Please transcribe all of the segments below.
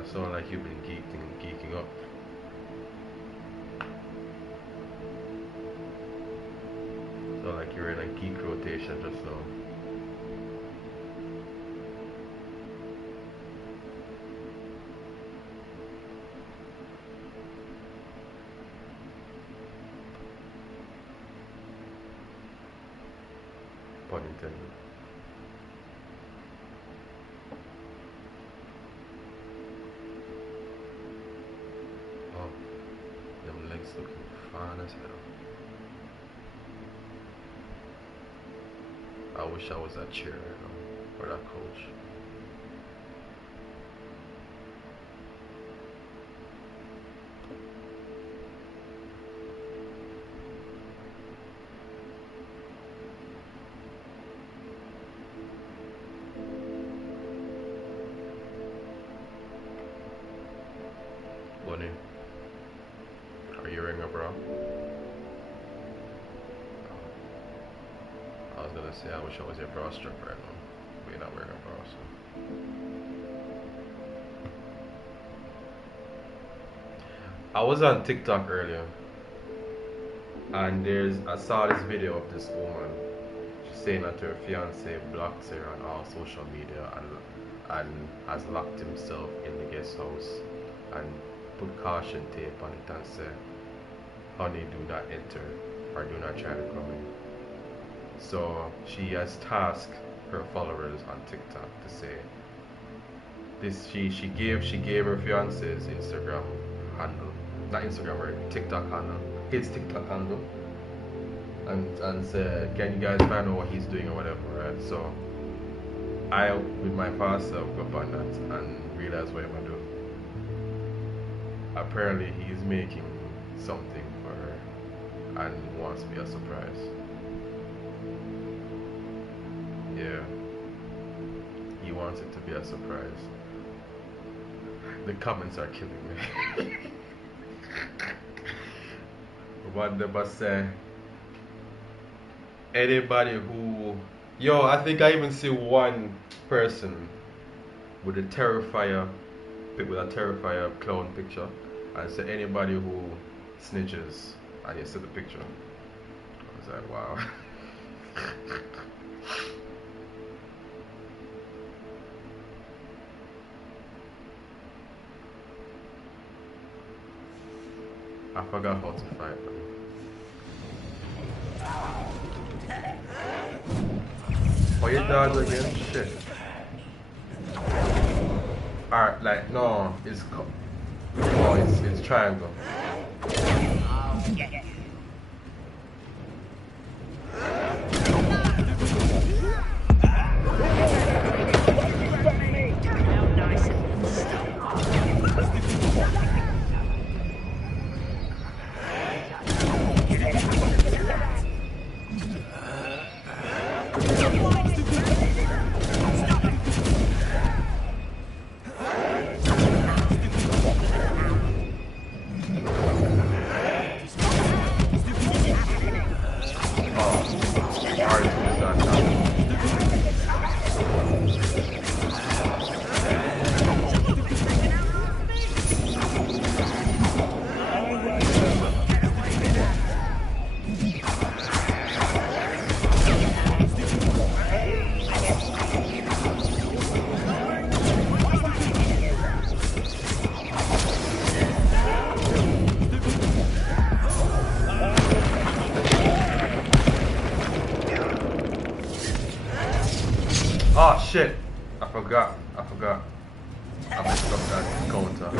Yeah, sound like you've been geeking up. Sound like you're in a geek rotation just now. Pun intended. Oh, them legs looking fine as hell. I wish I was that chair right now, or that coach. Bunny, are you wearing a bra? I was gonna say I wish I was your bra strap right now, but you're not wearing a bra, so. I was on TikTok earlier, and I saw this video of this woman. She's saying that her fiance blocked her on all social media and has locked himself in the guest house and put caution tape on it and said, "Honey, do not enter or do not try to come in." So she has tasked her followers on TikTok to say this. She gave her fiance's Instagram handle, not Instagram, or TikTok handle, his TikTok handle, and said, "Can you guys find out what he's doing or whatever?" Right? So I, with my fast self, go up on that and realize what I'm gonna do. Apparently, he's making something for her and wants to be a surprise. Yeah, he wants it to be a surprise. The comments are killing me. What they must say? Anybody who, yo, I think I even see one person with a terrifier clown picture, and say anybody who snitches, and you see the picture. I was like, wow. I forgot how to fight, man. Oh, you dodge again? Shit. Alright, like, no, it's triangle. Oh shit! I forgot. I messed up that counter.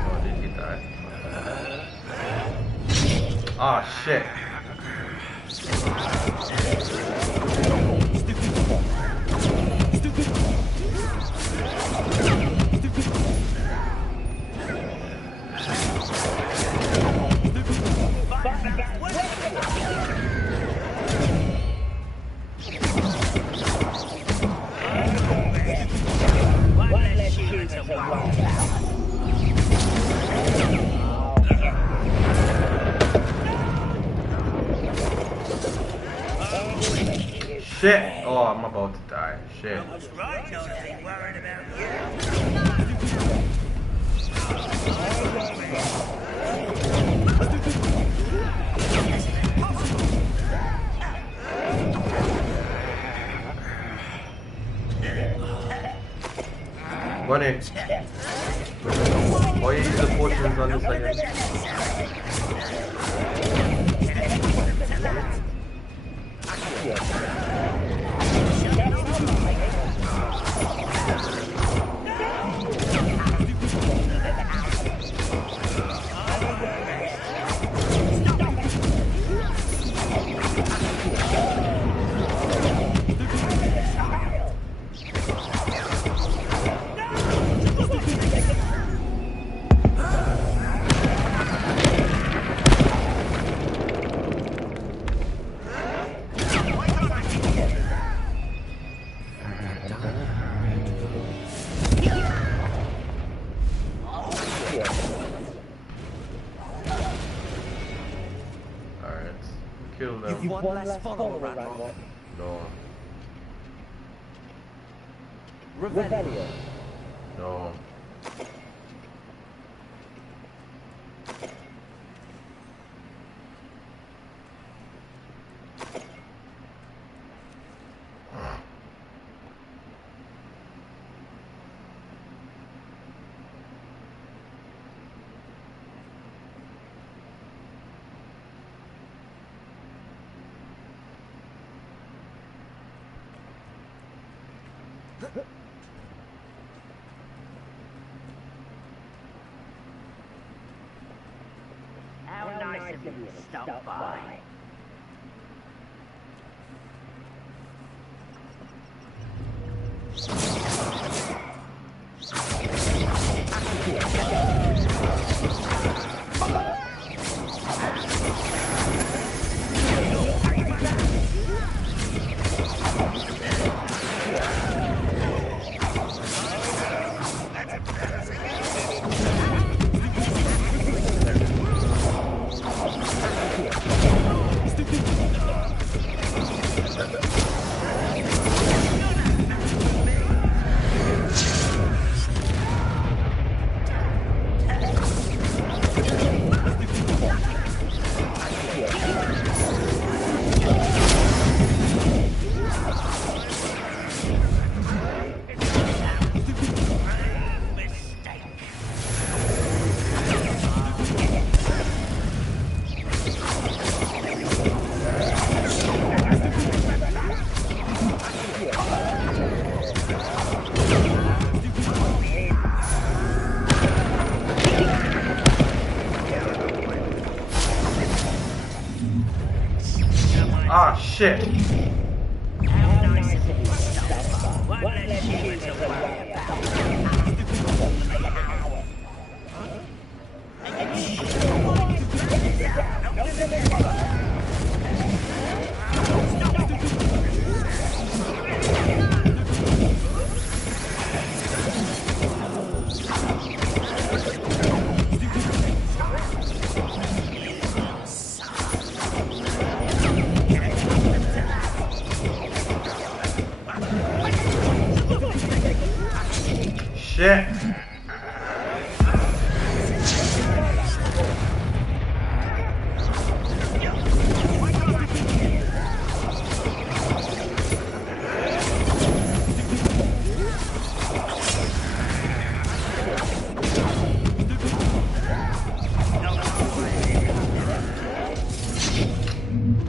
Oh, did he die? Oh shit. Shit! Oh, I'm about to die. Shit. Bunny. Why you use the potions on this again? Kill them. You've one less follower, Randall. No. Rebellion. No. How nice of you to stop by. Ah, shit. Shit.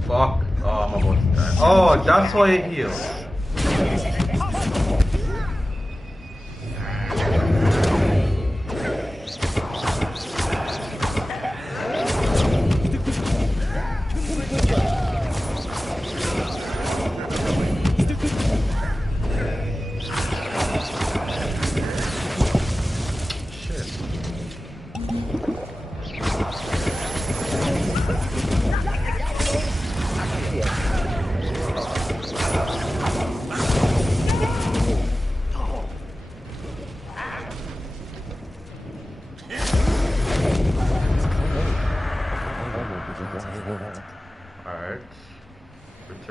Fuck. Oh, I'm about to die. Oh, that's why it heals.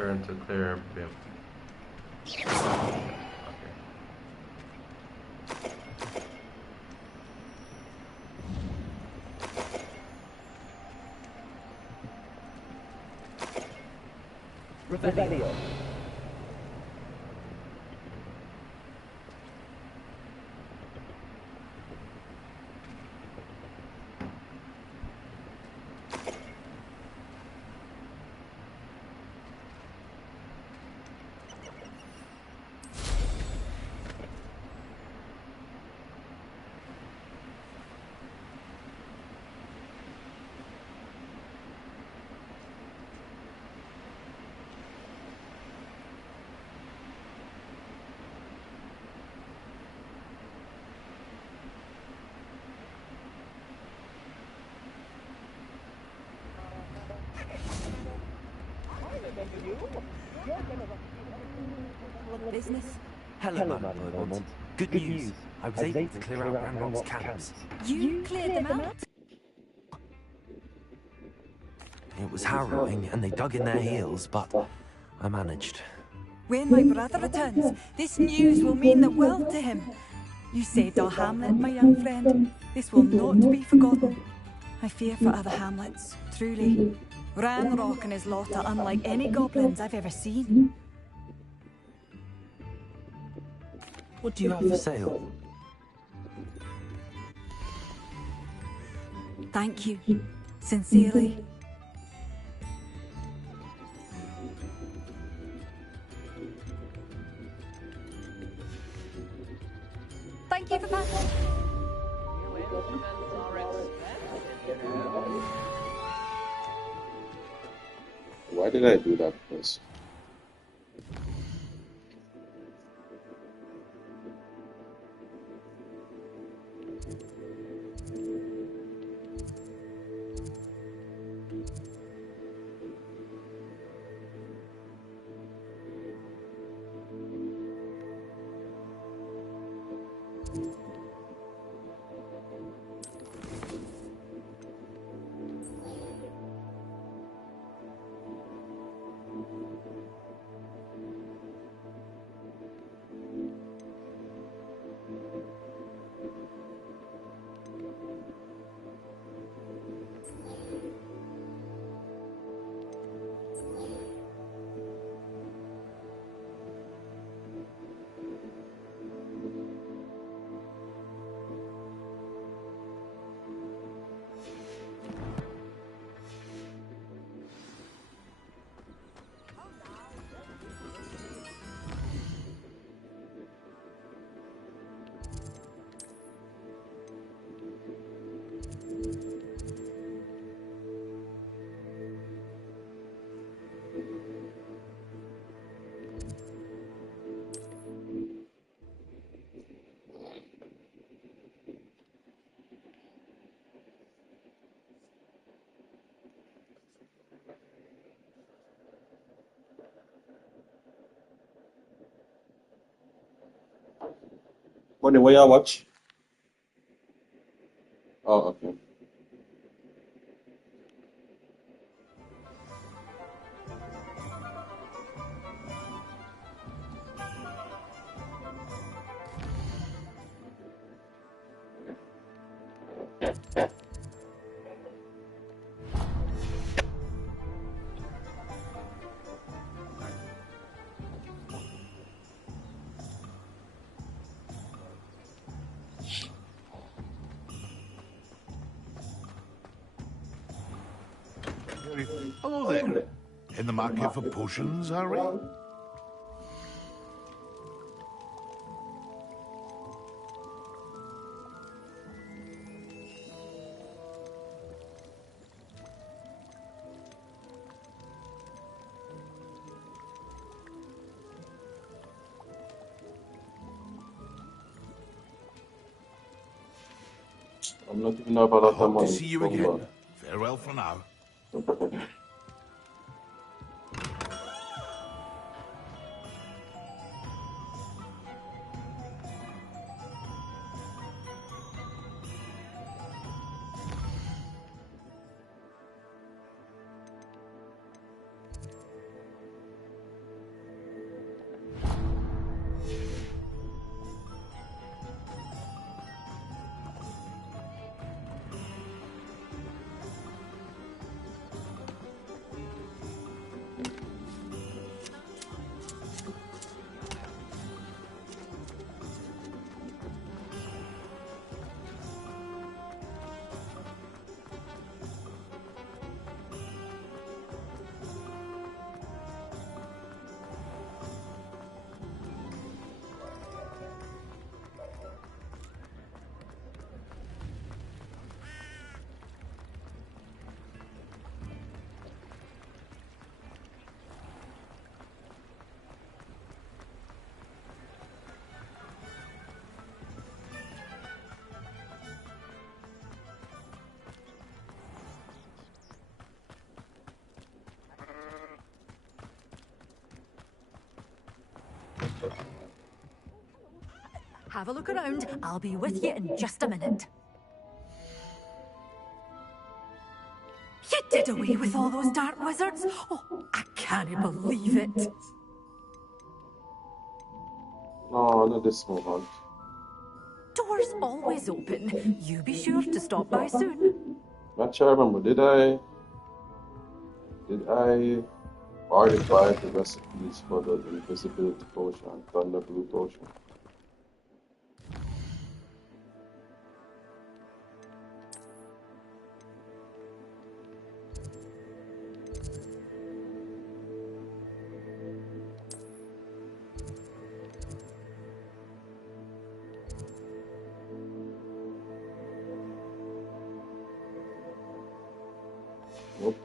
turn to clear him. Okay. Revelio. Business? Hello, Madam Beaumont. Good news. I was able to clear out Ranrock's camps. You cleared them out? It was harrowing, and they dug in their heels, but I managed. When my brother returns, this news will mean the world to him. You saved our hamlet, my young friend. This will not be forgotten. I fear for other hamlets, truly. Ranrock and his lot are unlike any goblins I've ever seen. What do you have for sale? Thank you. Sincerely. Thank you for passing. Why did I do that first? Bonnie, where you watch? Oh, okay. Hello there. In the market for potions, are we? I'm not even have a lot of Hope to money see you to come again. back. Farewell for now. Have a look around. I'll be with you in just a minute. You did away with all those dark wizards? Oh, I can't believe it. No, not this moment. Doors always open. You be sure to stop by soon. Not sure I remember. Did I already buy the recipes for the invisibility potion and thunder blue potion? Nope.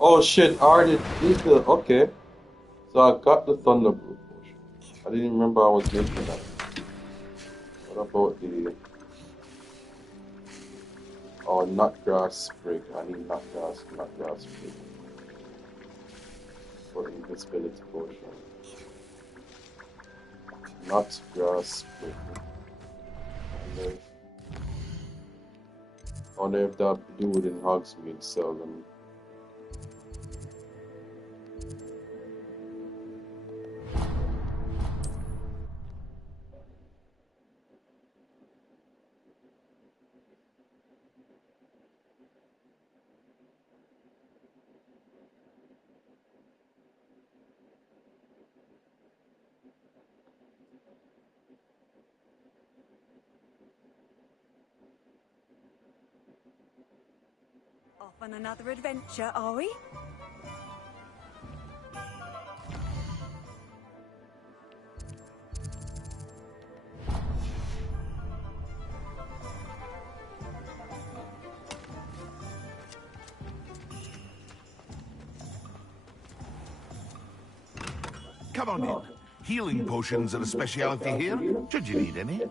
Oh shit, I already did the. Okay. So I got the thunder blue potion. I didn't remember I was making that. What about the. Oh, nut grass sprig. I need nut grass sprig for the invisibility potion. Nut grass sprig. I wonder if that dude in Hogsmeade sell them. Off on another adventure, are we? Come on in. Healing potions are a speciality here. Should you need any?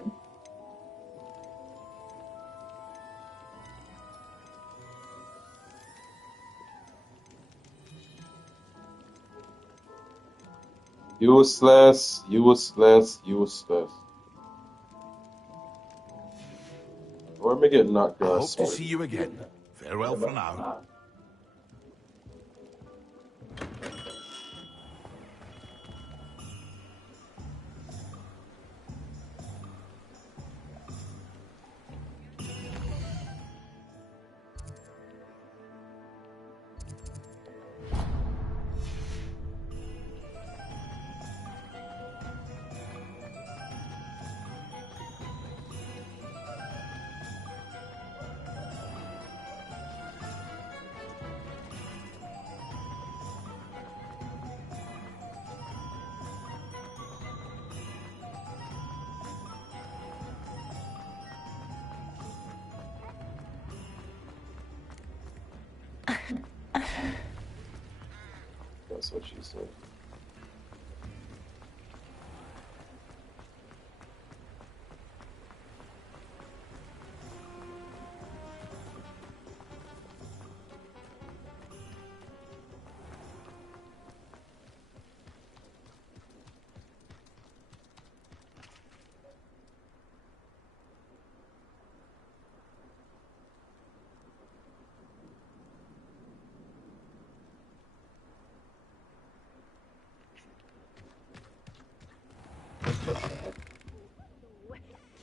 Useless, useless, useless. Where am I getting nut I grass hope to sprig? see you again. Farewell for now. That's what she said.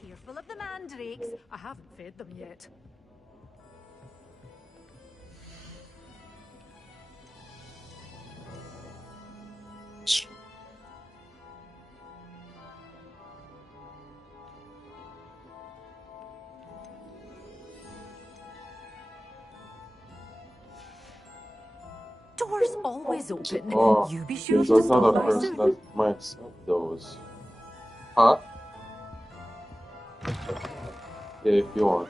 Careful of the mandrakes. I haven't fed them yet. door's always open. Oh, You be sure there's to stop another by person soon. that might sell those. Huh? Yeah, if you want.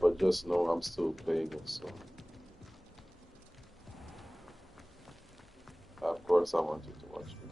But just know I'm still playing it, so of course I want you to watch me.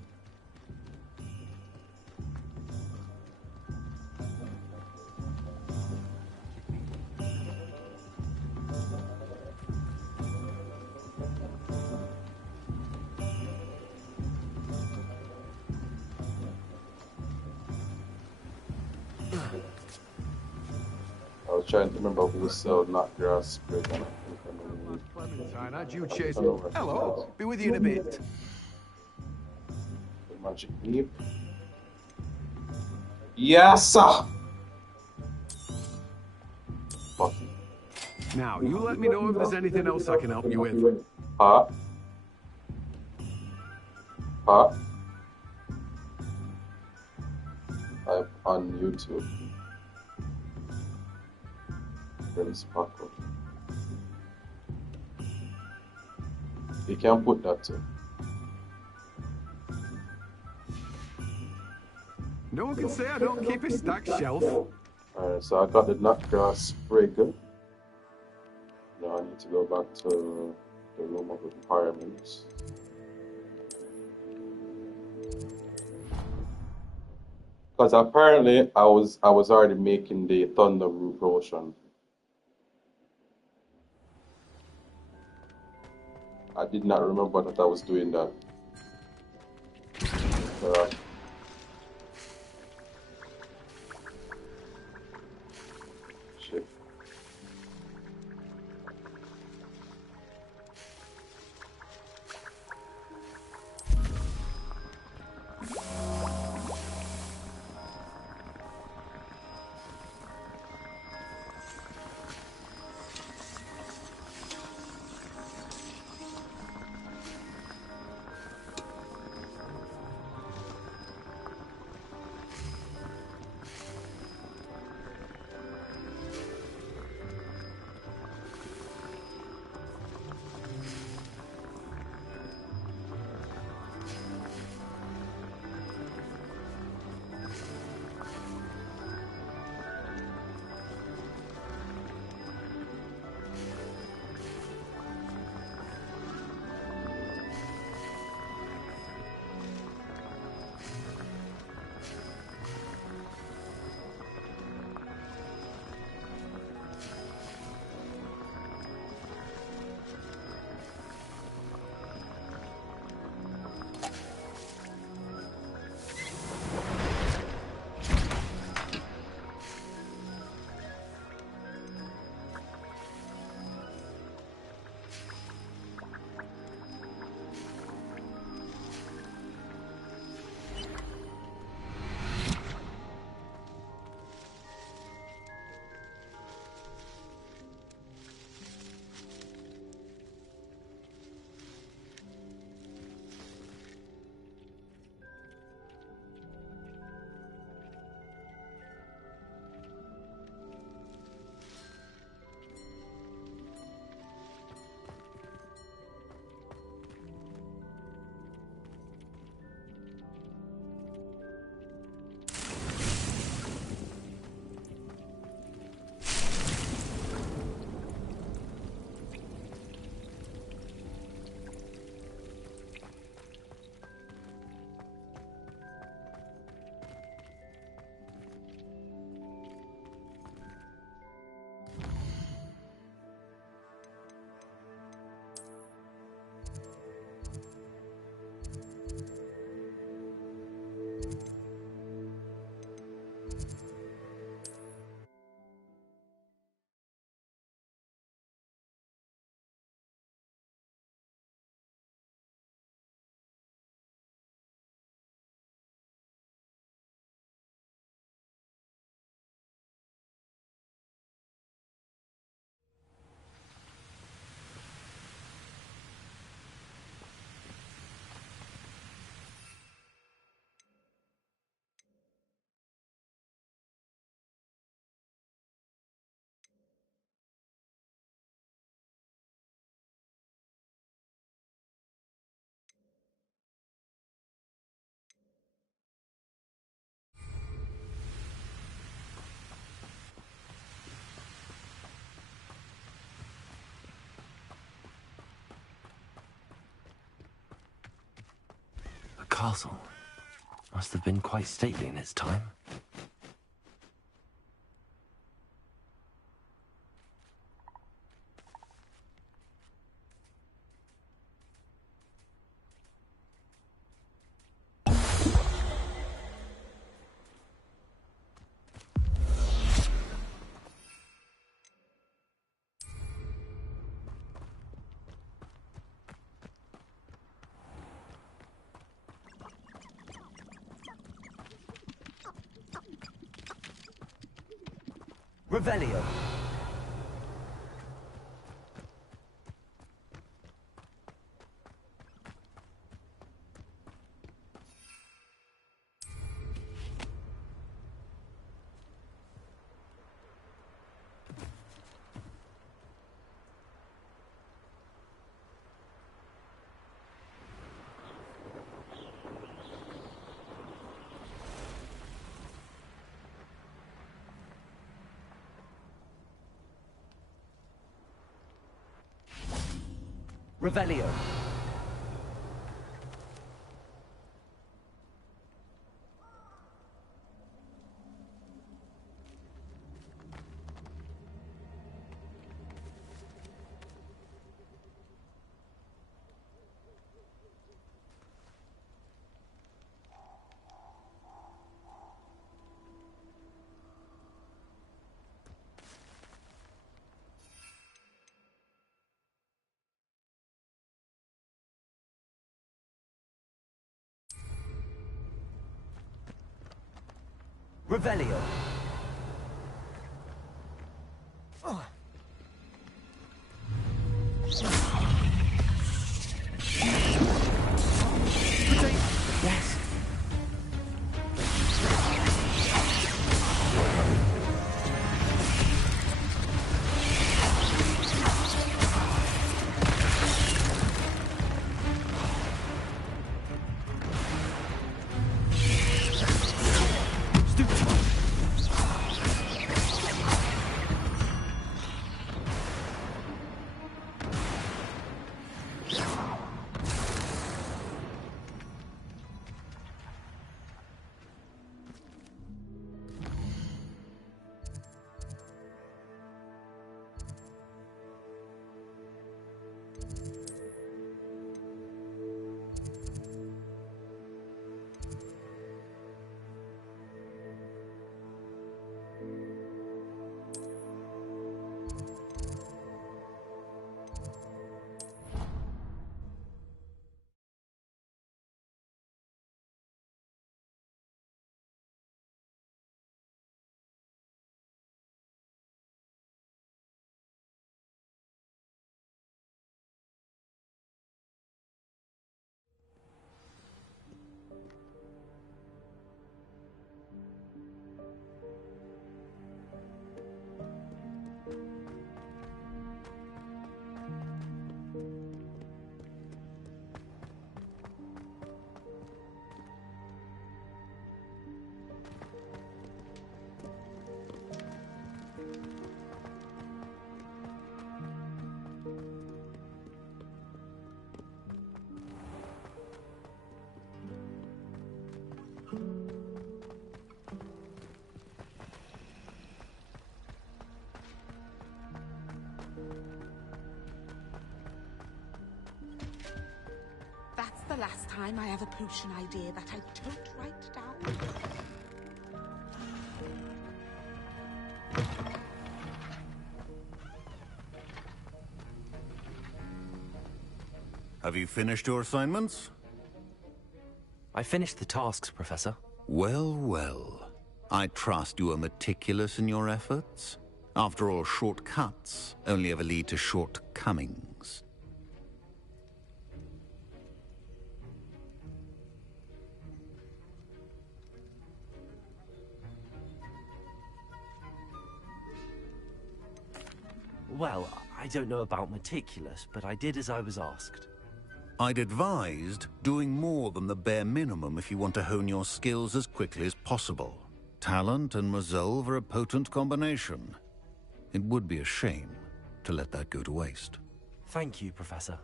I was trying to remember who sold not grass sprig and I think I know Clementine, how'd you chase? I don't know Hello, be with you in a bit. the magic leap. Yes, sir. Fuck you. Now, you let me know if there's anything else I can help you with. Huh? Huh? I'm on YouTube. Prince Paco. You can put that too. No one can say I don't keep a stacked shelf. Alright, so I got the nutgrass sprig. Now I need to go back to the room of requirements. Because apparently I was already making the thunder root potion. I did not remember that I was doing that. Shit. castle. Must have been quite stately in its time. Revelio. Revelio. Revelio. Yes. That's the last time I have a potion idea that I don't write down. Have you finished your assignments? I finished the tasks, Professor. Well, well. I trust you are meticulous in your efforts. After all, shortcuts only ever lead to shortcomings. Well, I don't know about meticulous, but I did as I was asked. I'd advised doing more than the bare minimum if you want to hone your skills as quickly as possible. Talent and resolve are a potent combination. It would be a shame to let that go to waste. Thank you, Professor.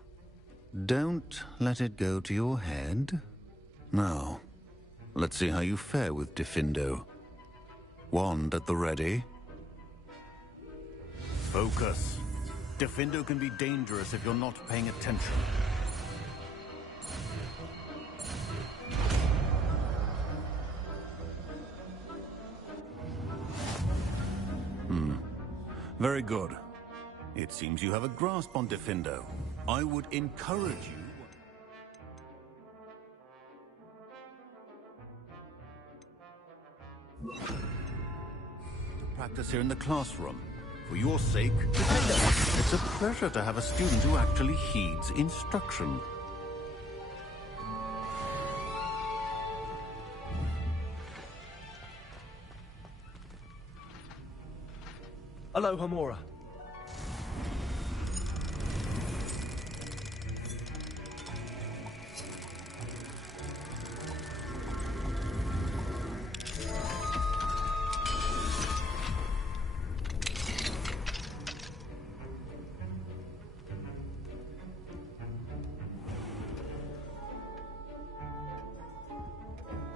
Don't let it go to your head. Now, let's see how you fare with Diffindo. Wand at the ready. Focus. Diffindo can be dangerous if you're not paying attention. Very good. It seems you have a grasp on Diffindo. I would encourage you... to practice here in the classroom. For your sake, it's a pleasure to have a student who actually heeds instruction. Hello, Hamura.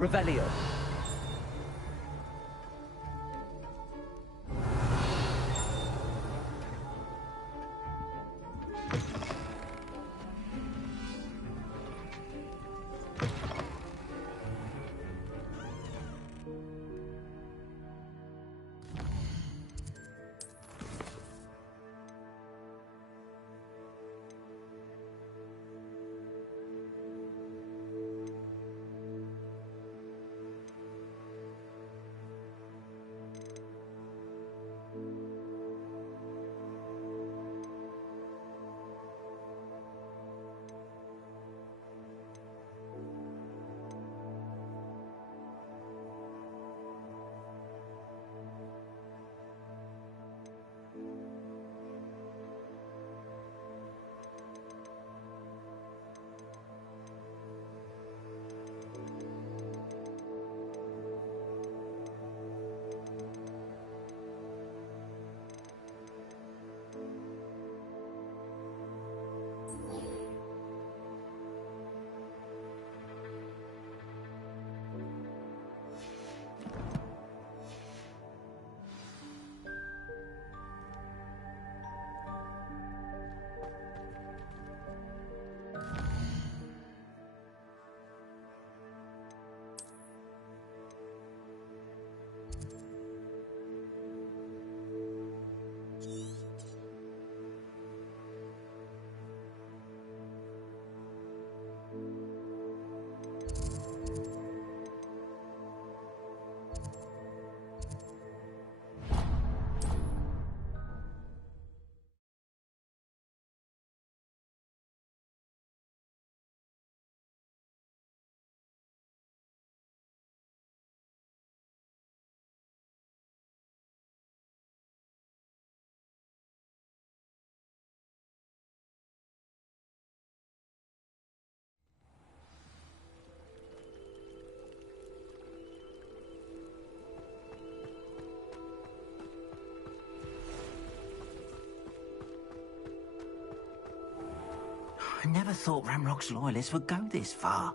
Revelio. I never thought Ramrock's loyalists would go this far.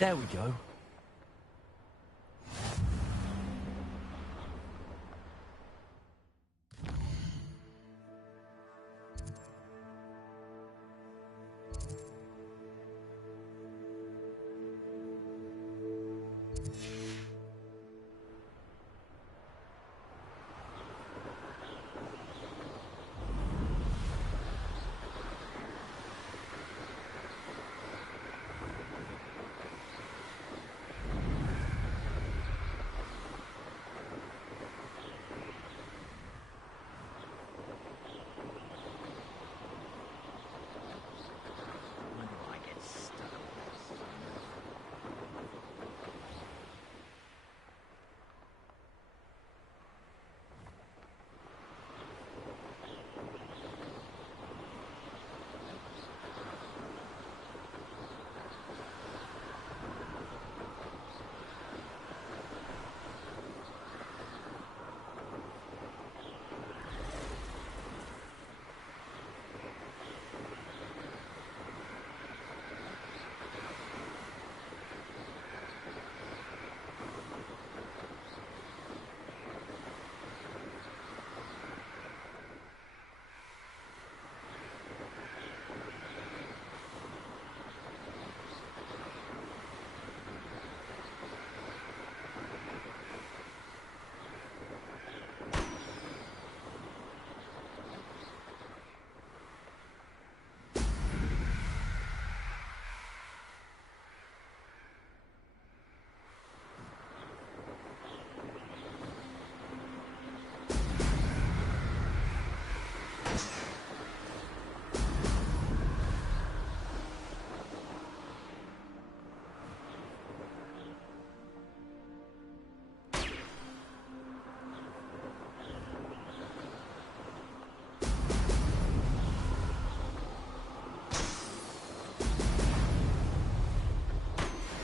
There we go.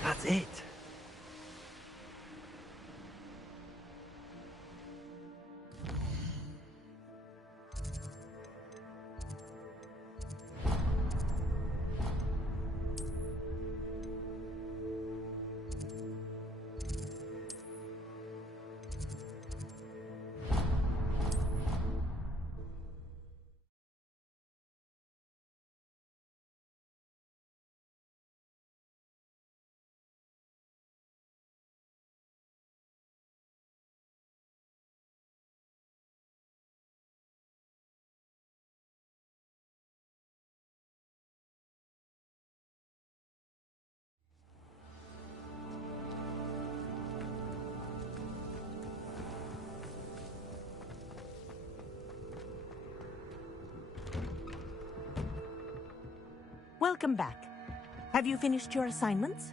That's it. Welcome back. Have you finished your assignments?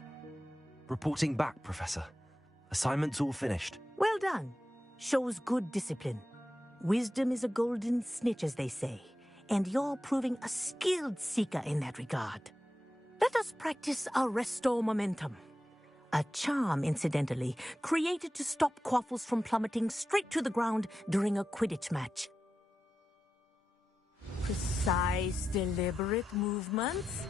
Reporting back, Professor. Assignment's all finished. Well done. Shows good discipline. Wisdom is a golden snitch, as they say, and you're proving a skilled seeker in that regard. Let us practice our restore momentum. A charm, incidentally, created to stop quaffles from plummeting straight to the ground during a Quidditch match. Precise, deliberate movements.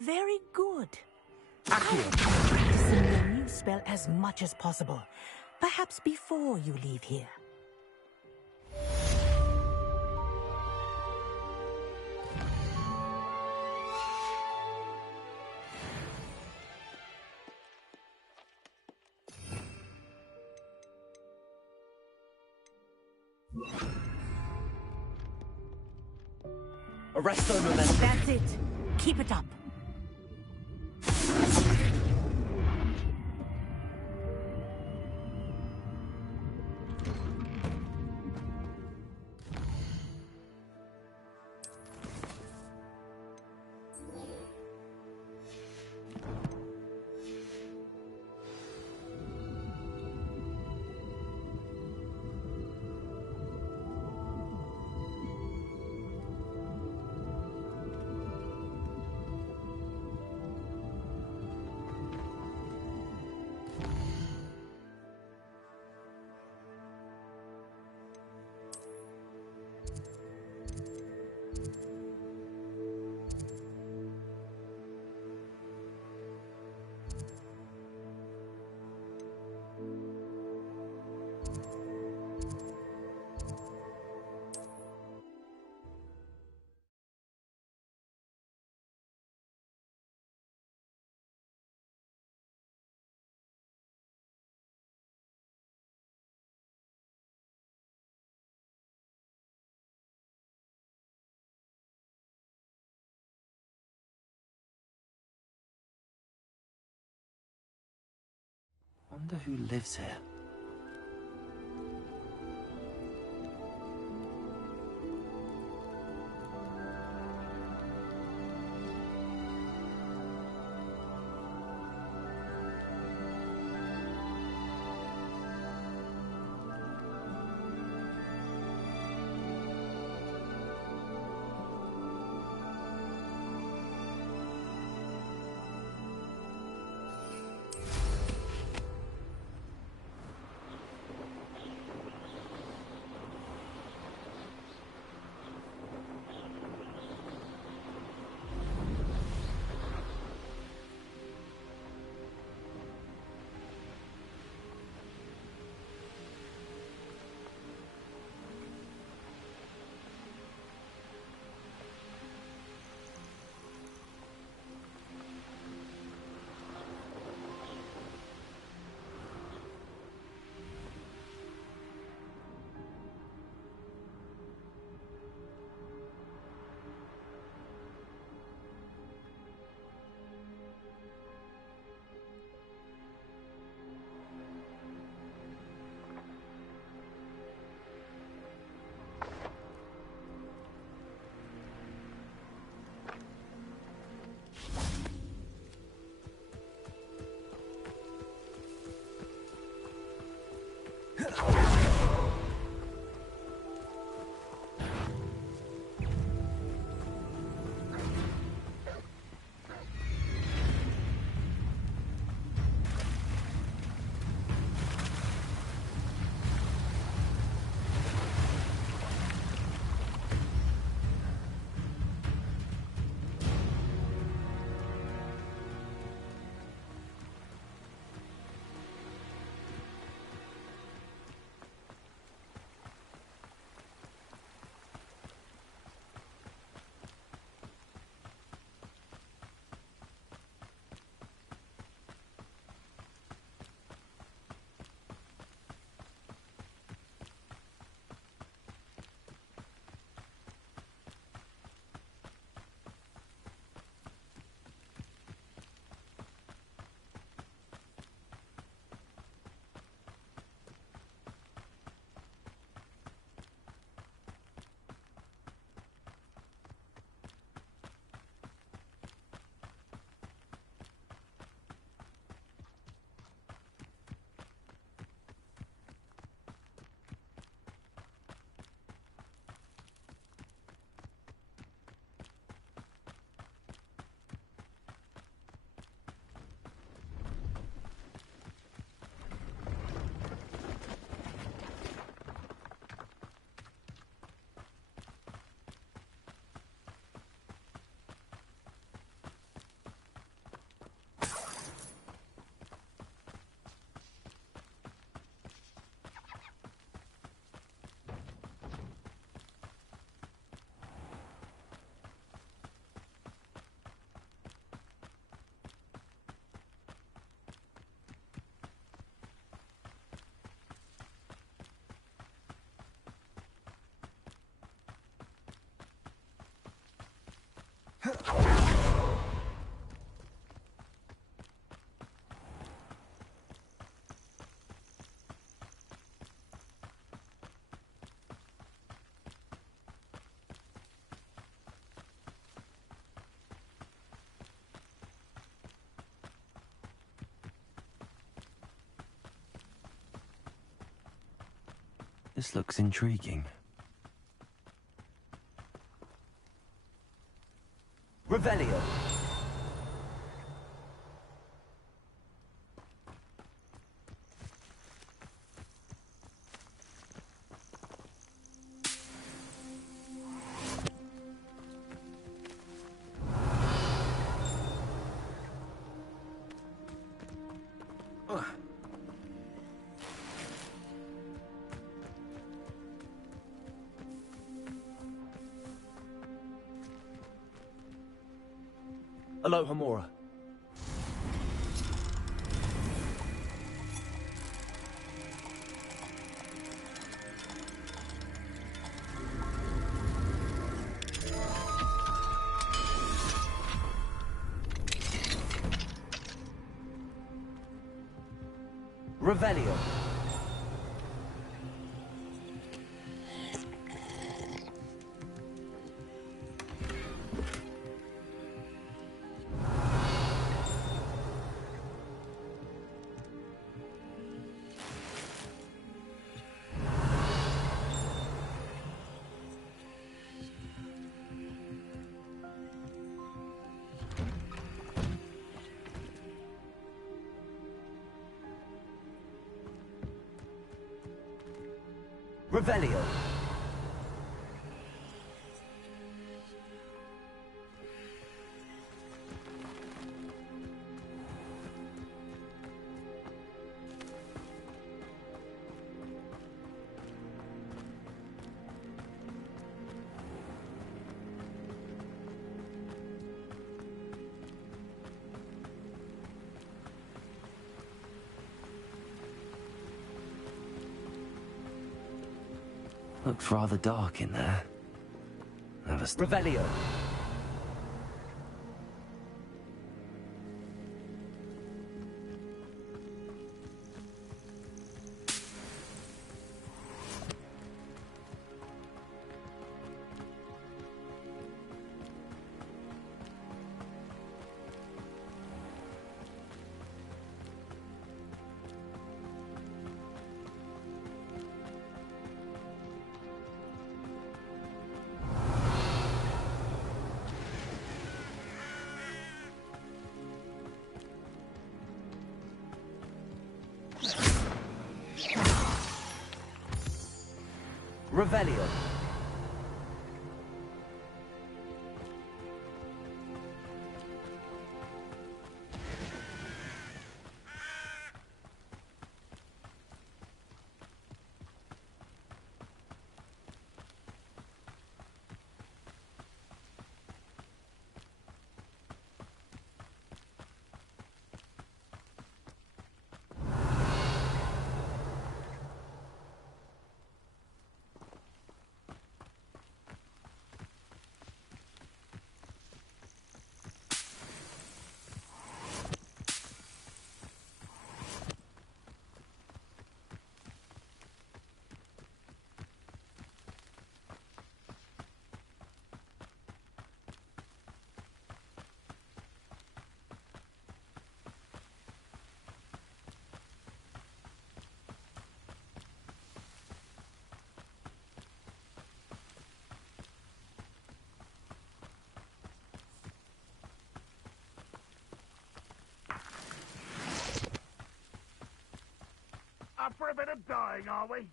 Very good. Practicing your new spell as much as possible. Perhaps before you leave here. Arrest the momentum. That's it. Keep it up. Wonder who lives here. This looks intriguing. Revelio. Aloha Mora. Revelio. Revelio. Looks rather dark in there. Revelio. Revelio. Up for a bit of dying, are we?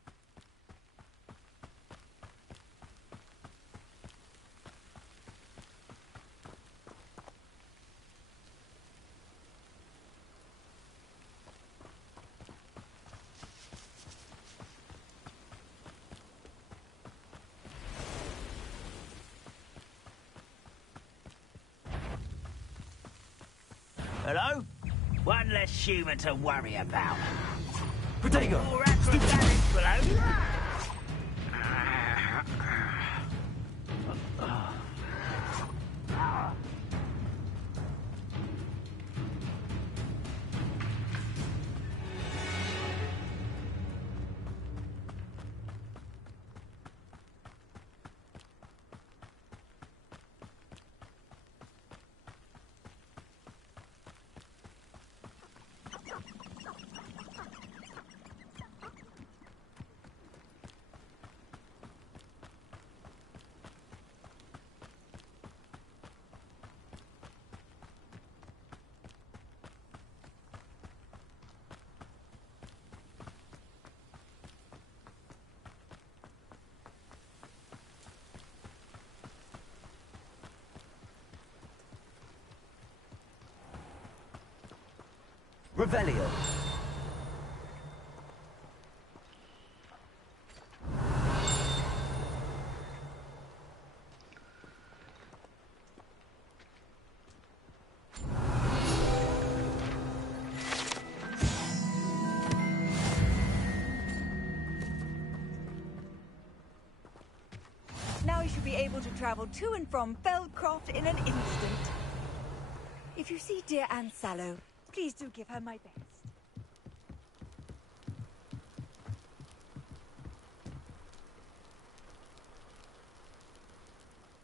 Hello? One less human to worry about. Protego! More acrobatics below. Revelio. Now you should be able to travel to and from Feldcroft in an instant. If you see dear Anne Sallow, please do give her my best.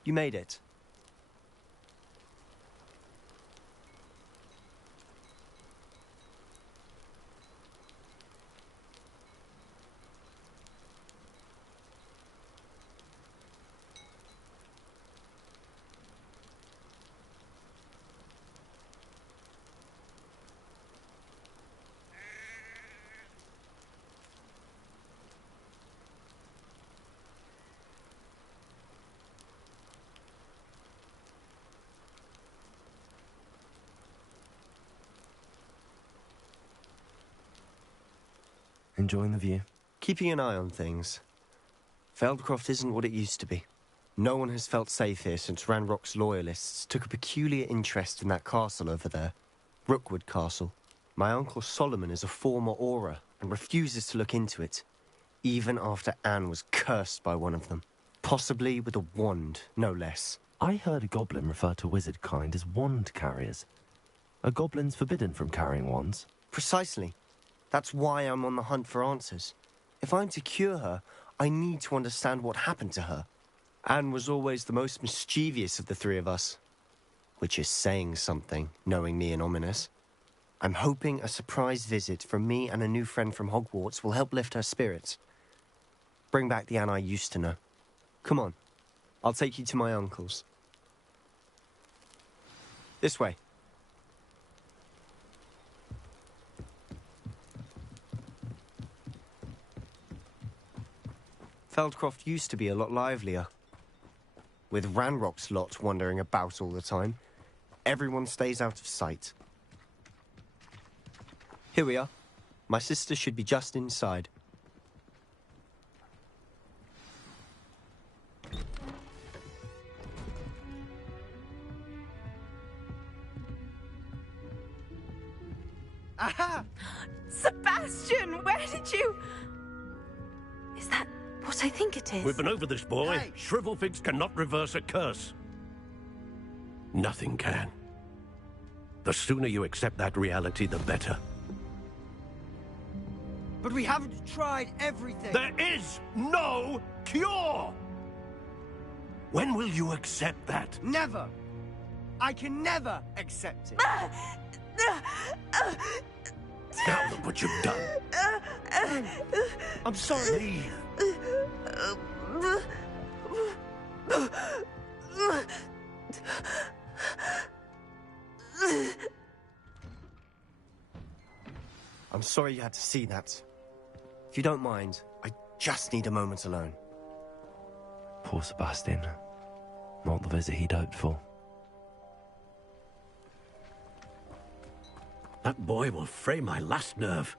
You made it. Enjoying the view? Keeping an eye on things. Feldcroft isn't what it used to be. No one has felt safe here since Ranrock's loyalists took a peculiar interest in that castle over there. Rookwood Castle. My uncle Solomon is a former Auror and refuses to look into it, even after Anne was cursed by one of them. Possibly with a wand, no less. I heard a goblin refer to wizard kind as wand carriers. Are goblins forbidden from carrying wands? Precisely. That's why I'm on the hunt for answers. If I'm to cure her, I need to understand what happened to her. Anne was always the most mischievous of the three of us. Which is saying something, knowing me and Ominous. I'm hoping a surprise visit from me and a new friend from Hogwarts will help lift her spirits. Bring back the Anne I used to know. Come on, I'll take you to my uncle's. This way. Feldcroft used to be a lot livelier. With Ranrock's lot wandering about all the time, everyone stays out of sight. Here we are. My sister should be just inside. Aha! Sebastian, where did you... Is that what I think it is? We've been over this, boy. Hey. Shrivelfigs cannot reverse a curse. Nothing can. The sooner you accept that reality, the better. But we haven't tried everything. There is no cure! When will you accept that? Never! I can never accept it. Now look what you've done. I'm sorry. Leave. I'm sorry you had to see that. If you don't mind, I just need a moment alone. Poor Sebastian. Not the visit he'd hoped for. That boy will fray my last nerve.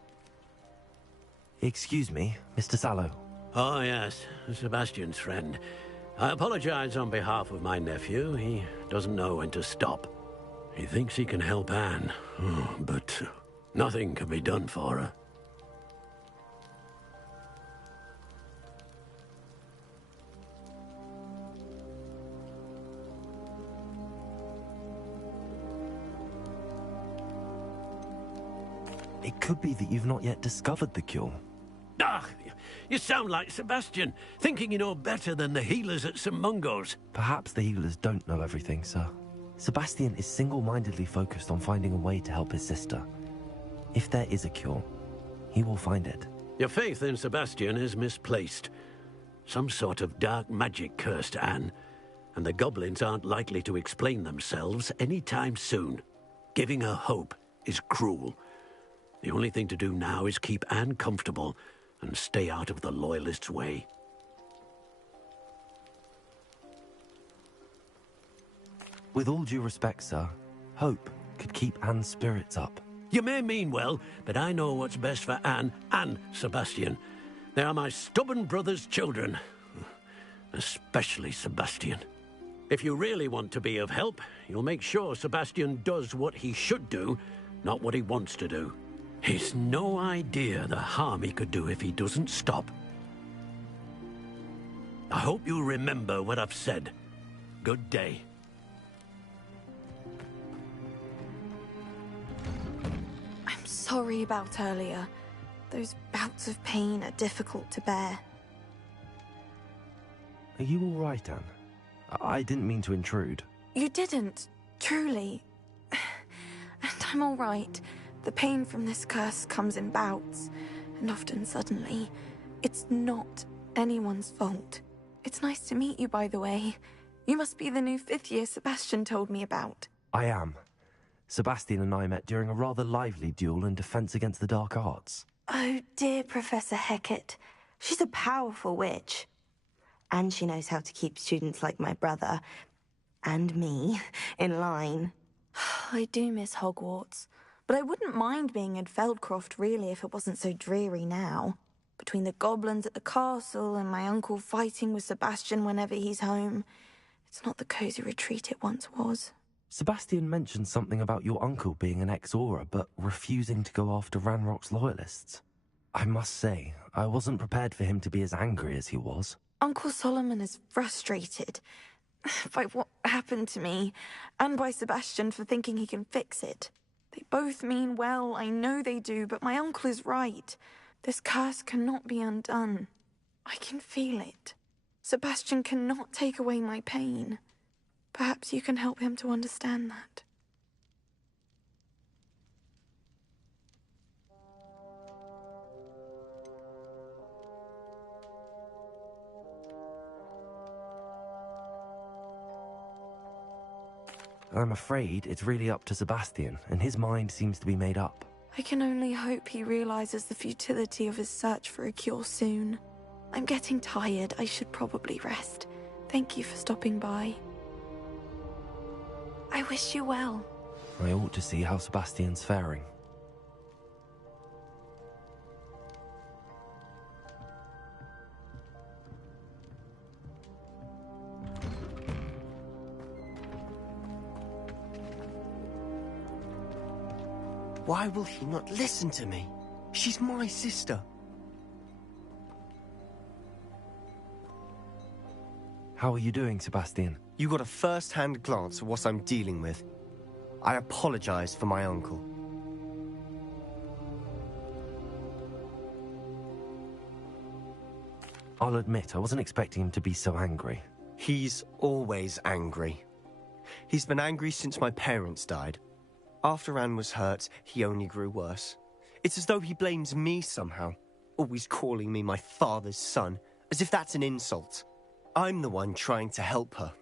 Excuse me, Mr. Sallow. Oh, yes, Sebastian's friend. I apologize on behalf of my nephew. He doesn't know when to stop. He thinks he can help Anne, but nothing can be done for her. It could be that you've not yet discovered the cure. Ah, you sound like Sebastian, thinking you know better than the healers at St. Mungo's. Perhaps the healers don't know everything, sir. Sebastian is single-mindedly focused on finding a way to help his sister. If there is a cure, he will find it. Your faith in Sebastian is misplaced. Some sort of dark magic cursed Anne, and the goblins aren't likely to explain themselves anytime soon. Giving her hope is cruel. The only thing to do now is keep Anne comfortable and stay out of the Loyalists' way. With all due respect, sir, hope could keep Anne's spirits up. You may mean well, but I know what's best for Anne and Sebastian. They are my stubborn brother's children. Especially Sebastian. If you really want to be of help, you'll make sure Sebastian does what he should do, not what he wants to do. He's no idea the harm he could do if he doesn't stop. I hope you'll remember what I've said. Good day. I'm sorry about earlier. Those bouts of pain are difficult to bear. Are you all right, Anne? I didn't mean to intrude. You didn't, truly. And I'm all right. The pain from this curse comes in bouts, and often suddenly. It's not anyone's fault. It's nice to meet you, by the way. You must be the new 5th year Sebastian told me about. I am. Sebastian and I met during a rather lively duel in Defense Against the Dark Arts. Oh, dear Professor Hecat. She's a powerful witch. And she knows how to keep students like my brother, and me, in line. I do miss Hogwarts, but I wouldn't mind being in Feldcroft, really, if it wasn't so dreary now. Between the goblins at the castle and my uncle fighting with Sebastian whenever he's home, it's not the cosy retreat it once was. Sebastian mentioned something about your uncle being an ex-Auror, but refusing to go after Ranrock's loyalists. I must say, I wasn't prepared for him to be as angry as he was. Uncle Solomon is frustrated by what happened to me, and by Sebastian for thinking he can fix it. They both mean well, I know they do, but my uncle is right. This curse cannot be undone. I can feel it. Sebastian cannot take away my pain. Perhaps you can help him to understand that. I'm afraid it's really up to Sebastian, and his mind seems to be made up. I can only hope he realizes the futility of his search for a cure soon. I'm getting tired. I should probably rest. Thank you for stopping by. I wish you well. I ought to see how Sebastian's faring. Why will he not listen to me? She's my sister. How are you doing, Sebastian? You got a first-hand glance at what I'm dealing with. I apologize for my uncle. I'll admit, I wasn't expecting him to be so angry. He's always angry. He's been angry since my parents died. After Anne was hurt, he only grew worse. It's as though he blames me somehow, always calling me my father's son, as if that's an insult. I'm the one trying to help her.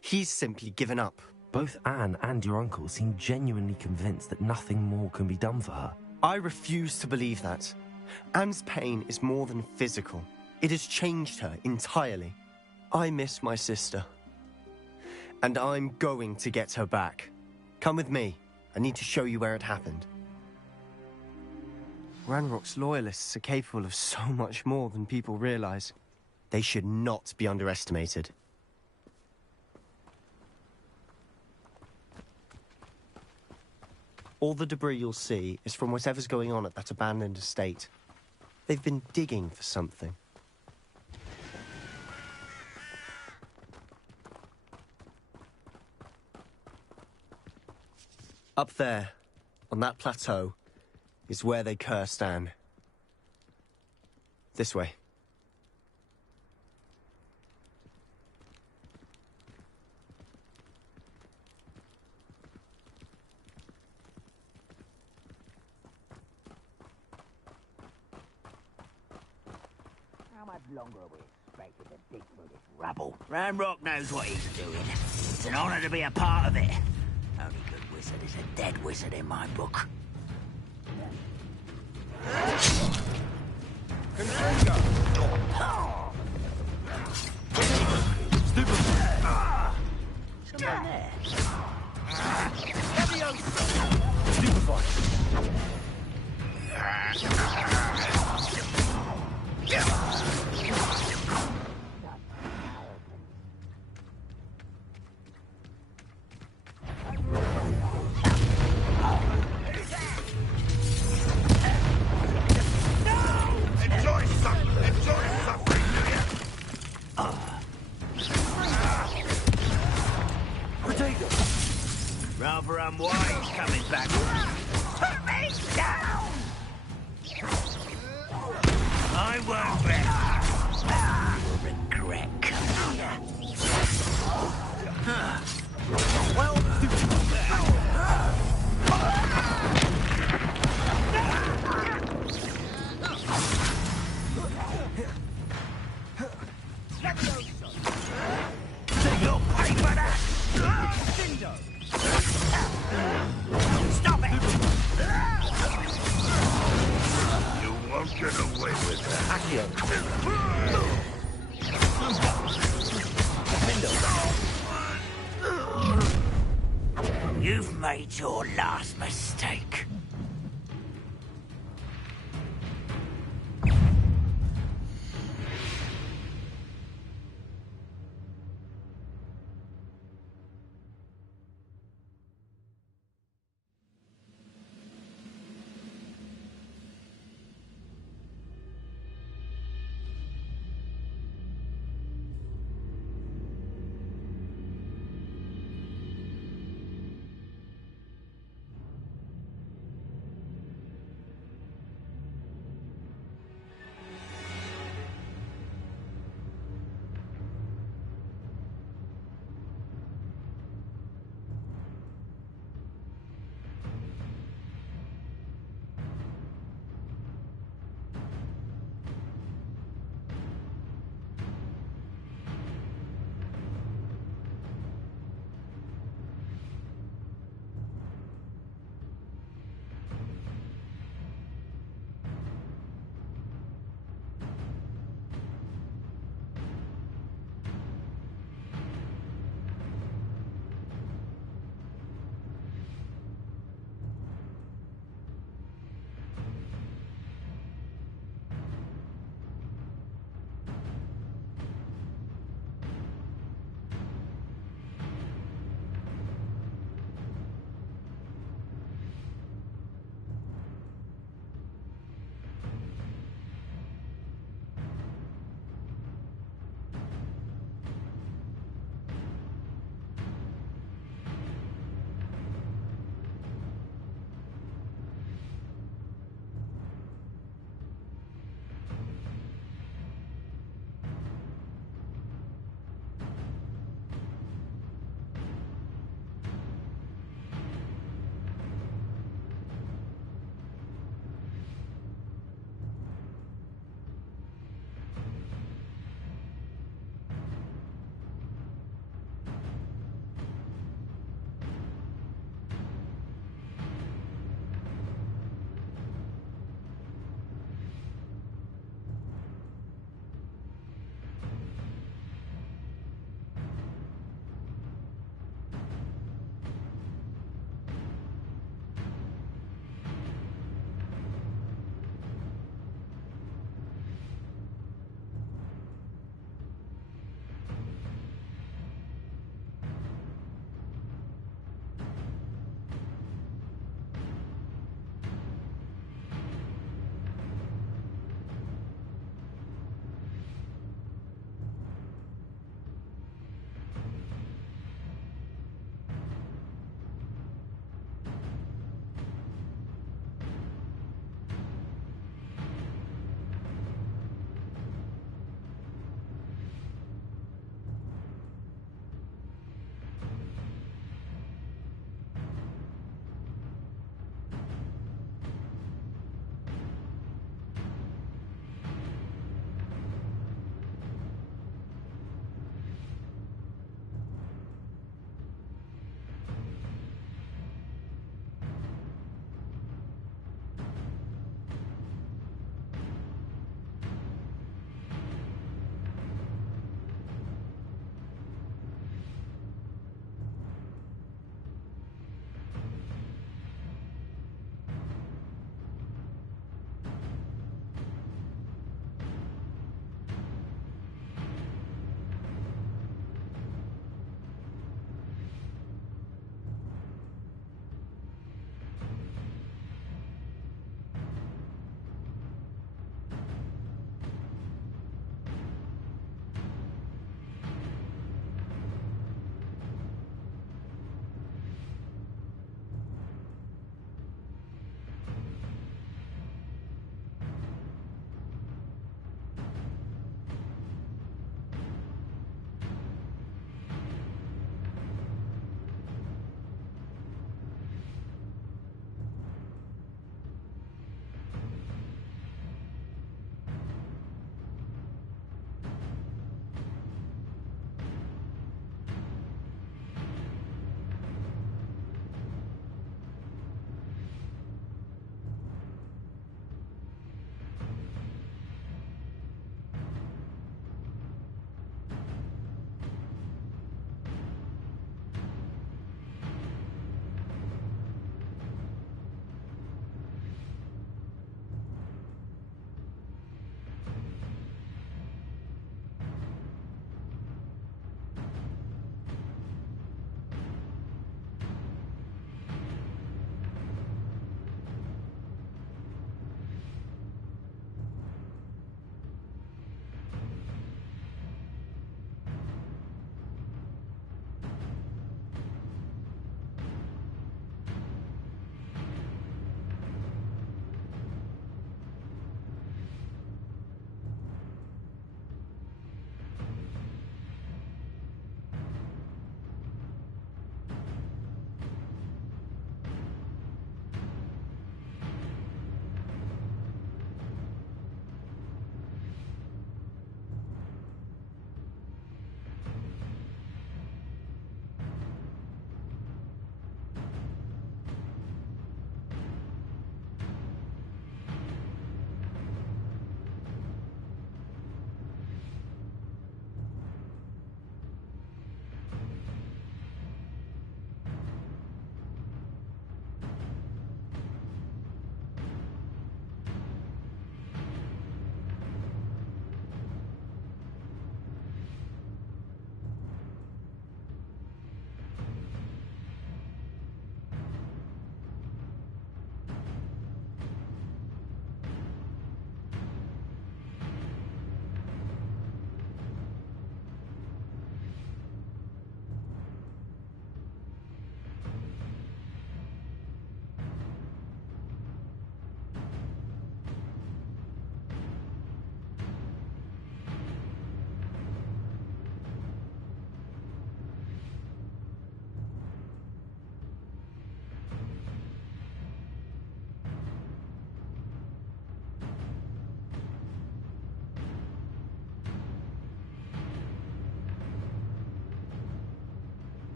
He's simply given up. Both Anne and your uncle seem genuinely convinced that nothing more can be done for her. I refuse to believe that. Anne's pain is more than physical. It has changed her entirely. I miss my sister. And I'm going to get her back. Come with me. I need to show you where it happened. Ranrock's loyalists are capable of so much more than people realize. They should not be underestimated. All the debris you'll see is from whatever's going on at that abandoned estate. They've been digging for something. Up there, on that plateau, is where they cursed Anne. This way. How much longer are we expected to dig through this rubble? Ranrock knows what he's doing. It's an honor to be a part of it. Only good wizard is a dead wizard in my book. Someone there. Rather unwise coming back. Put me down! I won't regret coming here. Well, you'll pay for that! Cindo! Stop it! You won't get away with that. Accio. You've made your last mistake.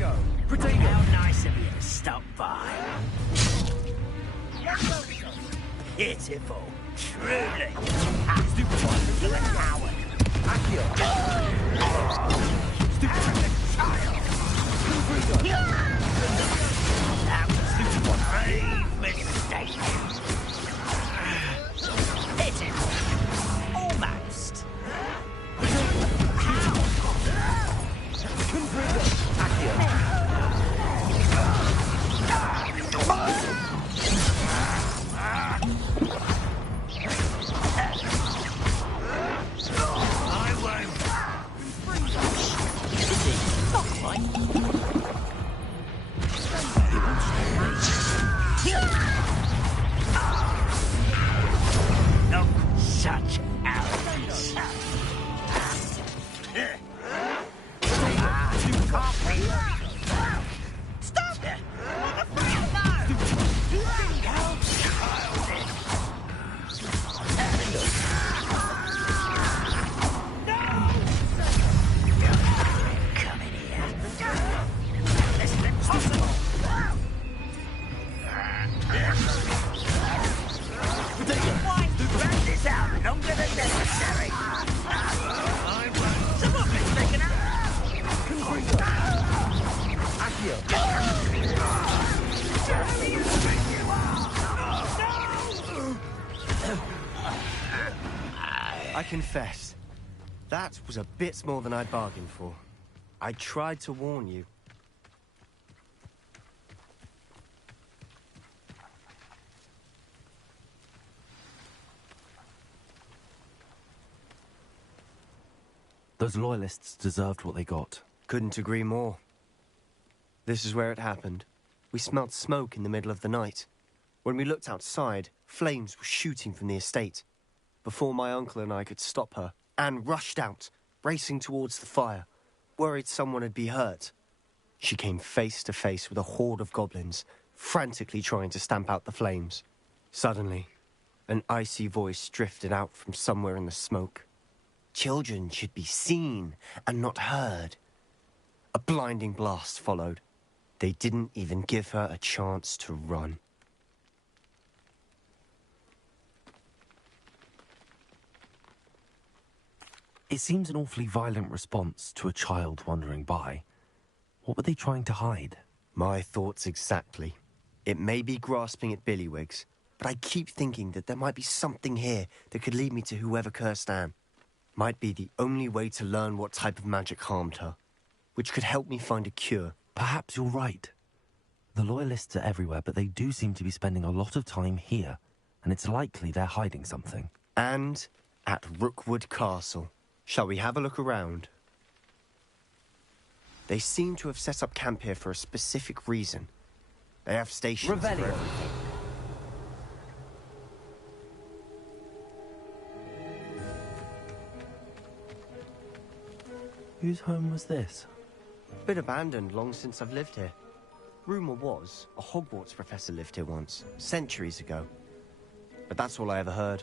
How nice of you to stop by. Pitiful, truly. Stupid one, you're a coward. Stupid child. That was stupid one. Grave mistake. Pitiful. Almost. Not such arrogance. Stop it! Come in here. This is impossible. Drag this out longer than necessary. Some of it's taken out. I confess, that was a bit more than I'd bargained for. I tried to warn you. Those loyalists deserved what they got. Couldn't agree more. This is where it happened. We smelled smoke in the middle of the night. When we looked outside, flames were shooting from the estate. Before my uncle and I could stop her, Anne rushed out, racing towards the fire, worried someone had been hurt. She came face to face with a horde of goblins, frantically trying to stamp out the flames. Suddenly, an icy voice drifted out from somewhere in the smoke. Children should be seen and not heard. A blinding blast followed. They didn't even give her a chance to run. It seems an awfully violent response to a child wandering by. What were they trying to hide? My thoughts exactly. It may be grasping at Billywigs, but I keep thinking that there might be something here that could lead me to whoever cursed Anne. Might be the only way to learn what type of magic harmed her, which could help me find a cure. Perhaps you're right. The Loyalists are everywhere, but they do seem to be spending a lot of time here, and it's likely they're hiding something. And at Rookwood Castle. Shall we have a look around? They seem to have set up camp here for a specific reason. They have stations for everything. Whose home was this? Been abandoned long since I've lived here. Rumour was, a Hogwarts professor lived here once, centuries ago. But that's all I ever heard.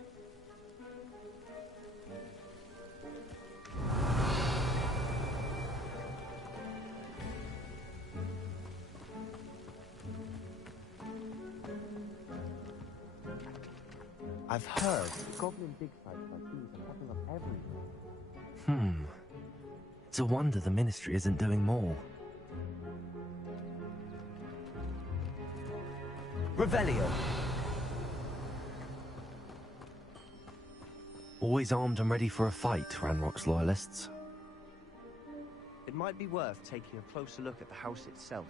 I've heard goblin dig sites like these are popping up everywhere. It's a wonder the Ministry isn't doing more. Revelio. Always armed and ready for a fight, Ranrock's Loyalists. It might be worth taking a closer look at the house itself.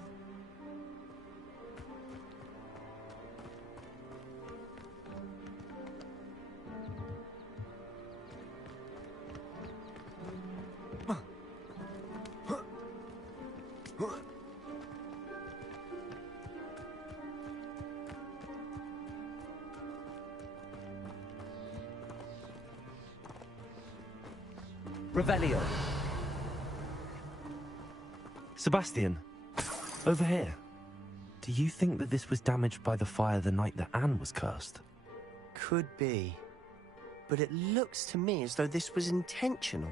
Revelio. Sebastian, over here. Do you think that this was damaged by the fire the night that Anne was cursed? Could be. But it looks to me as though this was intentional.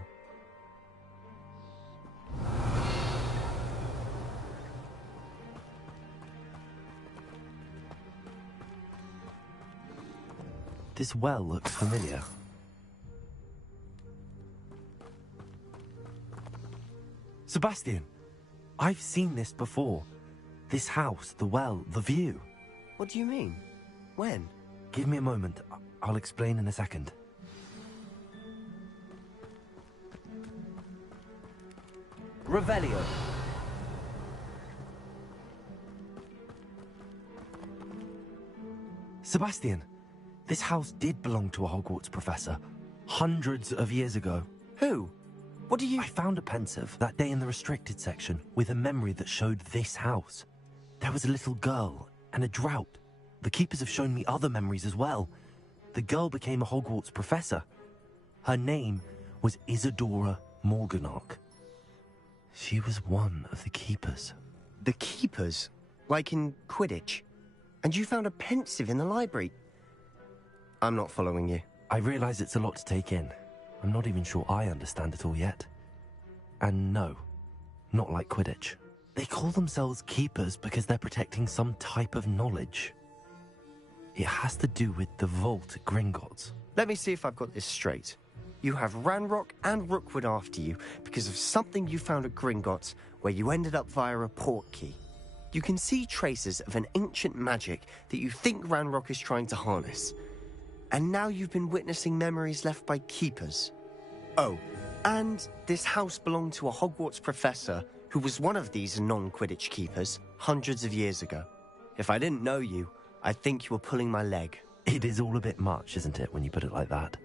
This well looks familiar. Sebastian, I've seen this before. This house, the well, the view. What do you mean? When? Give me a moment. I'll explain in a second. Revelio. Sebastian, this house did belong to a Hogwarts professor. Hundreds of years ago. Who? What do you... I found a pensive that day in the restricted section with a memory that showed this house. There was a little girl and a drought. The keepers have shown me other memories as well. The girl became a Hogwarts professor. Her name was Isadora Morganach. She was one of the keepers. The keepers? Like in Quidditch? And you found a pensive in the library? I'm not following you. I realize it's a lot to take in. I'm not even sure I understand it all yet. And no, not like Quidditch. They call themselves keepers because they're protecting some type of knowledge. It has to do with the vault at Gringotts. Let me see if I've got this straight. You have Ranrock and Rookwood after you because of something you found at Gringotts where you ended up via a portkey. You can see traces of an ancient magic that you think Ranrock is trying to harness. And now you've been witnessing memories left by keepers. Oh, and this house belonged to a Hogwarts professor who was one of these non-Quidditch keepers hundreds of years ago. If I didn't know you, I'd think you were pulling my leg. It is all a bit much, isn't it, when you put it like that?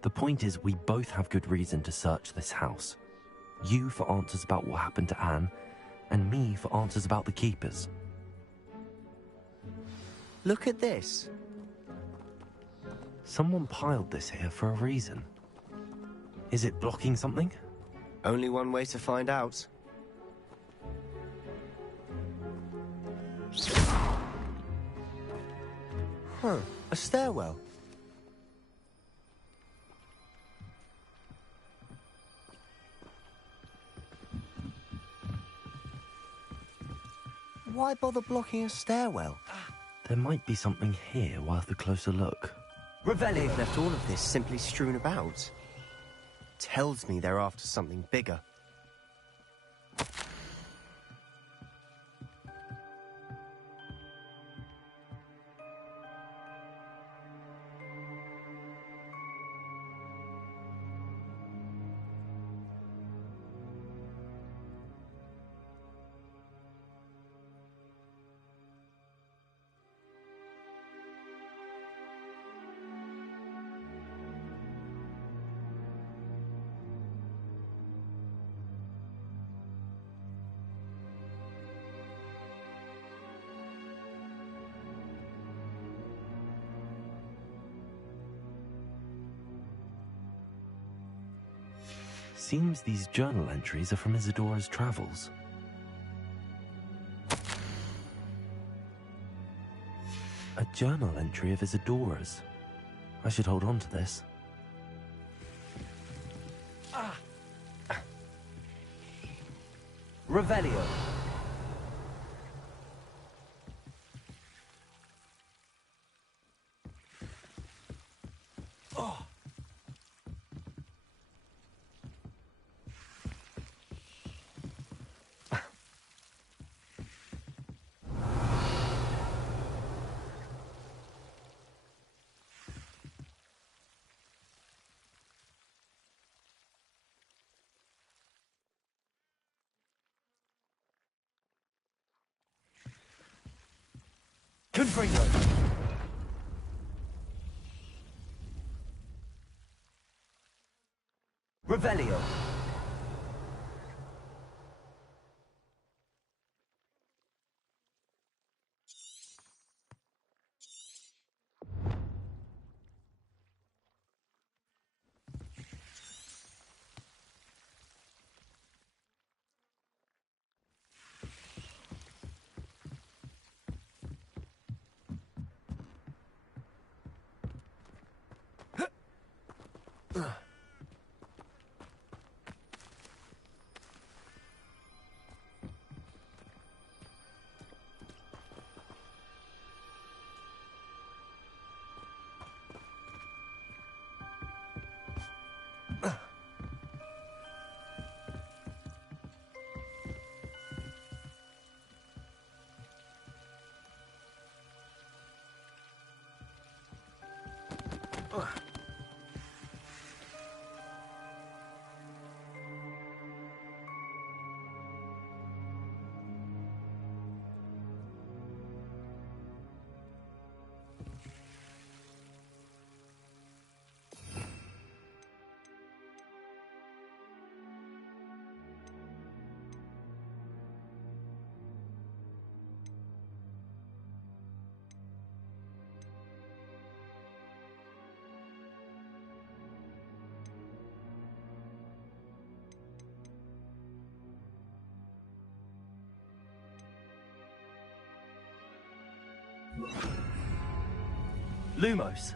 The point is, we both have good reason to search this house. You for answers about what happened to Anne, and me for answers about the keepers. Look at this. Someone piled this here for a reason. Is it blocking something? Only one way to find out. Huh, a stairwell. Why bother blocking a stairwell? There might be something here worth a closer look. They've left all of this simply strewn about. Tells me they're after something bigger. Seems these journal entries are from Isadora's travels. A journal entry of Isadora's. I should hold on to this. Revelio. Confringo. Revelio. Lumos.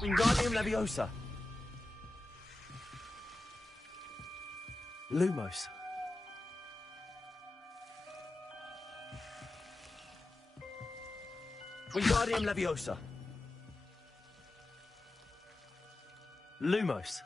Wingardium Leviosa. Lumos. Wingardium Leviosa. Lumos.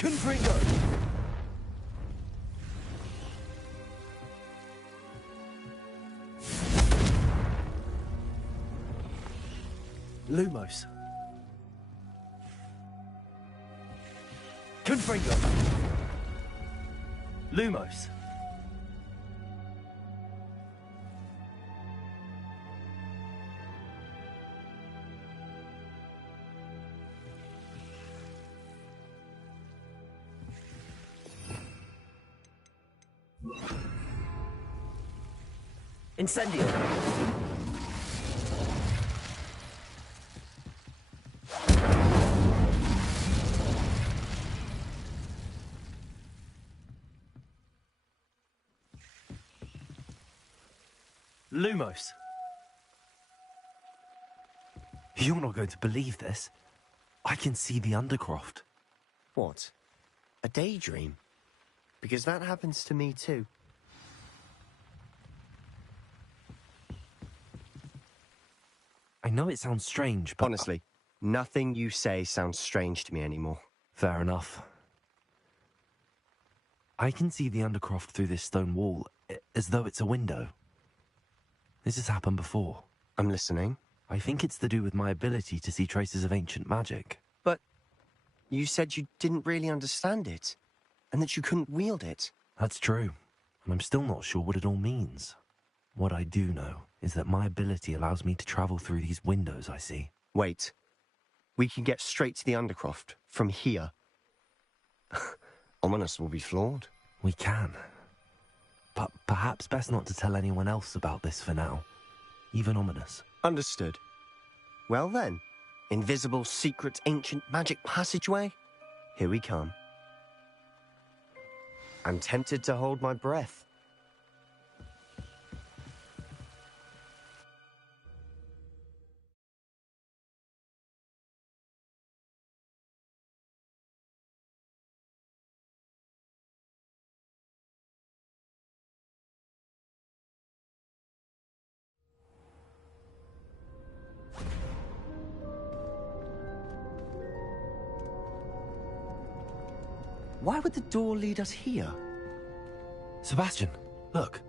Confringo. Lumos. Confringo. Lumos. Incendio. Lumos. You're not going to believe this. I can see the Undercroft. What? A daydream? Because that happens to me too. I know it sounds strange, but... Honestly, nothing you say sounds strange to me anymore. Fair enough. I can see the Undercroft through this stone wall, as though it's a window. This has happened before. I'm listening. I think it's to do with my ability to see traces of ancient magic. But you said you didn't really understand it, and that you couldn't wield it. That's true, and I'm still not sure what it all means. What I do know is that my ability allows me to travel through these windows I see. Wait. We can get straight to the Undercroft from here. Ominous will be flawed. We can. But perhaps best not to tell anyone else about this for now. Even ominous. Understood. Well then, invisible, secret, ancient magic passageway? Here we come. I'm tempted to hold my breath. Why would the door lead us here? Sebastian, look.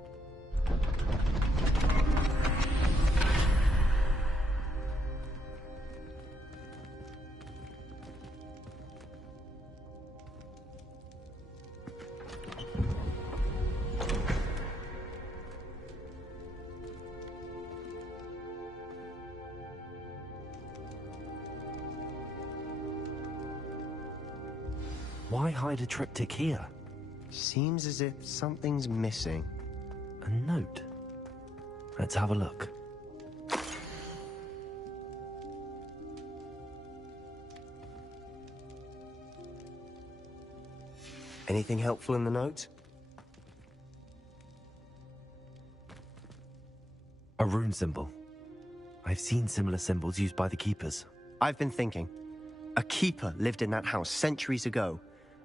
Why hide a triptych here? Seems as if something's missing. A note. Let's have a look. Anything helpful in the note? A rune symbol. I've seen similar symbols used by the keepers. I've been thinking. A keeper lived in that house centuries ago,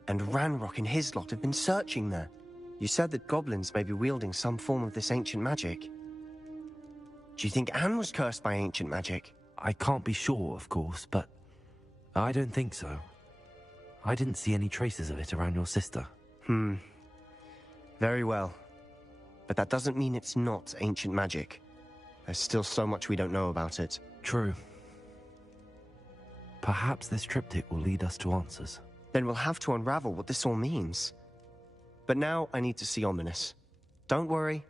and Ranrock and his lot have been searching there. You said that goblins may be wielding some form of this ancient magic. Do you think Anne was cursed by ancient magic? I can't be sure, of course, but I don't think so. I didn't see any traces of it around your sister. Very well. But that doesn't mean it's not ancient magic. There's still so much we don't know about it. True. Perhaps this triptych will lead us to answers. Then we'll have to unravel what this all means. But now I need to see Ominous. Don't worry,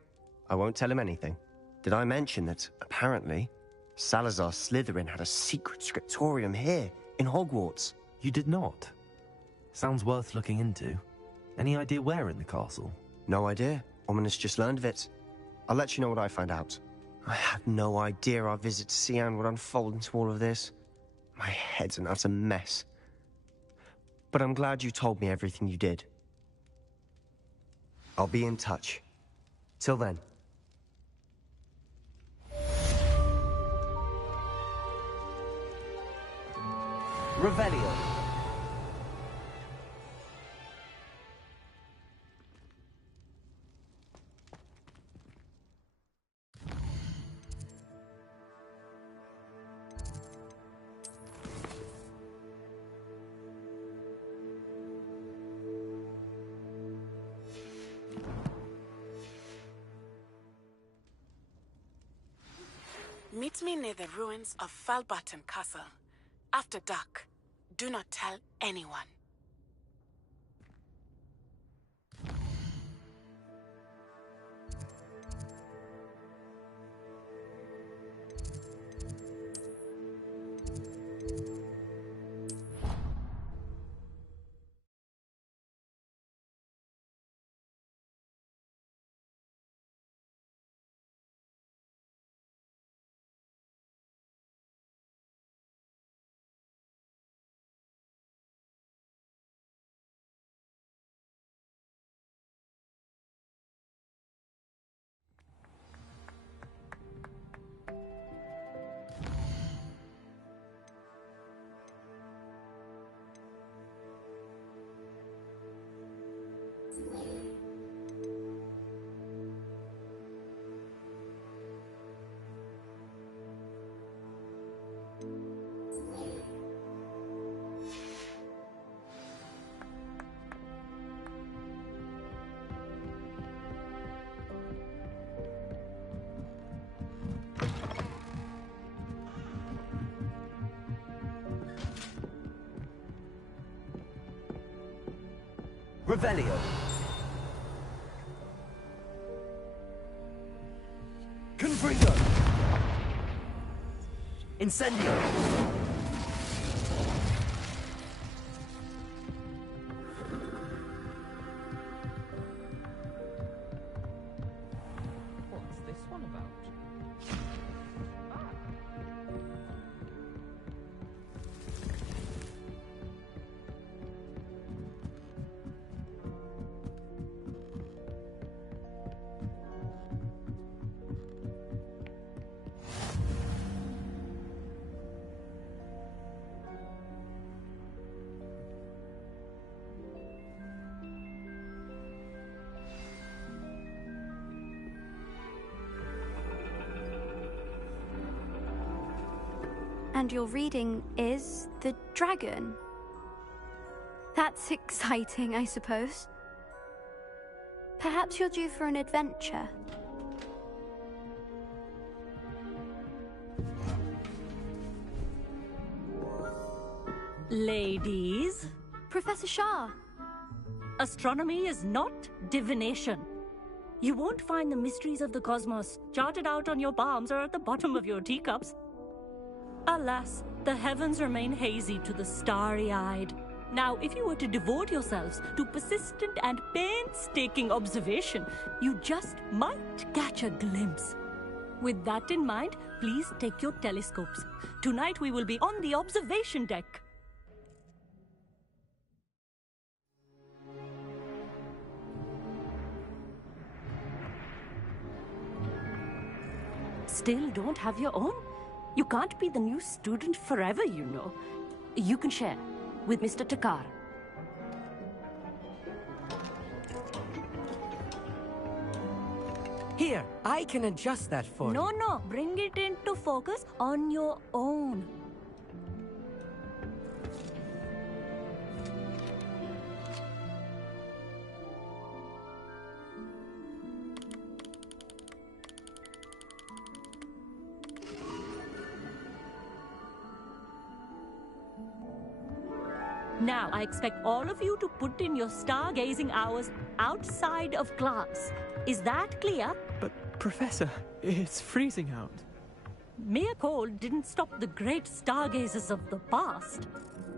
I won't tell him anything. Did I mention that, apparently, Salazar Slytherin had a secret scriptorium here, in Hogwarts? You did not? Sounds worth looking into. Any idea where in the castle? No idea. Ominous just learned of it. I'll let you know what I find out. I had no idea our visit to Cian would unfold into all of this. My head's an utter mess. But I'm glad you told me everything you did. I'll be in touch. Till then. Revelio. Meet me near the ruins of Falbutton Castle. After dark. Do not tell anyone. Revelio. Confringo. Incendio. And your reading is the dragon. That's exciting, I suppose. Perhaps you're due for an adventure. Ladies. Professor Shah. Astronomy is not divination. You won't find the mysteries of the cosmos charted out on your palms or at the bottom of your teacups. Alas, the heavens remain hazy to the starry-eyed. Now, if you were to devote yourselves to persistent and painstaking observation, you just might catch a glimpse. With that in mind, please take your telescopes. Tonight we will be on the observation deck. Still don't have your own? You can't be the new student forever, you know. You can share with Mr. Takar. Here, I can adjust that for you. No, bring it into focus on your own. Now, I expect all of you to put in your stargazing hours outside of class. Is that clear? But, Professor, it's freezing out. Mere cold didn't stop the great stargazers of the past.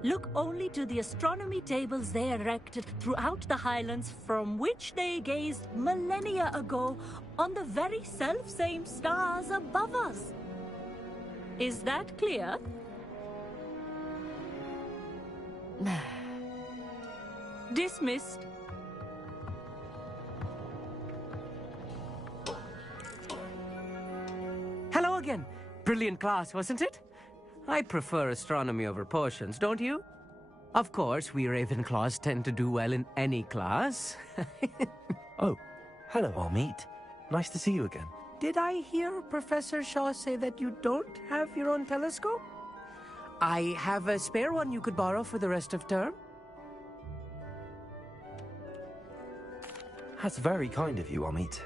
Look only to the astronomy tables they erected throughout the Highlands from which they gazed millennia ago on the very self-same stars above us. Is that clear? Dismissed. Hello again. Brilliant class, wasn't it? I prefer astronomy over potions, don't you? Of course, we Ravenclaws tend to do well in any class. Oh, hello, Amit. Nice to see you again. Did I hear Professor Shaw say that you don't have your own telescope? I have a spare one you could borrow for the rest of term. That's very kind of you, Amit.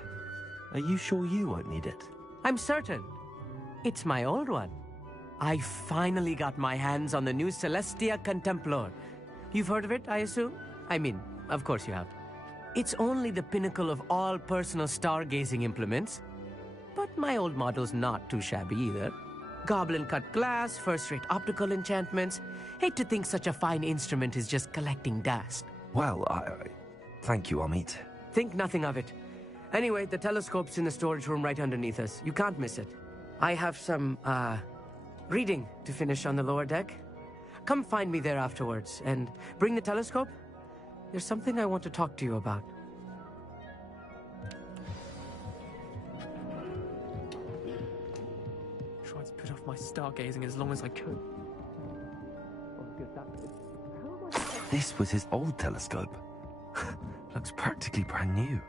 Are you sure you won't need it? I'm certain. It's my old one. I finally got my hands on the new Celestia Contemplor. You've heard of it, I assume? I mean, of course you have. It's only the pinnacle of all personal stargazing implements. But my old model's not too shabby either. Goblin-cut glass, first-rate optical enchantments. Hate to think such a fine instrument is just collecting dust. Well, thank you, Amit. Think nothing of it. Anyway, the telescope's in the storage room right underneath us. You can't miss it. I have some, reading to finish on the lower deck. Come find me there afterwards, and bring the telescope. There's something I want to talk to you about. Tried to put off my stargazing as long as I could. This was his old telescope. Looks practically brand new.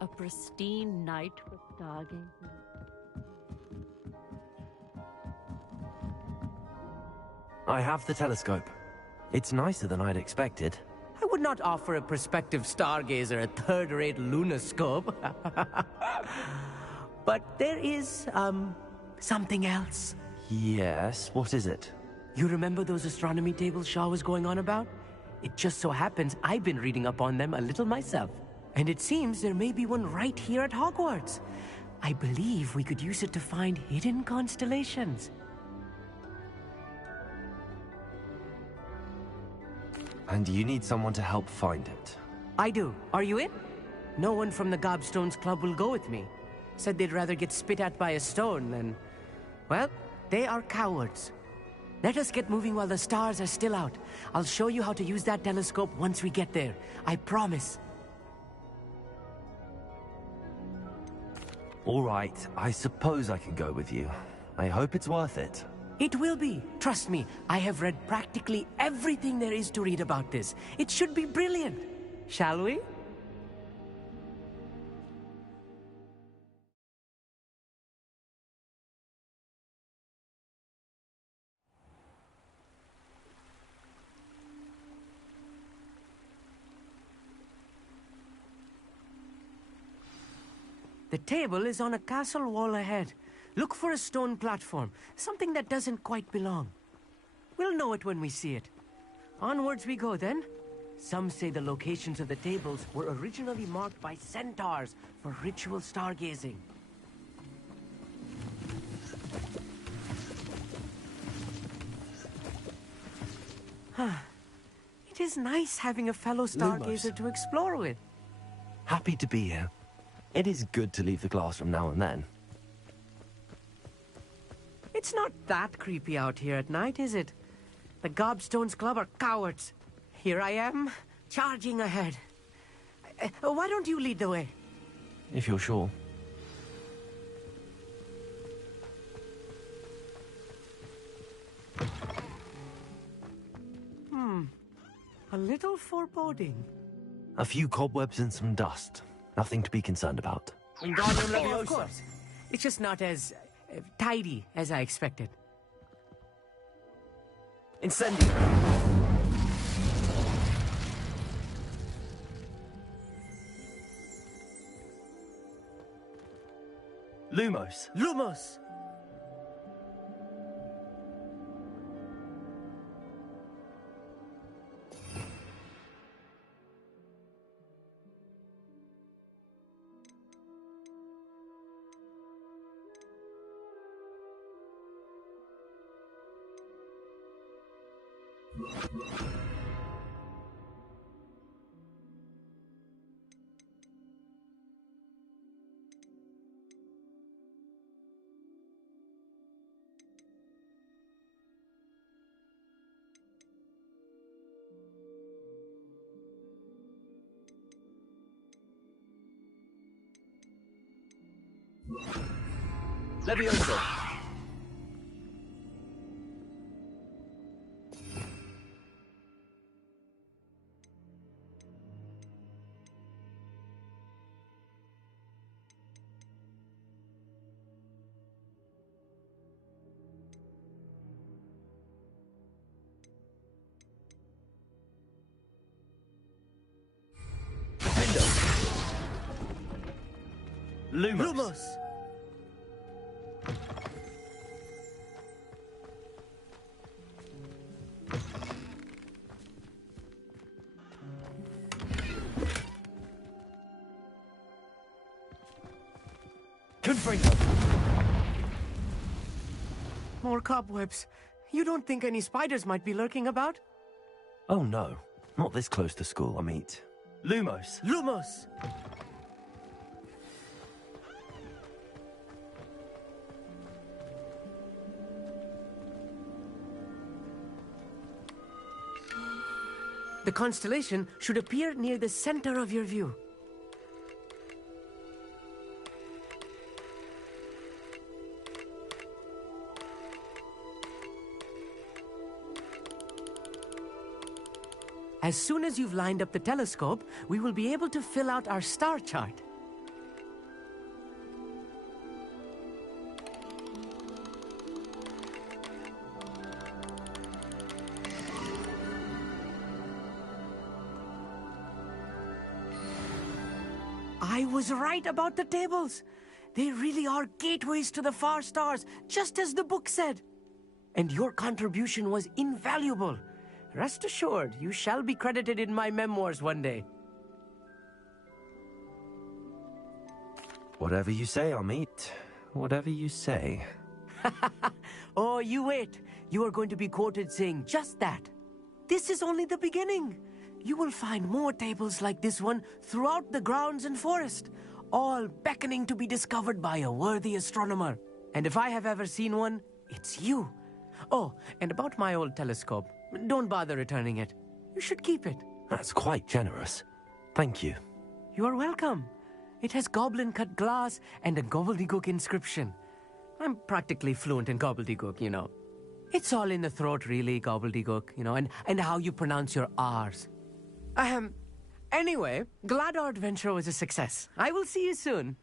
A pristine night for stargazing. I have the telescope. It's nicer than I'd expected. I would not offer a prospective stargazer a third-rate lunoscope. But there is, something else. Yes, what is it? You remember those astronomy tables Shaw was going on about? It just so happens I've been reading up on them a little myself. And it seems there may be one right here at Hogwarts. I believe we could use it to find hidden constellations. And you need someone to help find it. I do. Are you in? No one from the Gobstones Club will go with me. Said they'd rather get spit at by a stone than... Well, they are cowards. Let us get moving while the stars are still out. I'll show you how to use that telescope once we get there. I promise. All right, I suppose I can go with you. I hope it's worth it. It will be. Trust me, I have read practically everything there is to read about this. It should be brilliant. Shall we? The table is on a castle wall ahead. Look for a stone platform, something that doesn't quite belong. We'll know it when we see it. Onwards we go then. Some say the locations of the tables were originally marked by centaurs for ritual stargazing. It is nice having a fellow stargazer to explore with. Happy to be here. It is good to leave the classroom now and then. It's not that creepy out here at night, is it? The Gobstones Club are cowards. Here I am, charging ahead. Why don't you lead the way? If you're sure. A little foreboding. A few cobwebs and some dust. Nothing to be concerned about. Of course. It's just not as tidy as I expected. Incendio! Lumos! Lumos! Levioso! Lumos! More cobwebs. You don't think any spiders might be lurking about? Oh no, not this close to school, I meet. Lumos! Lumos! The constellation should appear near the center of your view. As soon as you've lined up the telescope, we will be able to fill out our star chart. I was right about the tables. They really are gateways to the far stars, just as the book said. And your contribution was invaluable. Rest assured, you shall be credited in my memoirs one day. Whatever you say, Amit. Whatever you say. Oh, you wait. You are going to be quoted saying just that. This is only the beginning. You will find more tables like this one throughout the grounds and forest, all beckoning to be discovered by a worthy astronomer. And if I have ever seen one, it's you. Oh, and about my old telescope. Don't bother returning it. You should keep it. That's quite generous. Thank you. You are welcome. It has goblin-cut glass and a gobbledygook inscription. I'm practically fluent in gobbledygook, you know. It's all in the throat, really, gobbledygook, you know, and how you pronounce your R's. Anyway, glad our adventure was a success. I will see you soon.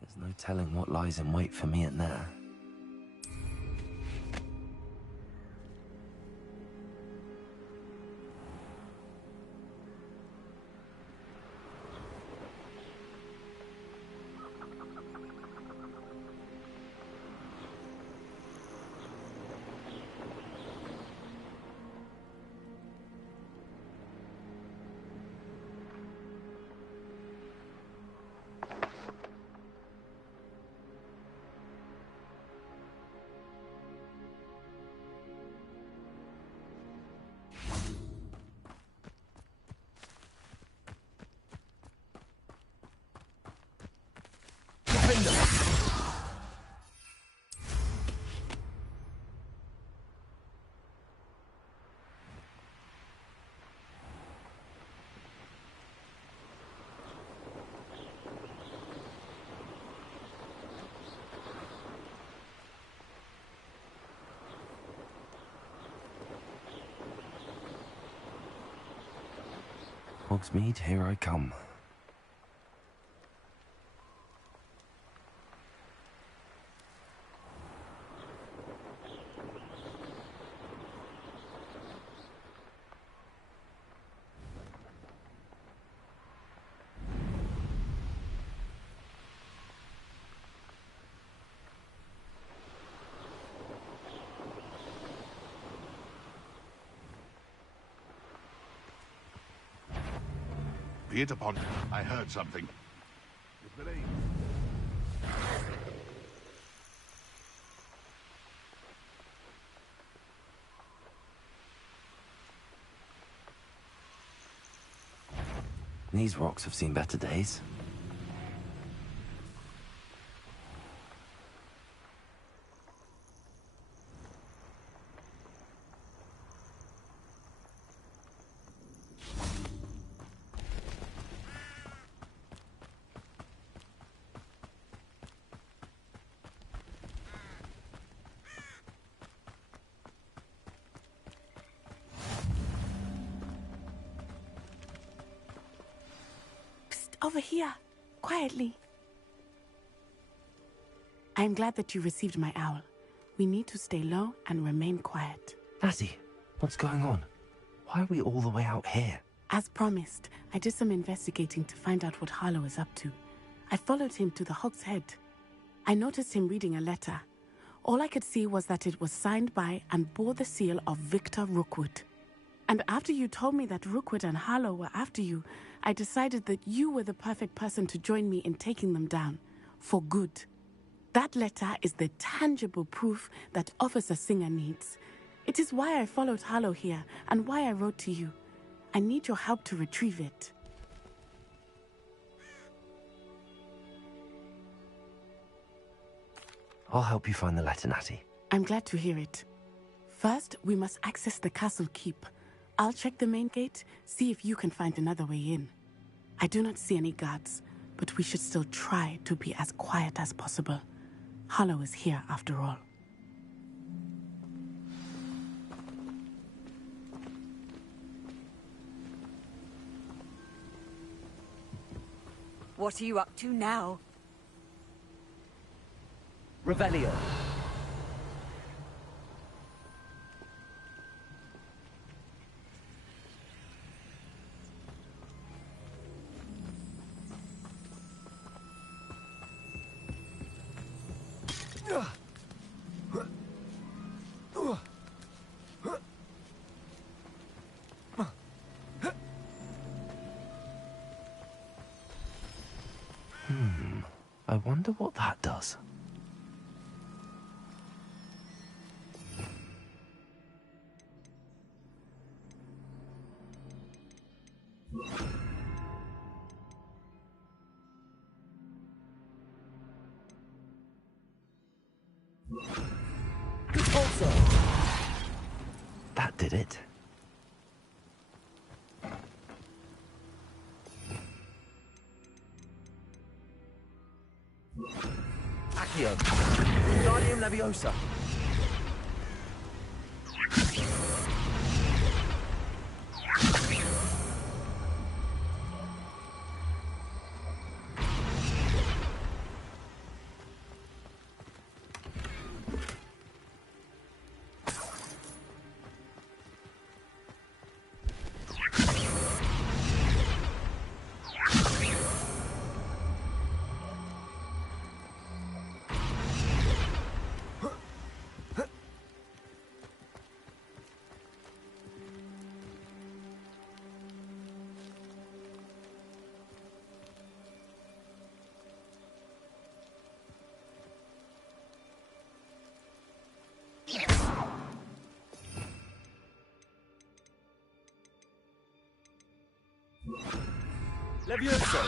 There's no telling what lies in wait for me in there. Hogsmeade, here I come. Be it upon you. I heard something. These rocks have seen better days. Over here, quietly. I am glad that you received my owl. We need to stay low and remain quiet. Natty, what's going on? Why are we all the way out here? As promised, I did some investigating to find out what Harlow is up to. I followed him to the Hog's Head. I noticed him reading a letter. All I could see was that it was signed by and bore the seal of Victor Rookwood. And after you told me that Rookwood and Harlow were after you, I decided that you were the perfect person to join me in taking them down. For good. That letter is the tangible proof that Officer Singer needs. It is why I followed Harlow here, and why I wrote to you. I need your help to retrieve it. I'll help you find the letter, Natty. I'm glad to hear it. First, we must access the castle keep. I'll check the main gate, see if you can find another way in. I do not see any guards, but we should still try to be as quiet as possible. Harlow is here after all. What are you up to now? Revelio. I wonder what that does. Also, that did it. Accio. Wingardium Leviosa. Levioso.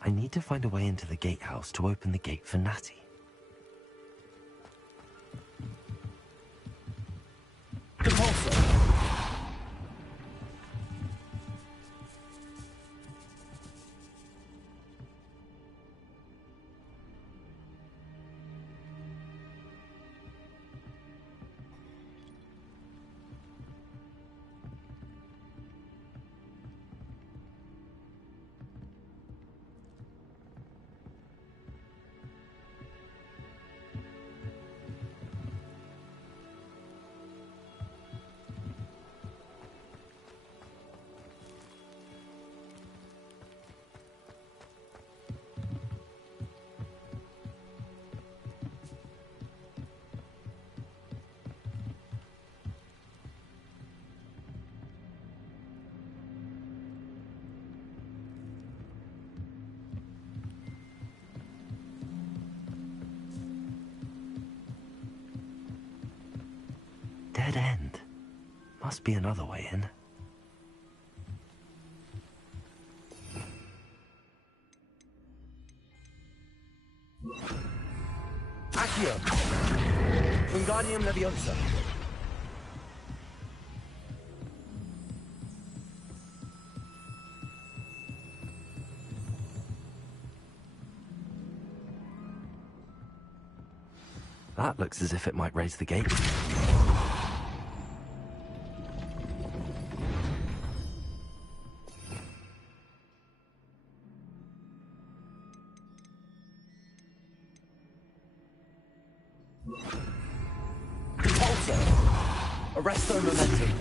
I need to find a way into the gatehouse to open the gate for Natty. Compulso. Dead end. Must be another way in. Accio. Wingardium Leviosa. That looks as if it might raise the gate. Arresto momentum.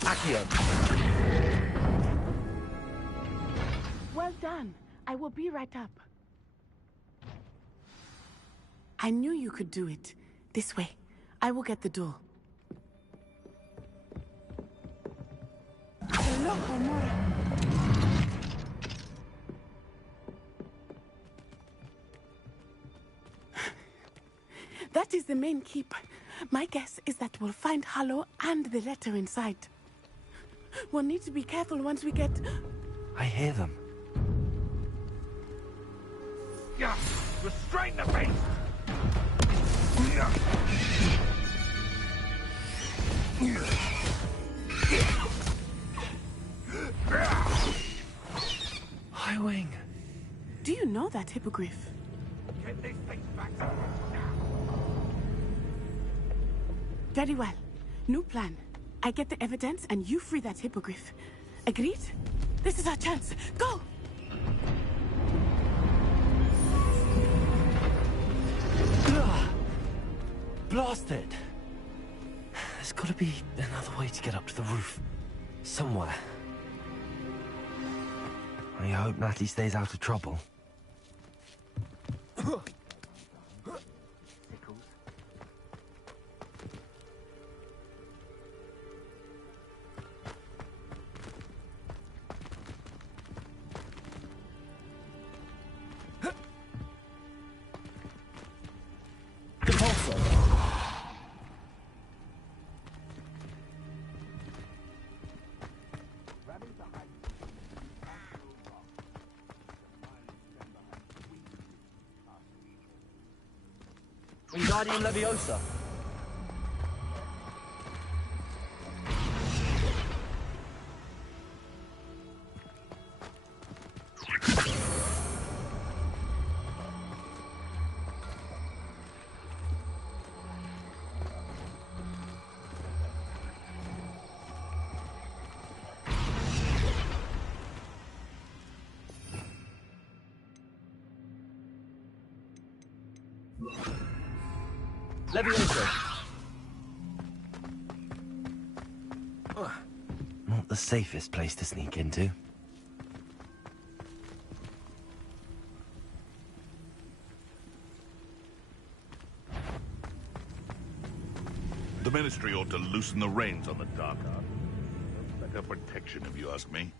Accio. Well done. I will be right up. I knew you could do it. This way. I will get the door. That is the main keep. My guess is that we'll find Hollow and the letter inside. We'll need to be careful once we get... I hear them. Yeah, restrain the beast! High Wing. Do you know that hippogriff? Get these things back to now! Very well. New plan. I get the evidence and you free that hippogriff. Agreed? This is our chance. Go! Blasted! There's gotta be another way to get up to the roof. Somewhere. I hope Natty stays out of trouble. Wingardium Leviosa. Leviosa. Not the safest place to sneak into. The Ministry ought to loosen the reins on the Dark Art. Better protection, if you ask me.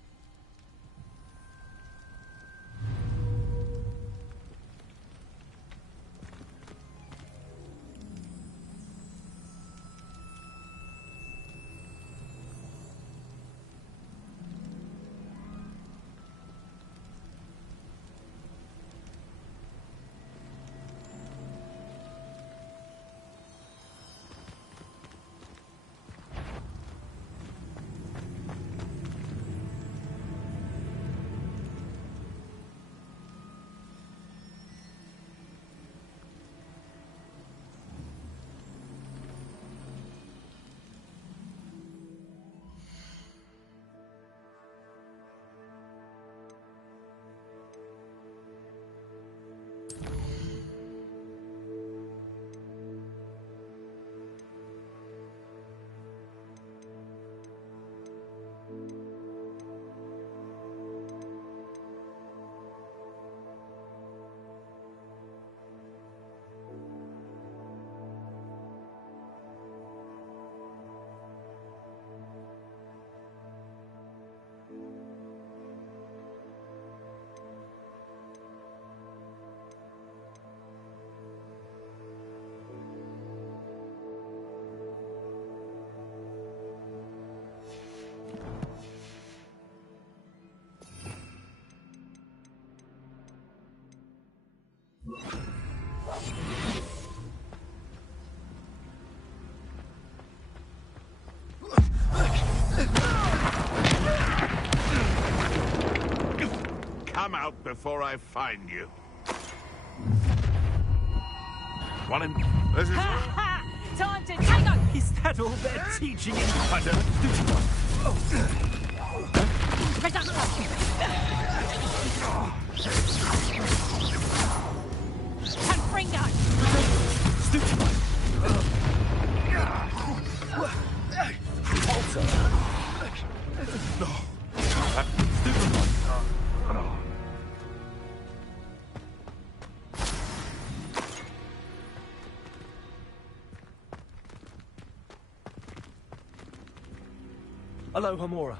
Come out before I find you. Want him? This is... Time to take off! Is that all they're teaching in? I don't... Confringo! Hello, Hamura.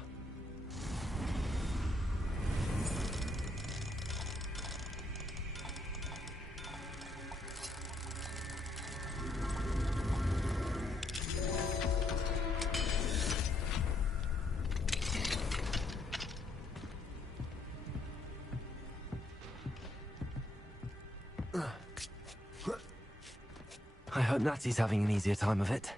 I hope Natty's having an easier time of it.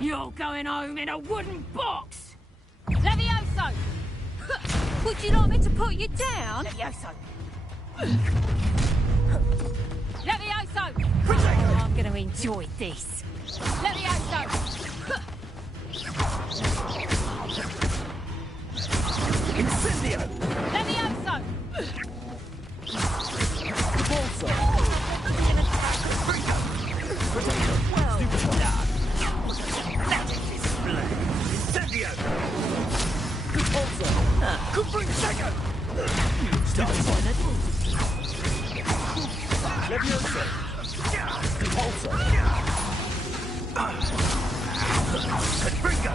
You're going home in a wooden box! Levioso! Would you like me to put you down? Levioso! Levioso! Oh, I'm going to enjoy this. Levioso! Incendio! Levioso! Repulso! Well done! That is splendid! Incendio! Repulso! Comprensego! Levioso! Repulso! Confringo!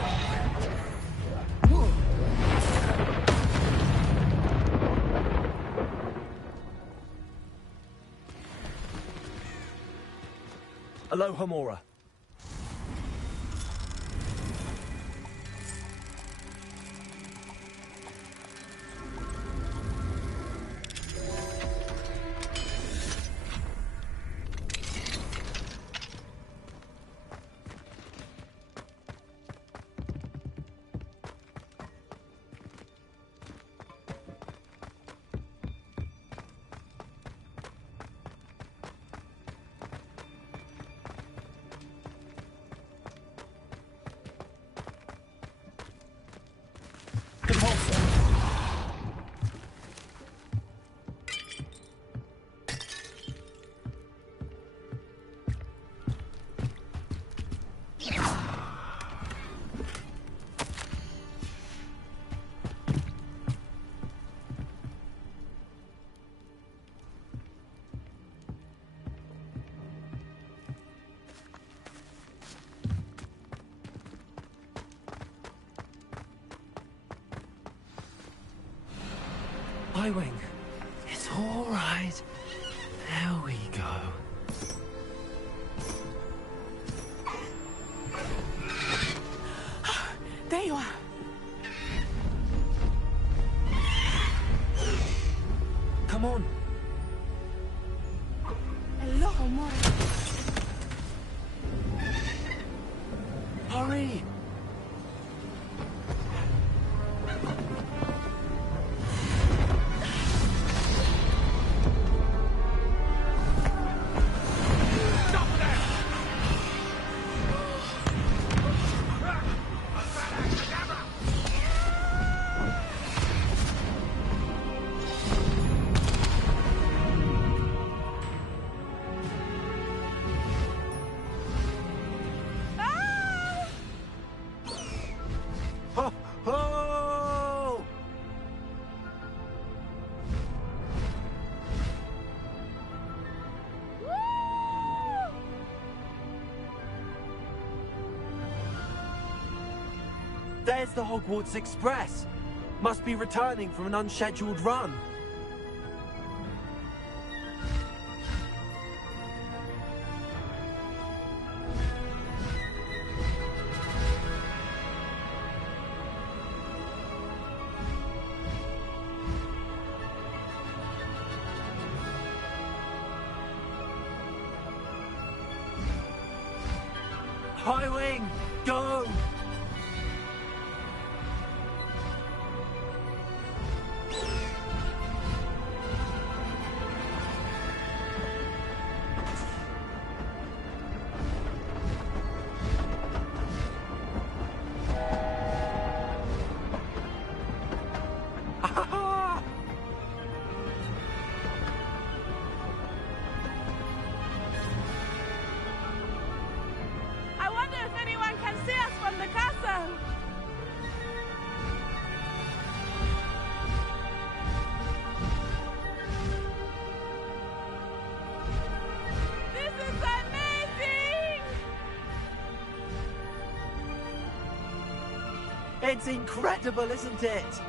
Aloha Mora. Wing. It's all right. There we go. There you are. Come on. Hello, Mora. Hurry. There's the Hogwarts Express. Must be returning from an unscheduled run. High Wing, go! I wonder if anyone can see us from the castle. This is amazing! It's incredible, isn't it?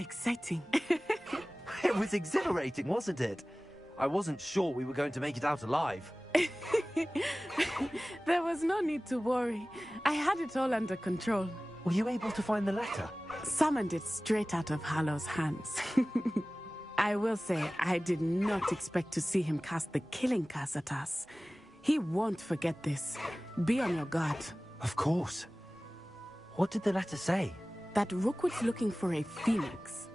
exciting. It was exhilarating, wasn't it? I wasn't sure we were going to make it out alive. There was no need to worry. I had it all under control. Were you able to find the letter? Summoned it straight out of Hallow's hands. I will say, I did not expect to see him cast the killing curse at us. He won't forget this. Be on your guard. Of course. What did the letter say? That Rookwood's looking for a phoenix.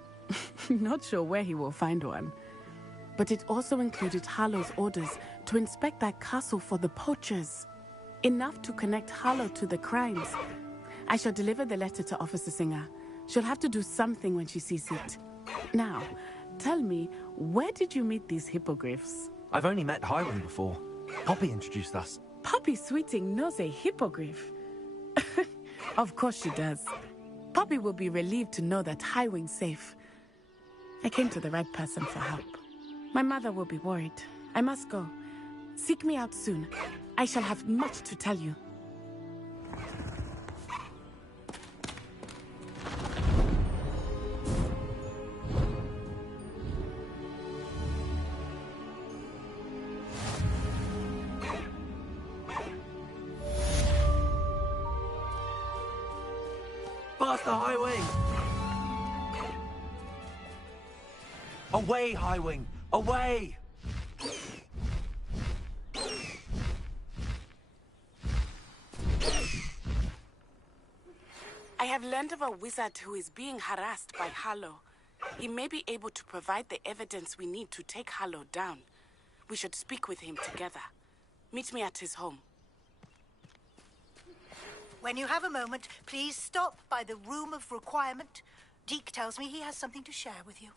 Not sure where he will find one. But it also included Hallow's orders to inspect that castle for the poachers. Enough to connect Hallow to the crimes. I shall deliver the letter to Officer Singer. She'll have to do something when she sees it. Now, tell me, where did you meet these hippogriffs? I've only met Highwing before. Poppy introduced us. Poppy Sweeting knows a hippogriff. Of course she does. Poppy will be relieved to know that Highwing's safe. I came to the right person for help. My mother will be worried. I must go. Seek me out soon. I shall have much to tell you. Faster, Highwing! Away, Highwing! Away! I have learned of a wizard who is being harassed by Hallow. He may be able to provide the evidence we need to take Hallow down. We should speak with him together. Meet me at his home. When you have a moment, please stop by the Room of Requirement. Deke tells me he has something to share with you.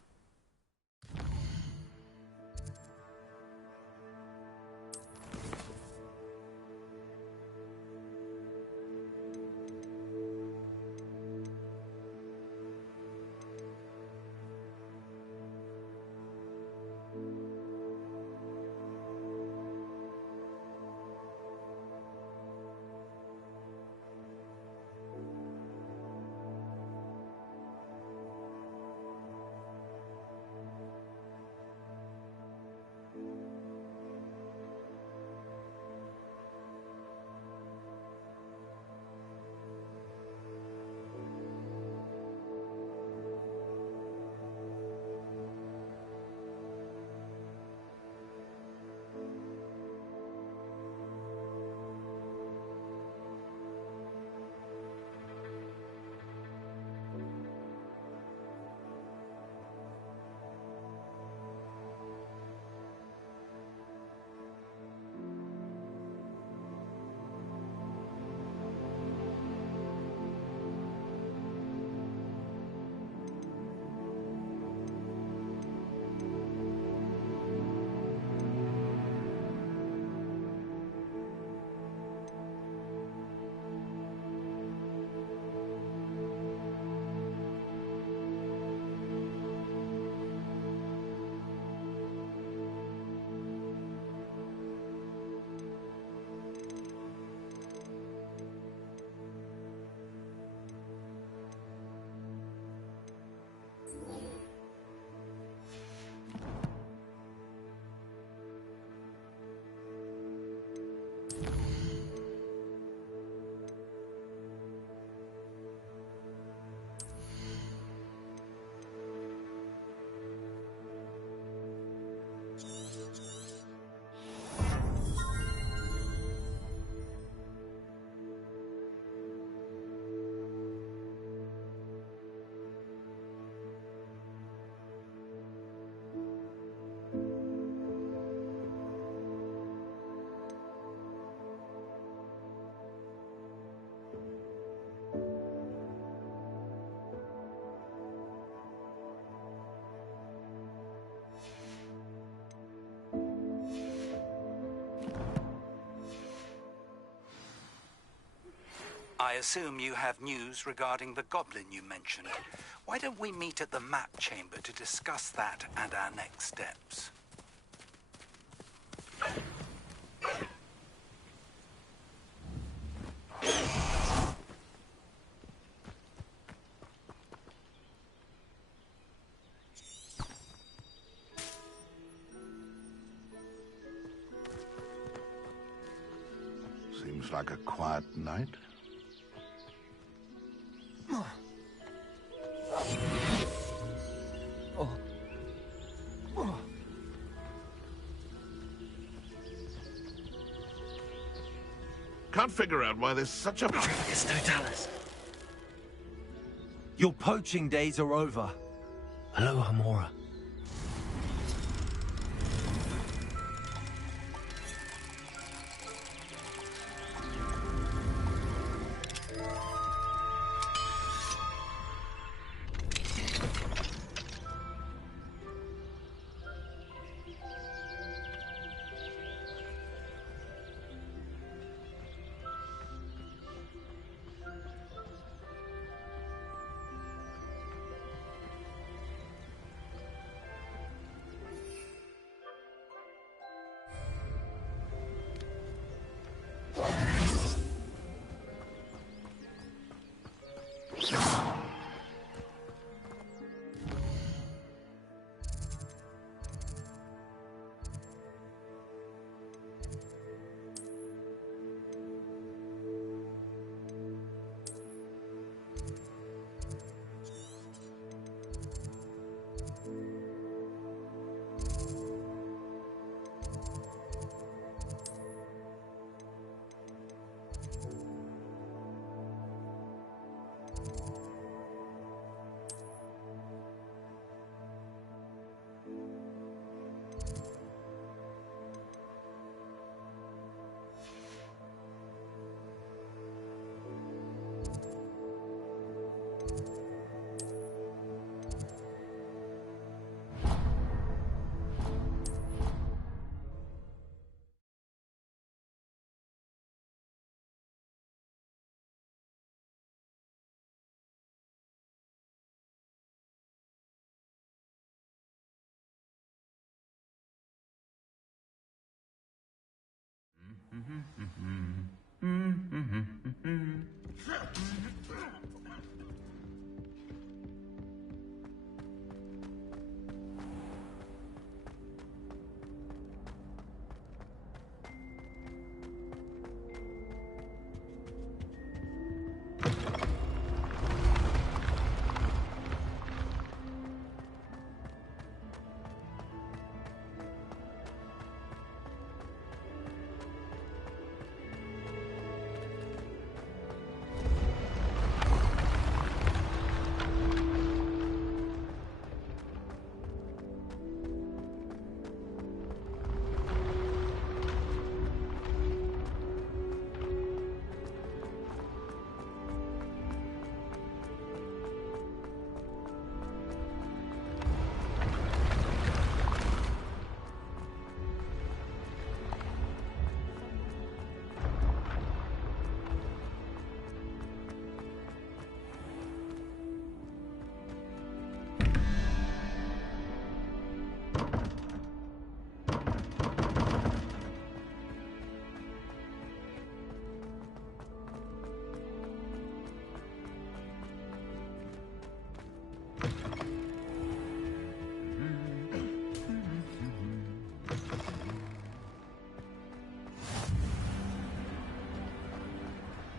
I assume you have news regarding the goblin you mentioned. Why don't we meet at the map chamber to discuss that and our next steps? Seems like a quiet night. Can't figure out why there's such a... It's Totalis. Your poaching days are over. Hello, Hamora.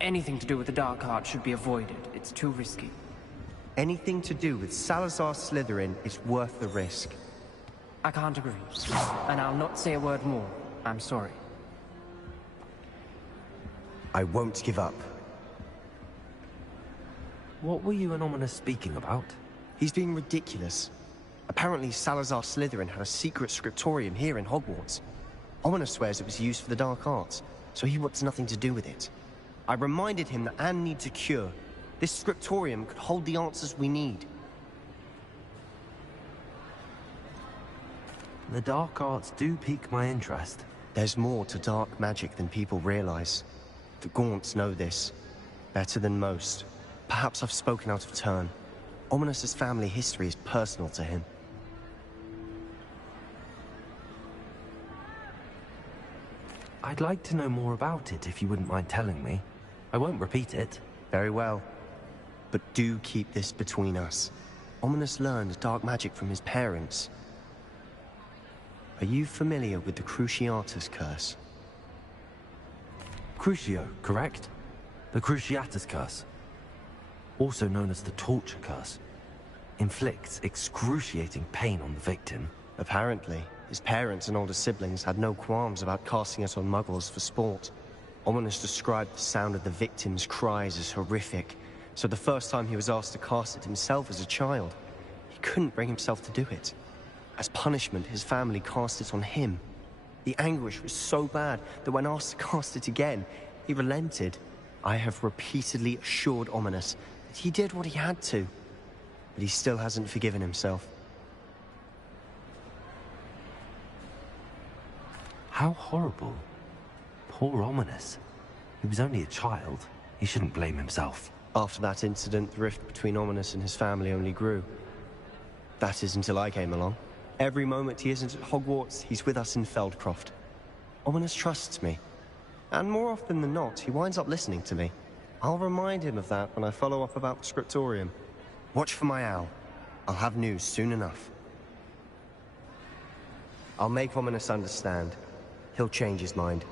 Anything to do with the Dark Art should be avoided. It's too risky. Anything to do with Salazar Slytherin is worth the risk. I can't agree. And I'll not say a word more. I'm sorry. I won't give up. What were you and Ominous speaking about? He's being ridiculous. Apparently Salazar Slytherin had a secret scriptorium here in Hogwarts. Ominous swears it was used for the Dark Arts, so he wants nothing to do with it. I reminded him that Anne needs a cure. This scriptorium could hold the answers we need. The Dark Arts do pique my interest. There's more to dark magic than people realize. The Gaunts know this. Better than most. Perhaps I've spoken out of turn. Ominous's family history is personal to him. I'd like to know more about it if you wouldn't mind telling me. I won't repeat it. Very well. But do keep this between us. Ominous learned dark magic from his parents. Are you familiar with the Cruciatus Curse? Crucio, correct? The Cruciatus curse. Also known as the torture curse. Inflicts excruciating pain on the victim. Apparently, his parents and older siblings had no qualms about casting it on muggles for sport. Ominous described the sound of the victim's cries as horrific, so the first time he was asked to cast it himself as a child, he couldn't bring himself to do it. As punishment, his family cast it on him. The anguish was so bad that when asked to cast it again, he relented. I have repeatedly assured Ominous that he did what he had to, but he still hasn't forgiven himself. How horrible. Poor Ominous. He was only a child. He shouldn't blame himself. After that incident, the rift between Ominous and his family only grew. That is until I came along. Every moment he isn't at Hogwarts, he's with us in Feldcroft. Ominous trusts me. And more often than not, he winds up listening to me. I'll remind him of that when I follow up about the scriptorium. Watch for my owl. I'll have news soon enough. I'll make Ominous understand. He'll change his mind.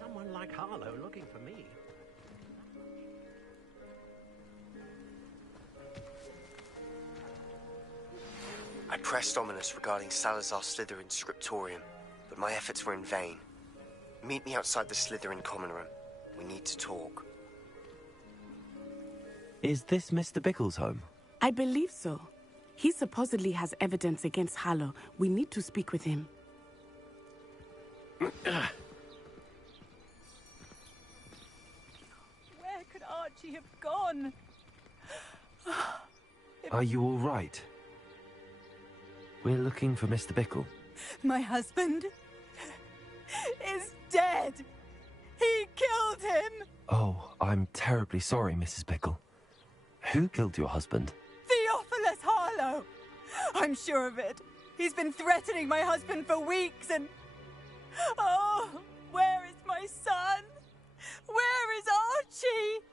Someone like Harlow looking for me. I pressed Ominous regarding Salazar Slytherin's scriptorium, but my efforts were in vain. Meet me outside the Slytherin common room. We need to talk. Is this Mr. Bickle's home? I believe so. He supposedly has evidence against Harlow. We need to speak with him. Where could Archie have gone? Are you all right? We're looking for Mr. Bickle. My husband is dead. He killed him. Oh, I'm terribly sorry, Mrs. Bickle. Who killed your husband? Theophilus Harlow. I'm sure of it. He's been threatening my husband for weeks and... Oh, where is my son? Where is Archie?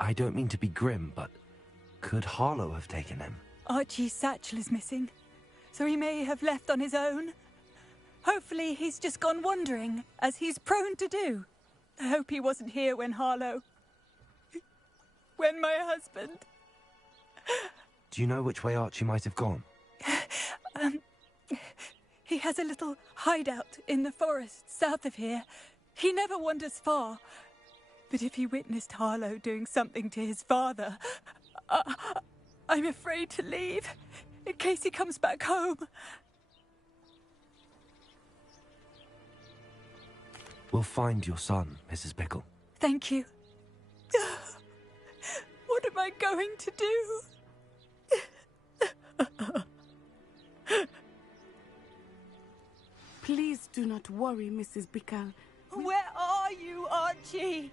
I don't mean to be grim, but could Harlow have taken him? Archie's satchel is missing, so he may have left on his own. Hopefully he's just gone wandering, as he's prone to do. I hope he wasn't here when Harlow... when my husband... Do you know which way Archie might have gone? He has a little hideout in the forest south of here. He never wanders far. But if he witnessed Harlow doing something to his father, I'm afraid to leave, in case he comes back home. We'll find your son, Mrs. Bickle. Thank you. What am I going to do? Please do not worry, Mrs. Bickle. Where are you, Archie?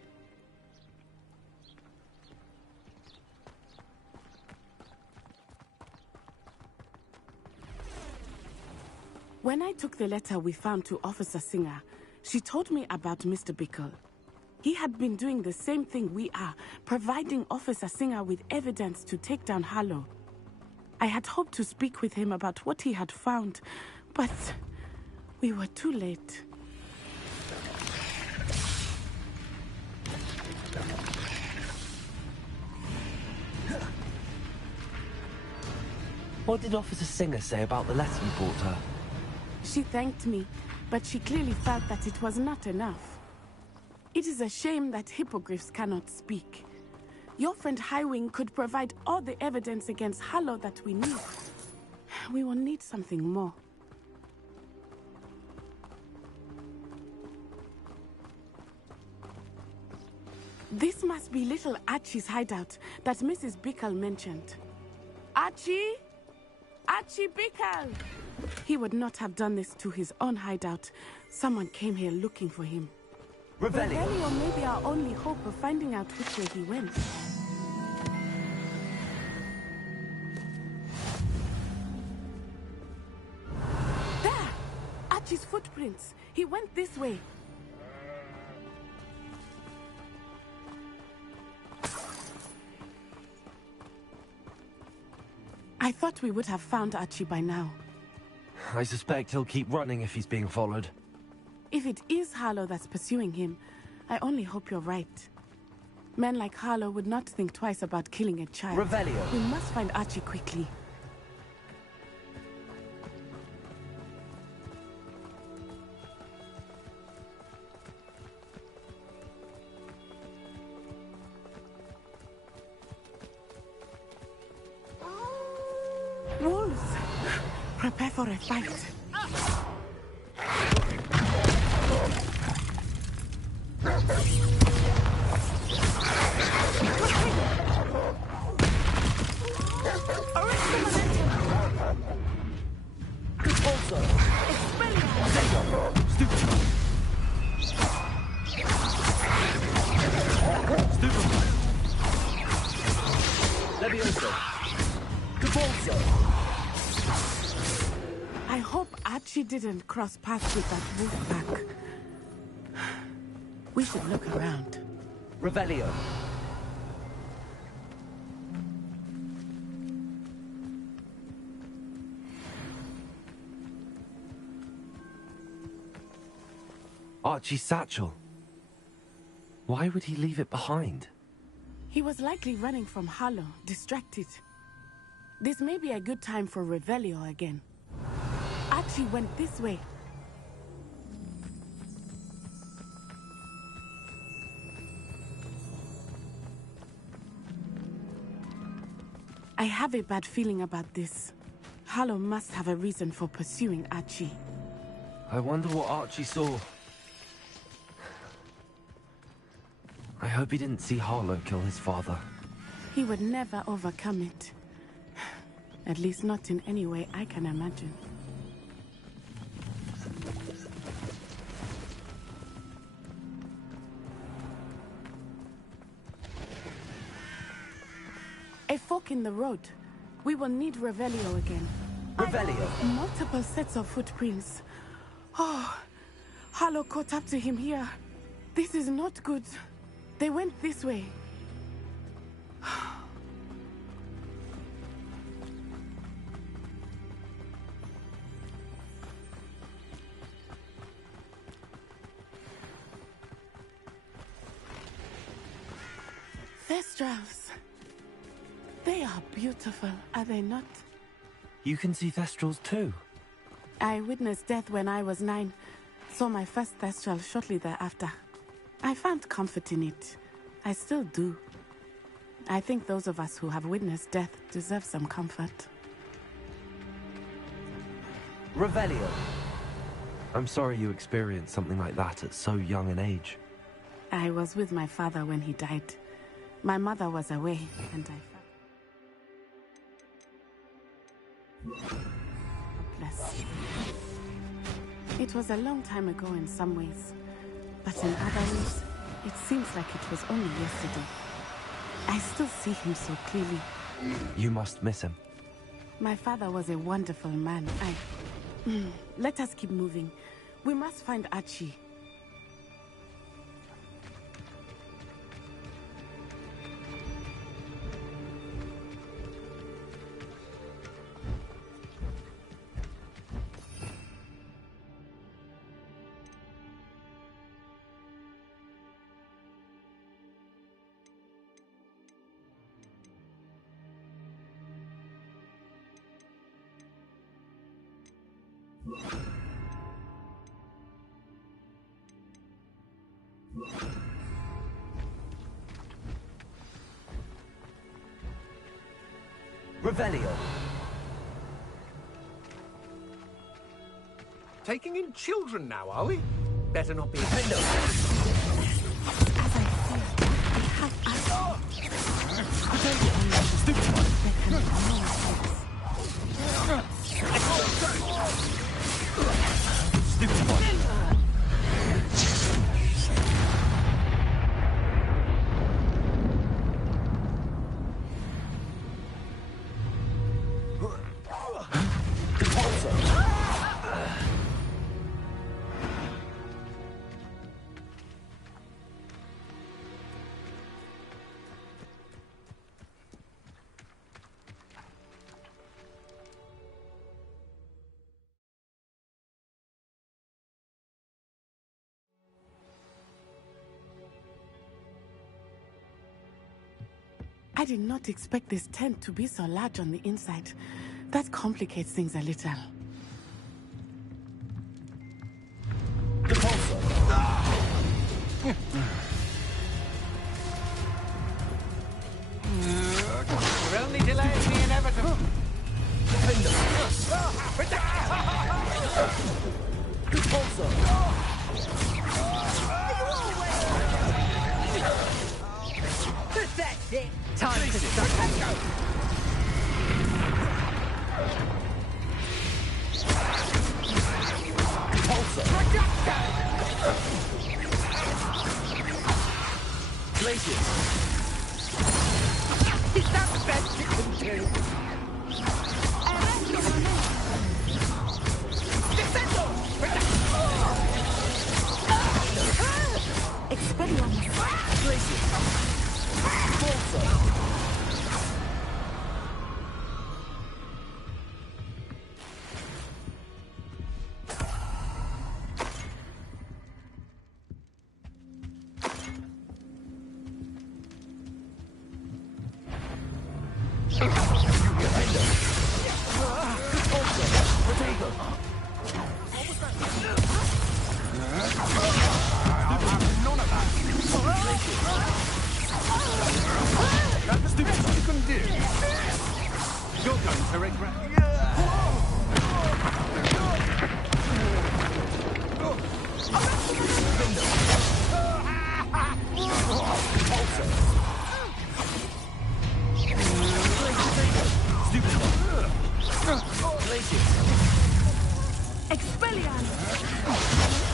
When I took the letter we found to Officer Singer, she told me about Mr. Bickle. He had been doing the same thing we are, providing Officer Singer with evidence to take down Harlow. I had hoped to speak with him about what he had found, but we were too late. What did Officer Singer say about the letter you brought her? She thanked me, but she clearly felt that it was not enough. It is a shame that hippogriffs cannot speak. Your friend Highwing could provide all the evidence against Harlow that we need. We will need something more. This must be little Archie's hideout that Mrs. Bickle mentioned. Archie? Archie Bickle! He would not have done this to his own hideout. Someone came here looking for him. Revelio may be our only hope of finding out which way he went. There! Archie's footprints. He went this way. I thought we would have found Archie by now. I suspect he'll keep running if he's being followed. If it is Harlow that's pursuing him, I only hope you're right. Men like Harlow would not think twice about killing a child. Revelio. We must find Archie quickly. Wolves! Prepare for a fight. I hope Archie didn't cross paths with that wolf pack. We should look around. Revelio. Archie's satchel. Why would he leave it behind? He was likely running from Harlow, distracted. This may be a good time for Revelio again. Archie went this way. I have a bad feeling about this. Harlow must have a reason for pursuing Archie. I wonder what Archie saw. I hope he didn't see Harlow kill his father. He would never overcome it. At least not in any way I can imagine. A fork in the road. We will need Revelio again. Revelio? Multiple sets of footprints. Oh, Harlow caught up to him here. This is not good. They went this way. Thestrals. They are beautiful, are they not? You can see Thestrals too? I witnessed death when I was 9. Saw my first Thestral shortly thereafter. I found comfort in it. I still do. I think those of us who have witnessed death deserve some comfort. Revelio. I'm sorry you experienced something like that at so young an age. I was with my father when he died. My mother was away, and I felt helpless. It was a long time ago in some ways, but in other ways, it seems like it was only yesterday. I still see him so clearly. You must miss him. My father was a wonderful man. Let us keep moving. We must find Archie. Revelio. Taking in children now, are we? Better not be. I did not expect this tent to be so large on the inside. That complicates things a little. We're only delaying the inevitable. Pathetic. Time to start. Places. Is that the best you can do? Expelliarmus. Places. That's the stupidest you can do. You're going to regret.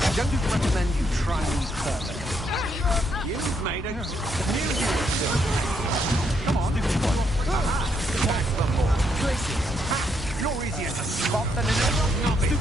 I don't recommend you try me further. You've made a new Come on, attack them more. Places. You're easier to spot than an novice.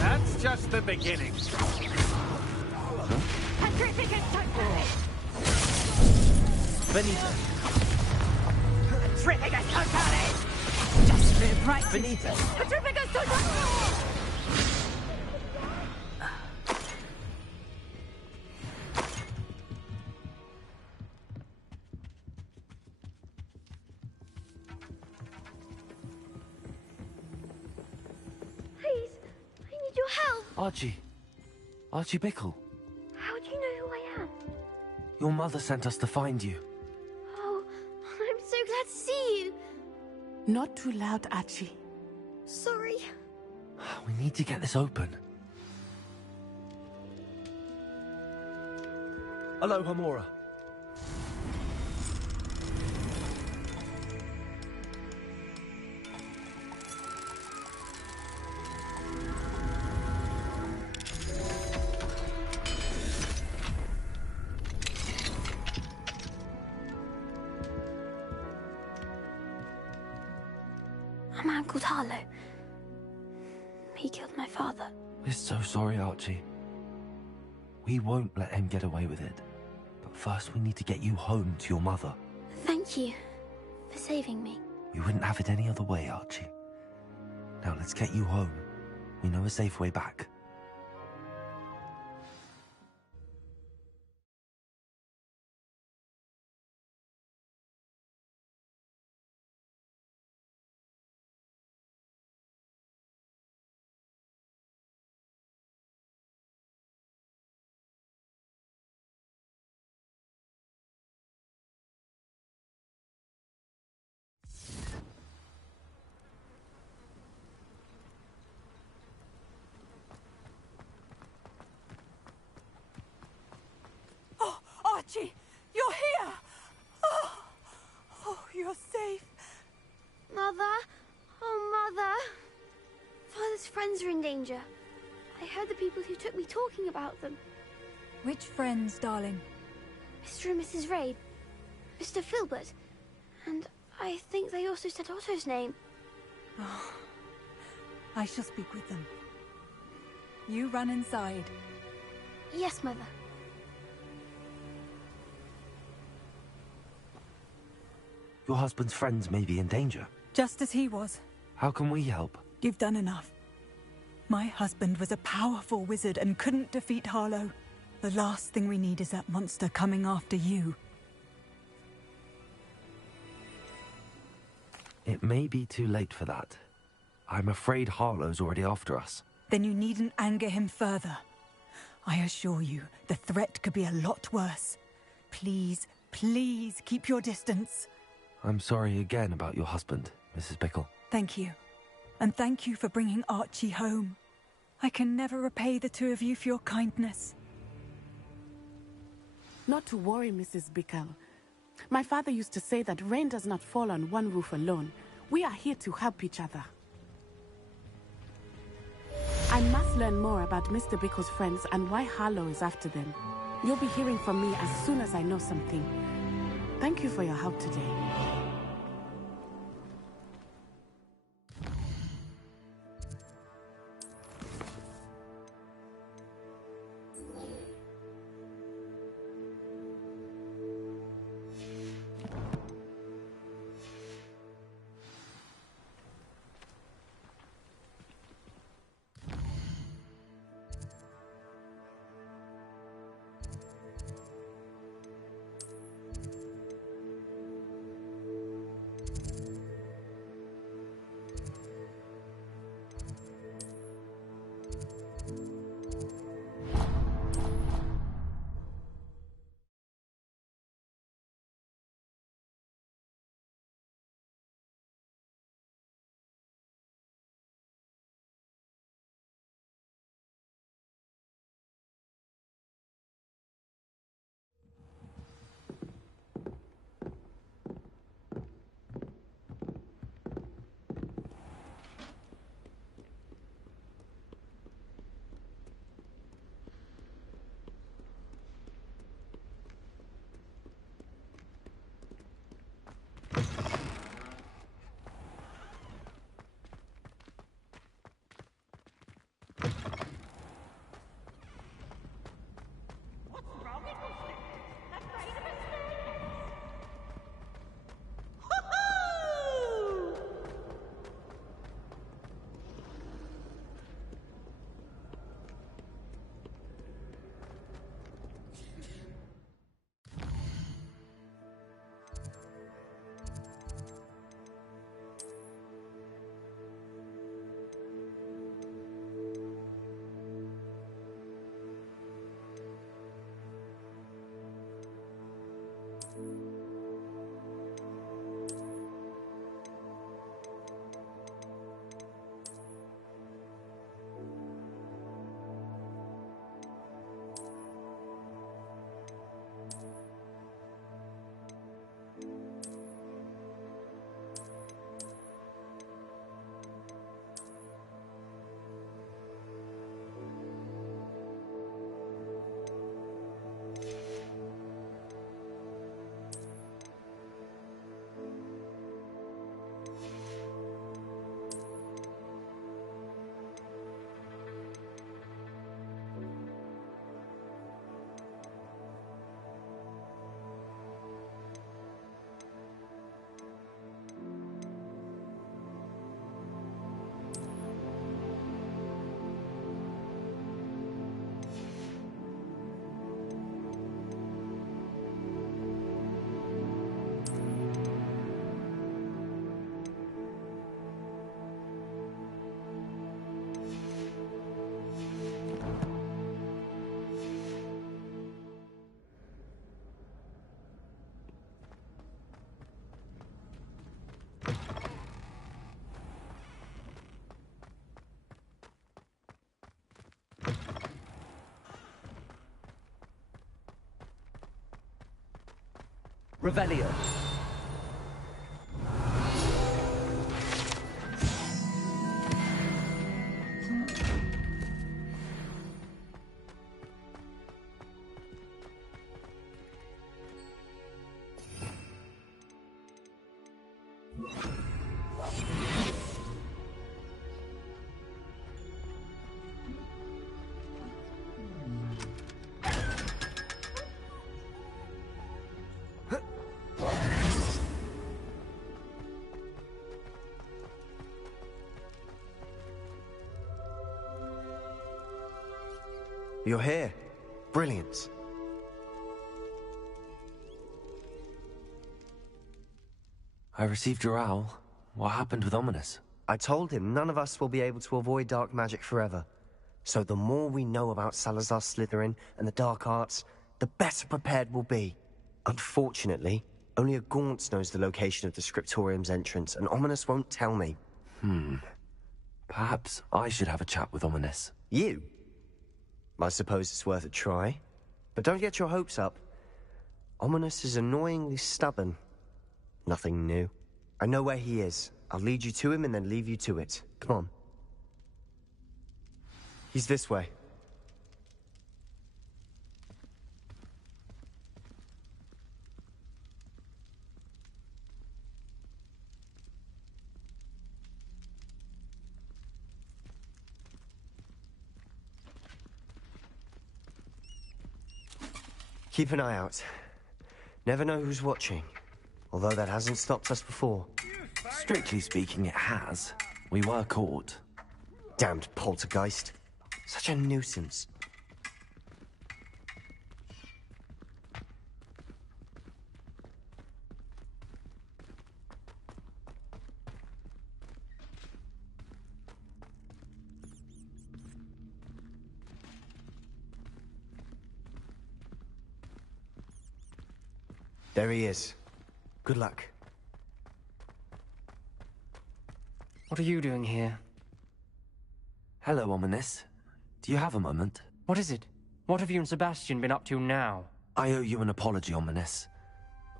That's just the beginning. Benito. Petrificus totalis! Just live right. Benito. Petrificus totalis! Please, I need your help. Archie. Archie Bickle. How do you know who I am? Your mother sent us to find you. Oh, I'm so glad to see you. Not too loud, Archie. Sorry. We need to get this open. Hello, Hamura. A man called Harlow. He killed my father. We're so sorry, Archie. We won't let him get away with it. But first we need to get you home to your mother. Thank you for saving me. You wouldn't have it any other way, Archie. Now let's get you home. We know a safe way back. Oh, Archie, you're here! Oh, you're safe. Mother? Oh, Mother. Father's friends are in danger. I heard the people who took me talking about them. Which friends, darling? Mr. and Mrs. Ray, Mr. Filbert, and I think they also said Otto's name. Oh, I shall speak with them. You run inside. Yes, Mother. Your husband's friends may be in danger. Just as he was. How can we help? You've done enough. My husband was a powerful wizard and couldn't defeat Harlow. The last thing we need is that monster coming after you. It may be too late for that. I'm afraid Harlow's already after us. Then you needn't anger him further. I assure you, the threat could be a lot worse. Please, please keep your distance. I'm sorry again about your husband, Mrs. Bickle. Thank you. And thank you for bringing Archie home. I can never repay the two of you for your kindness. Not to worry, Mrs. Bickle. My father used to say that rain does not fall on one roof alone. We are here to help each other. I must learn more about Mr. Bickle's friends and why Harlow is after them. You'll be hearing from me as soon as I know something. Thank you for your help today. Revelio. You're here. Brilliant. I received your owl. What happened with Ominous? I told him none of us will be able to avoid dark magic forever. So the more we know about Salazar Slytherin and the dark arts, the better prepared we'll be. Unfortunately, only a Gaunt knows the location of the Scriptorium's entrance, and Ominous won't tell me. Perhaps I should have a chat with Ominous. You? I suppose it's worth a try. But don't get your hopes up. Ominous is annoyingly stubborn. Nothing new. I know where he is. I'll lead you to him and then leave you to it. Come on. He's this way. Keep an eye out. Never know who's watching. Although that hasn't stopped us before. Strictly speaking, it has. We were caught. Damned poltergeist. Such a nuisance. There he is. Good luck. What are you doing here? Hello, Ominous. Do you have a moment? What is it? What have you and Sebastian been up to now? I owe you an apology, Ominous.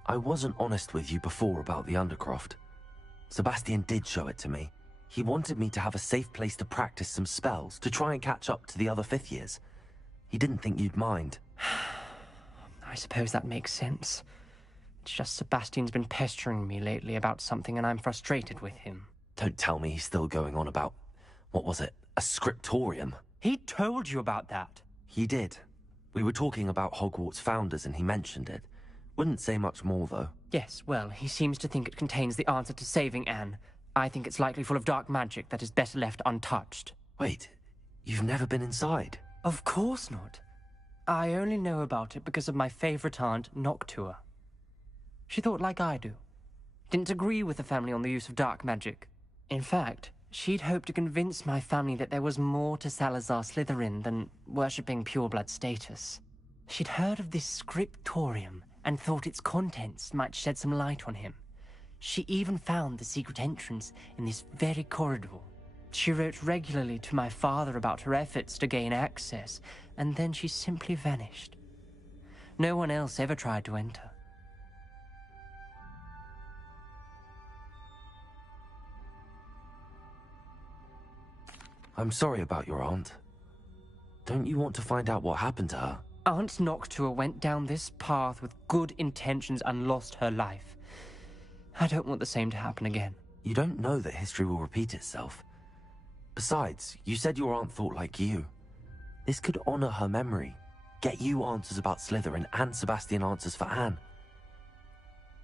I wasn't honest with you before about the Undercroft. Sebastian did show it to me. He wanted me to have a safe place to practice some spells, to try and catch up to the other fifth years. He didn't think you'd mind. I suppose that makes sense. It's just Sebastian's been pestering me lately about something and I'm frustrated with him. Don't tell me he's still going on about, what was it, a scriptorium? He told you about that? He did. We were talking about Hogwarts founders and he mentioned it. Wouldn't say much more, though. Yes, well, he seems to think it contains the answer to saving Anne. I think it's likely full of dark magic that is better left untouched. Wait, you've never been inside? Of course not. I only know about it because of my favorite aunt, Noctua. She thought like I do. Didn't agree with the family on the use of dark magic. In fact, she'd hoped to convince my family that there was more to Salazar Slytherin than worshipping pureblood status. She'd heard of this scriptorium and thought its contents might shed some light on him. She even found the secret entrance in this very corridor. She wrote regularly to my father about her efforts to gain access, and then she simply vanished. No one else ever tried to enter. I'm sorry about your aunt. Don't you want to find out what happened to her? Aunt Noctua went down this path with good intentions and lost her life. I don't want the same to happen again. You don't know that history will repeat itself. Besides, you said your aunt thought like you. This could honor her memory, get you answers about Slytherin and Sebastian answers for Anne.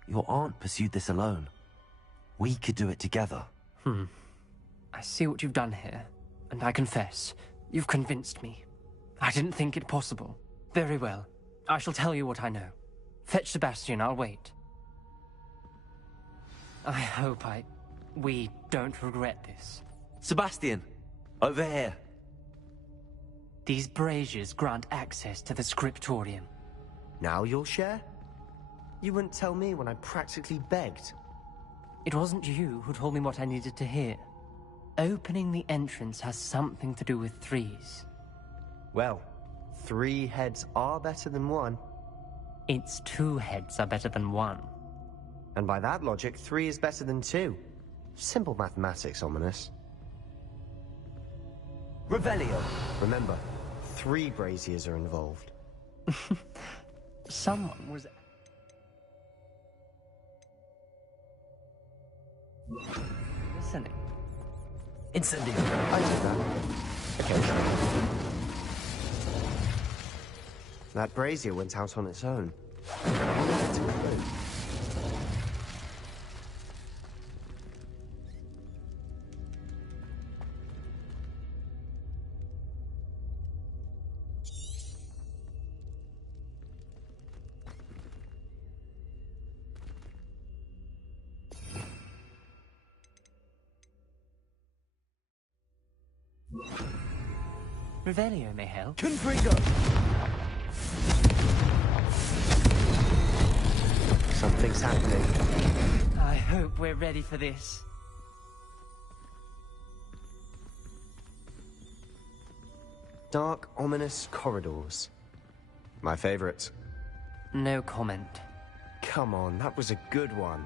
Your aunt pursued this alone. We could do it together. I see what you've done here, and I confess, you've convinced me. I didn't think it possible. Very well. I shall tell you what I know. Fetch Sebastian, I'll wait. I hope we don't regret this. Sebastian! Over here! These braziers grant access to the scriptorium. Now you'll share? You wouldn't tell me when I practically begged. It wasn't you who told me what I needed to hear. Opening the entrance has something to do with threes. Well, 3 heads are better than 1. It's 2 heads are better than 1. And by that logic, 3 is better than 2. Simple mathematics, Ominous. Revelio! Remember, 3 braziers are involved. Someone was... listening. Incendio. I do that. Okay. That brazier went out on its own. That's a clue. Revelio may help. Confringo! Something's happening. I hope we're ready for this. Dark, ominous corridors. My favorite. No comment. Come on, that was a good one.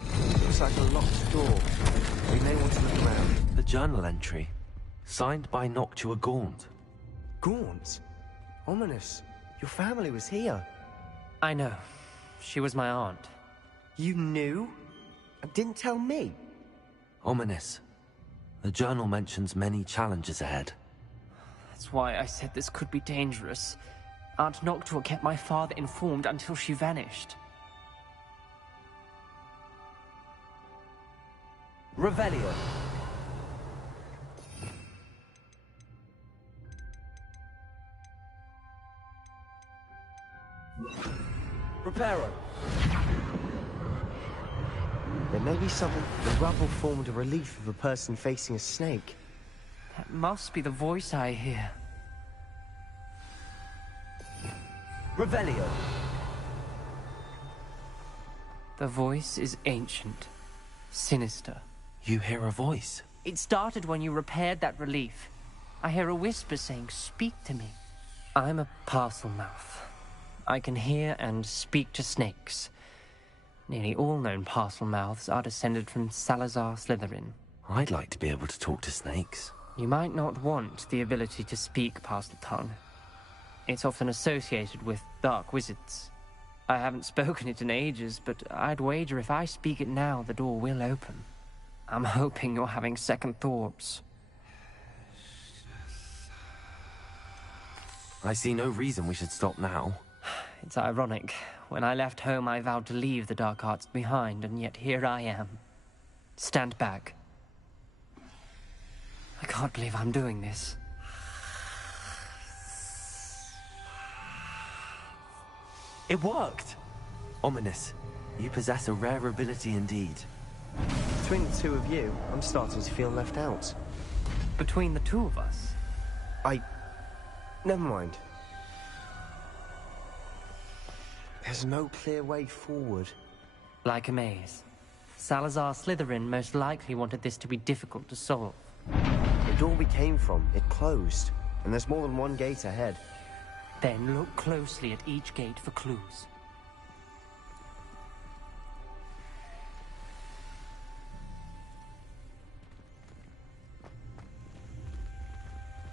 Looks like a locked door. We may want to look around. The journal entry. Signed by Noctua Gaunt. Gaunt? Ominous. Your family was here. I know. She was my aunt. You knew? And didn't tell me? Ominous. The journal mentions many challenges ahead. That's why I said this could be dangerous. Aunt Noctua kept my father informed until she vanished. Revelio. Reparo. There may be something. The rubble formed a relief of a person facing a snake. That must be the voice I hear. Revelio. The voice is ancient, sinister. You hear a voice? It started when you repaired that relief. I hear a whisper saying, "Speak to me." I'm a parcel mouth. I can hear and speak to snakes. Nearly all known parcel mouths are descended from Salazar Slytherin. I'd like to be able to talk to snakes. You might not want the ability to speak past the tongue. It's often associated with dark wizards. I haven't spoken it in ages, but I'd wager if I speak it now, the door will open. I'm hoping you're having second thoughts. I see no reason we should stop now. It's ironic. When I left home, I vowed to leave the dark arts behind, and yet here I am. Stand back. I can't believe I'm doing this. It worked! Ominous, you possess a rare ability indeed. Between the two of you, I'm starting to feel left out. Between the two of us? Never mind. There's no clear way forward. Like a maze. Salazar Slytherin most likely wanted this to be difficult to solve. The door we came from, it closed. And there's more than one gate ahead. Then look closely at each gate for clues.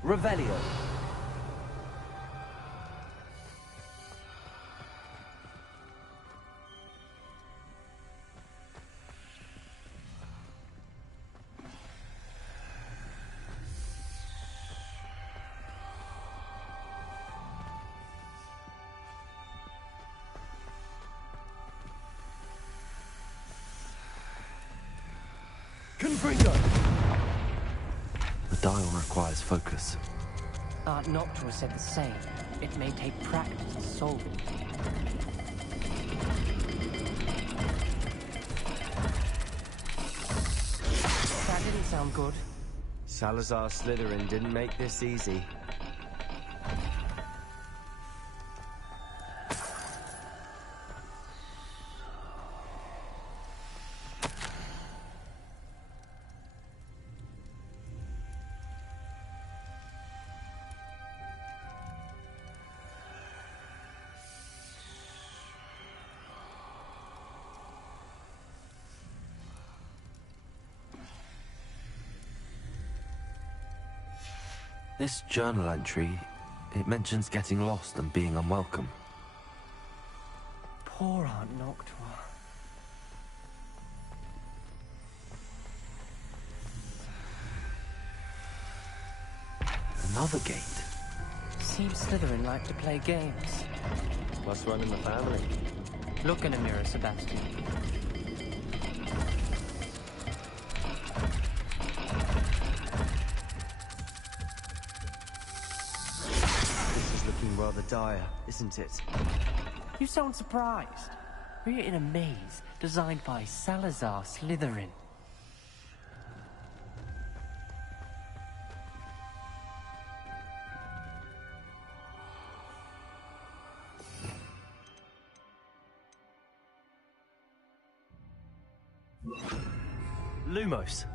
Revelio. Confringo. The dial requires focus. Aunt Noctua said the same. It may take practice to solve it. That didn't sound good. Salazar Slytherin didn't make this easy. This journal entry, it mentions getting lost and being unwelcome. Poor Aunt Noctua. Another gate. Seems Slytherin like to play games. Must run in the family. Look in a mirror, Sebastian. This is looking rather dire, isn't it? You sound surprised. We're in a maze designed by Salazar Slytherin. Lumos.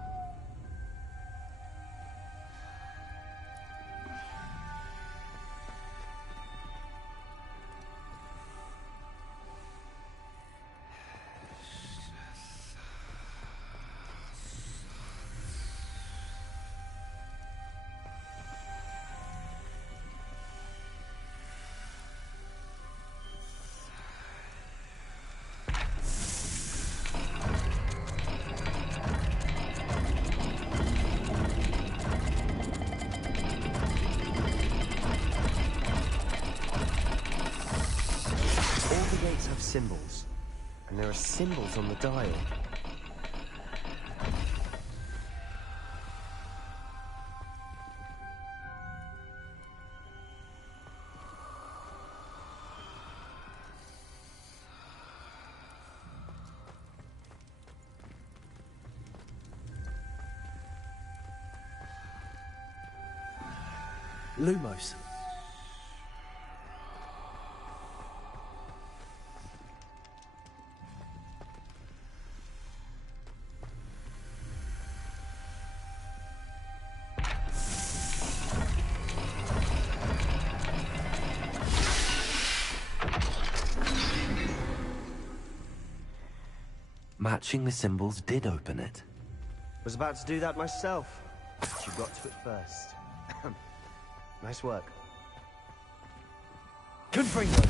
Symbols. And there are symbols on the dial. Lumos. Matching the symbols did open it. Was about to do that myself, but you got to it first. Nice work. Confringo!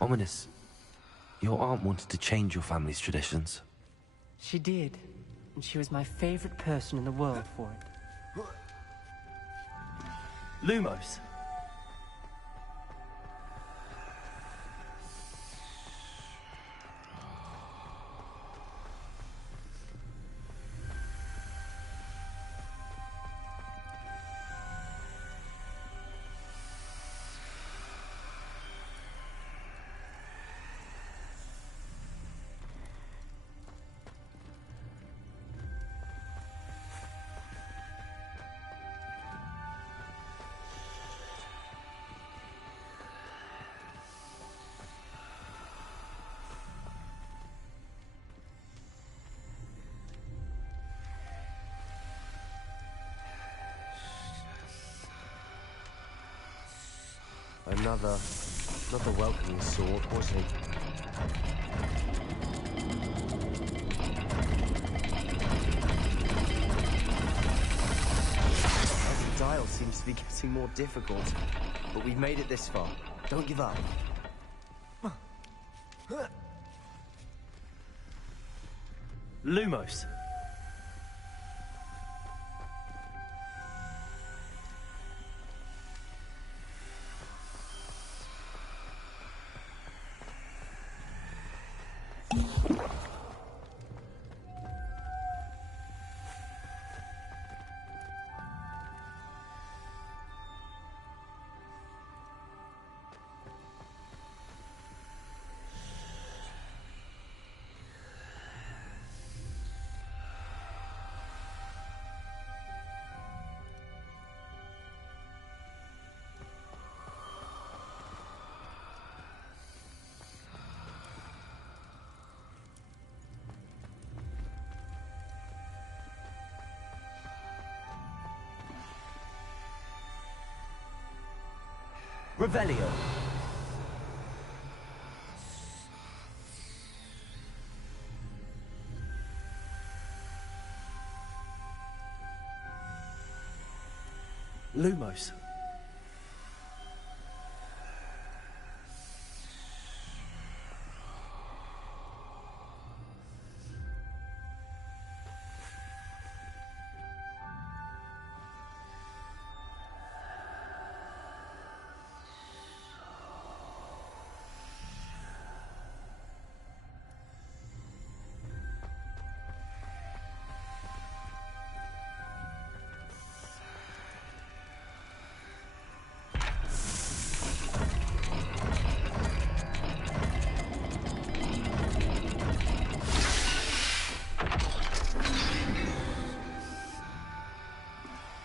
Ominous. Your aunt wanted to change your family's traditions. She did, and she was my favorite person in the world for it. Lumos. Another welcoming sort, was he? Every dial seems to be getting more difficult, but we've made it this far. Don't give up. Lumos. Revelio. Lumos.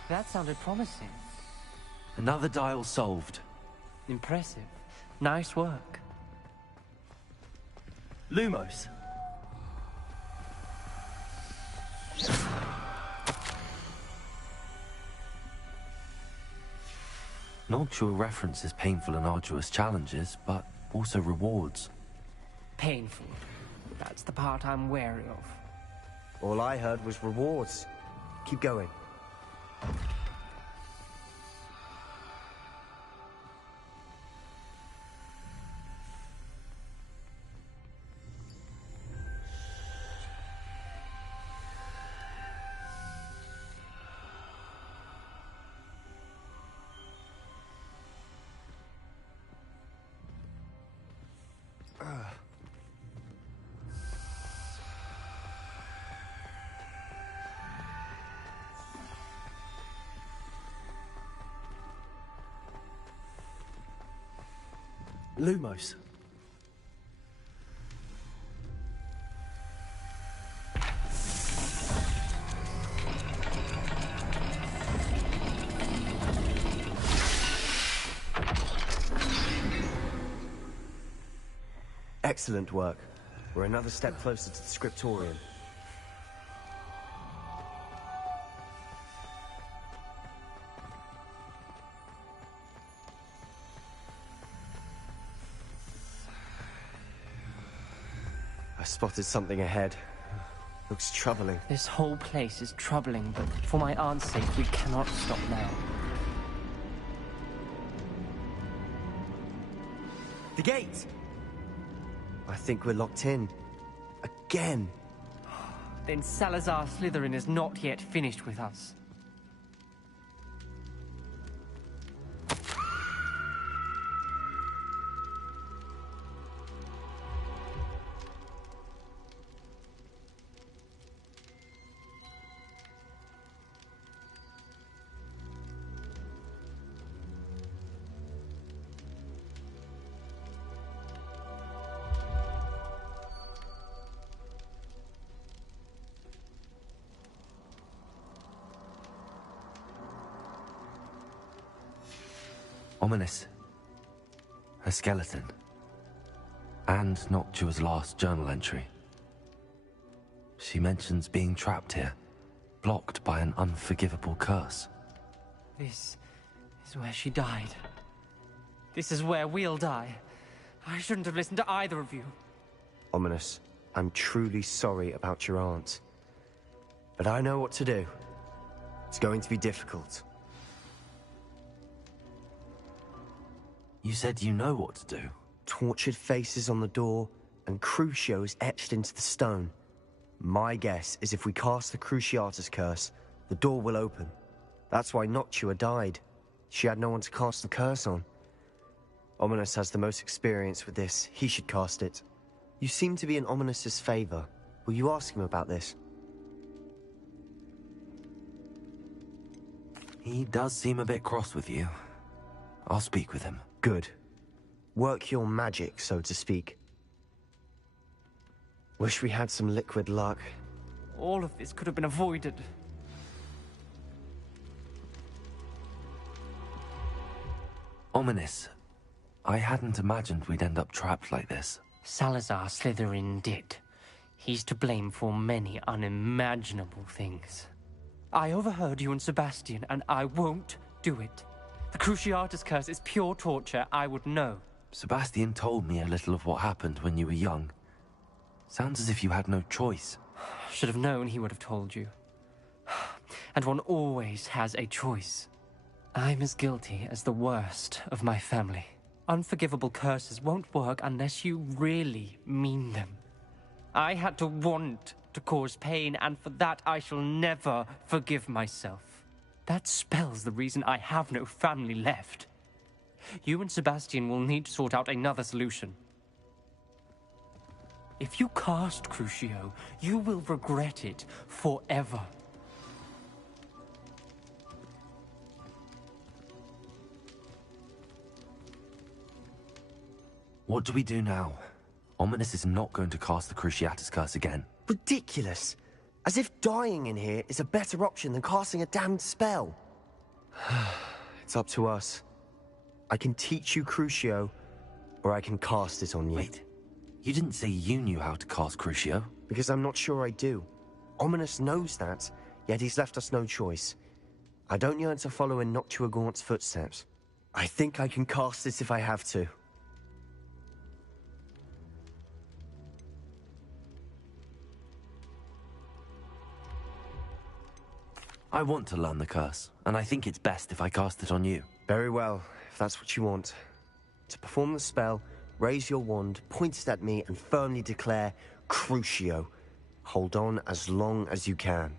That sounded promising. Another dial solved. Impressive. Nice work. Lumos. Noctua references painful and arduous challenges, but also rewards. Painful. That's the part I'm wary of. All I heard was rewards. Keep going. Lumos. Excellent work. We're another step closer to the scriptorium. I spotted something ahead. Looks troubling. This whole place is troubling, but for my aunt's sake, we cannot stop now. The gate! I think we're locked in. Again. Then Salazar Slytherin is not yet finished with us. Ominous. A skeleton. And Noctua's last journal entry. She mentions being trapped here, blocked by an unforgivable curse. This is where she died. This is where we'll die. I shouldn't have listened to either of you. Ominous, I'm truly sorry about your aunt. But I know what to do. It's going to be difficult. You said you know what to do. Tortured faces on the door, and Crucios etched into the stone. My guess is if we cast the Cruciatus curse, the door will open. That's why Noctua died. She had no one to cast the curse on. Ominous has the most experience with this. He should cast it. You seem to be in Ominous's favor. Will you ask him about this? He does seem a bit cross with you. I'll speak with him. Good. Work your magic, so to speak. Wish we had some liquid luck. All of this could have been avoided. Ominous. I hadn't imagined we'd end up trapped like this. Salazar Slytherin did. He's to blame for many unimaginable things. I overheard you and Sebastian, and I won't do it. The Cruciatus curse is pure torture, I would know. Sebastian told me a little of what happened when you were young. Sounds as if you had no choice. Should have known he would have told you. And one always has a choice. I'm as guilty as the worst of my family. Unforgivable curses won't work unless you really mean them. I had to want to cause pain, and for that I shall never forgive myself. That spells the reason I have no family left. You and Sebastian will need to sort out another solution. If you cast Crucio, you will regret it forever. What do we do now? Ominous is not going to cast the Cruciatus curse again. Ridiculous. As if dying in here is a better option than casting a damned spell. It's up to us. I can teach you Crucio, or I can cast it on you. Wait, you didn't say you knew how to cast Crucio? Because I'm not sure I do. Ominous knows that, yet he's left us no choice. I don't yearn to follow in Noctua Gaunt's footsteps. I think I can cast it if I have to. I want to learn the curse, and I think it's best if I cast it on you. Very well, if that's what you want. To perform the spell, raise your wand, point it at me, and firmly declare, Crucio. Hold on as long as you can.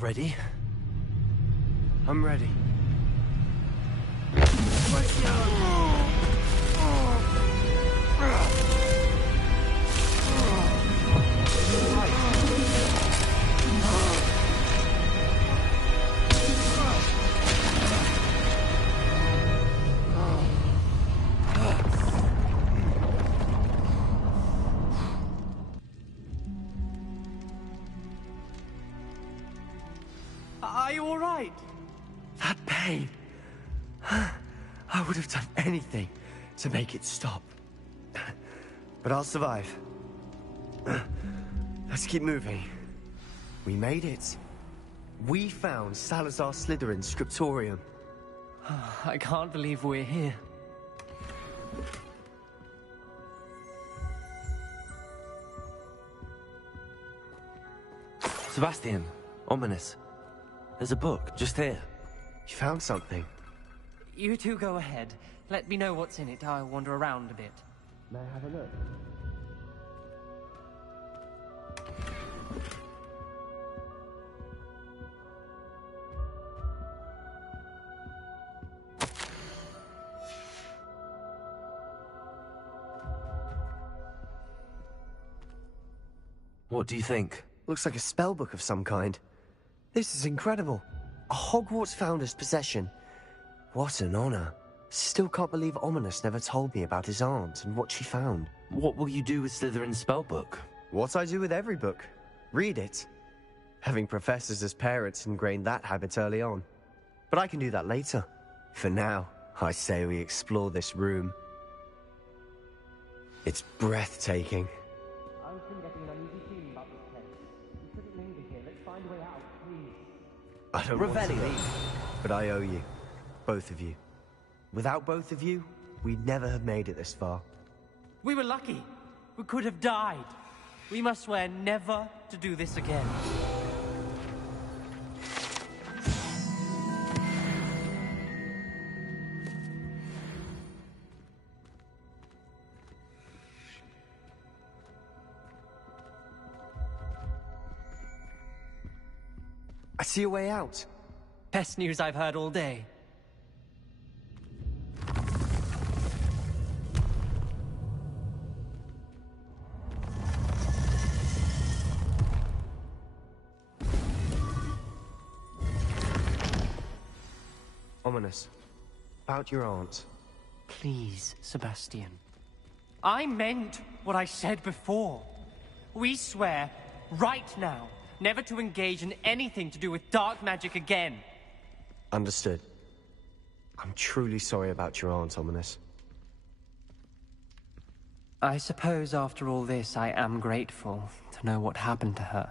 Ready? I'm ready. Are you all right? That pain. I would have done anything to make it stop. But I'll survive. Let's keep moving. We made it. We found Salazar Slytherin's scriptorium. I can't believe we're here. Sebastian, Ominous. There's a book, just here. You found something? You two go ahead. Let me know what's in it. I'll wander around a bit. May I have a look? What do you think? Looks like a spellbook of some kind. This is incredible. A Hogwarts founder's possession. What an honor. Still can't believe Ominous never told me about his aunt and what she found. What will you do with Slytherin's spellbook? What I do with every book. Read it. Having professors as parents ingrained that habit early on. But I can do that later. For now, I say we explore this room. It's breathtaking. I've been getting an uneasy feeling about this place. We shouldn't linger here. Let's find a way out, please. I don't want to leave, but I owe you. Both of you. Without both of you, we'd never have made it this far. We were lucky. We could have died. We must swear never to do this again. I see a way out. Best news I've heard all day. Ominous. About your aunt. Please, Sebastian. I meant what I said before. We swear, right now, never to engage in anything to do with dark magic again. Understood. I'm truly sorry about your aunt, Ominous. I suppose after all this, I am grateful to know what happened to her.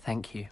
Thank you.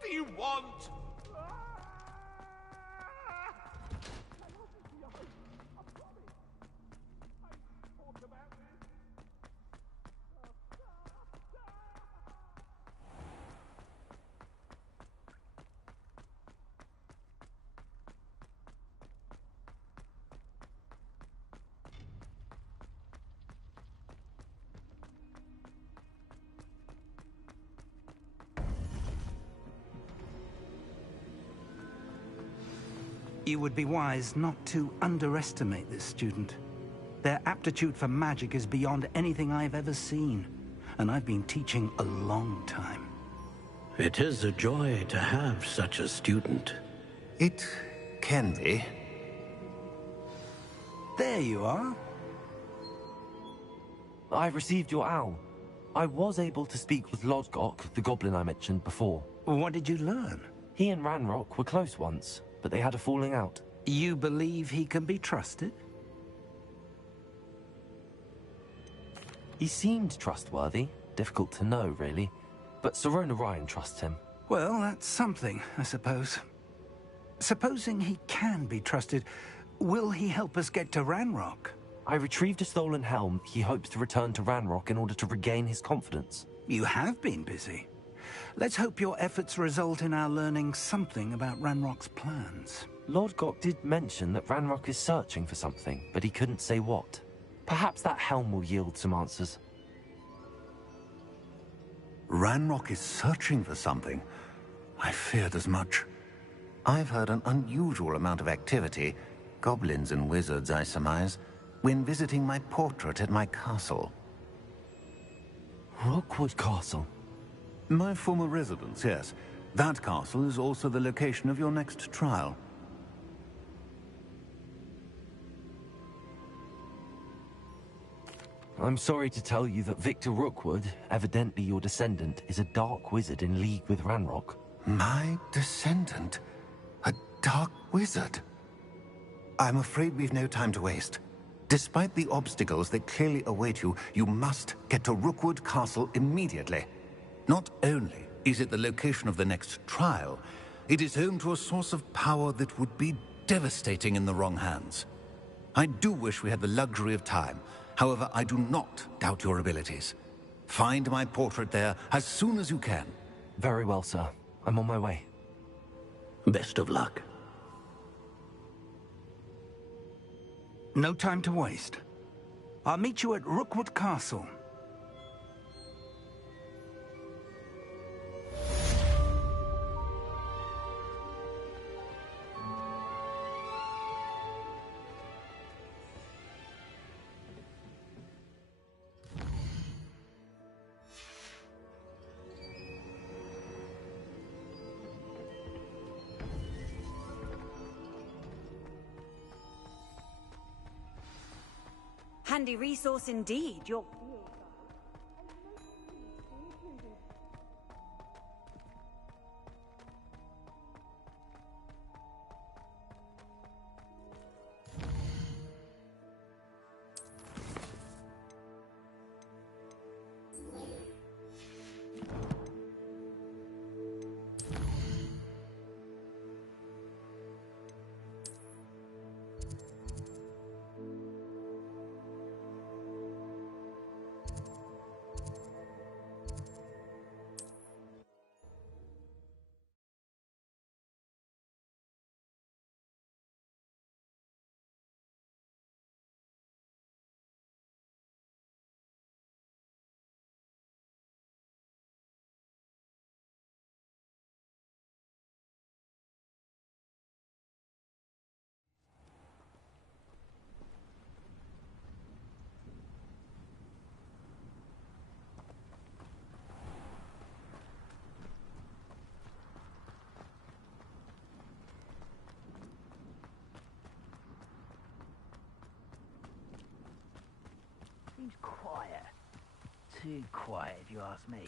What do you want? You would be wise not to underestimate this student. Their aptitude for magic is beyond anything I've ever seen, and I've been teaching a long time. It is a joy to have such a student. It can be. There you are. I've received your owl. I was able to speak with Lodgok, the goblin I mentioned before. What did you learn? He and Ranrock were close once, but they had a falling out. You believe he can be trusted? He seemed trustworthy. Difficult to know, really. But Sirona Ryan trusts him. Well, that's something, I suppose. Supposing he can be trusted, will he help us get to Ranrock? I retrieved a stolen helm. He hopes to return to Ranrock in order to regain his confidence. You have been busy. Let's hope your efforts result in our learning something about Ranrock's plans. Lodgok did mention that Ranrock is searching for something, but he couldn't say what. Perhaps that helm will yield some answers. Ranrock is searching for something. I feared as much. I've heard an unusual amount of activity, goblins and wizards, I surmise, when visiting my portrait at my castle. Rookwood Castle? My former residence, yes. That castle is also the location of your next trial. I'm sorry to tell you that Victor Rookwood, evidently your descendant, is a dark wizard in league with Ranrock. My descendant? A dark wizard? I'm afraid we've no time to waste. Despite the obstacles that clearly await you, you must get to Rookwood Castle immediately. Not only is it the location of the next trial, it is home to a source of power that would be devastating in the wrong hands. I do wish we had the luxury of time. However, I do not doubt your abilities. Find my portrait there as soon as you can. Very well, sir. I'm on my way. Best of luck. No time to waste. I'll meet you at Rookwood Castle. Handy resource indeed. You're... Seems quiet. Too quiet, if you ask me.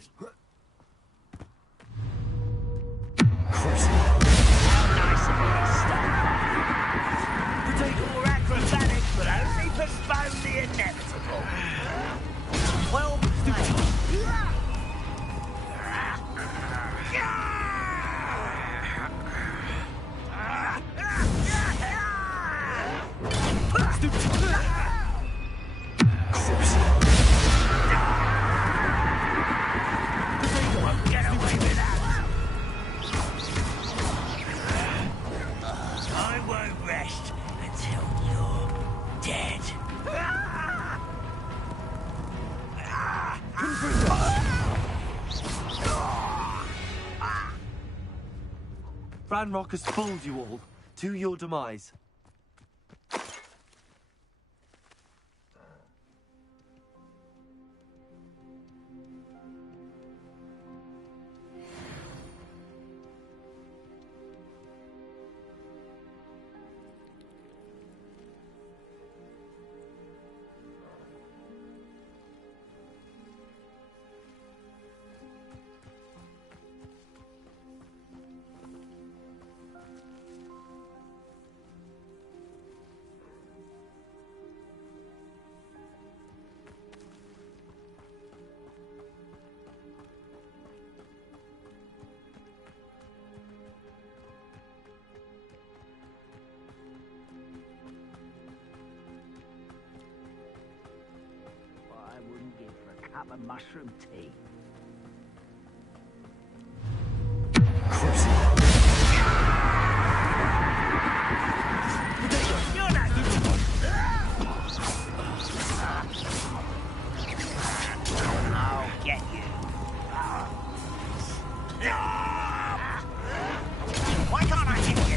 How nice of you to stop by. More acrobatic, but only postpone the inevitable. Well played. Ranrock has fooled you all, to your demise. Cup of mushroom tea. You're not I'll get you. Why can't I hit you?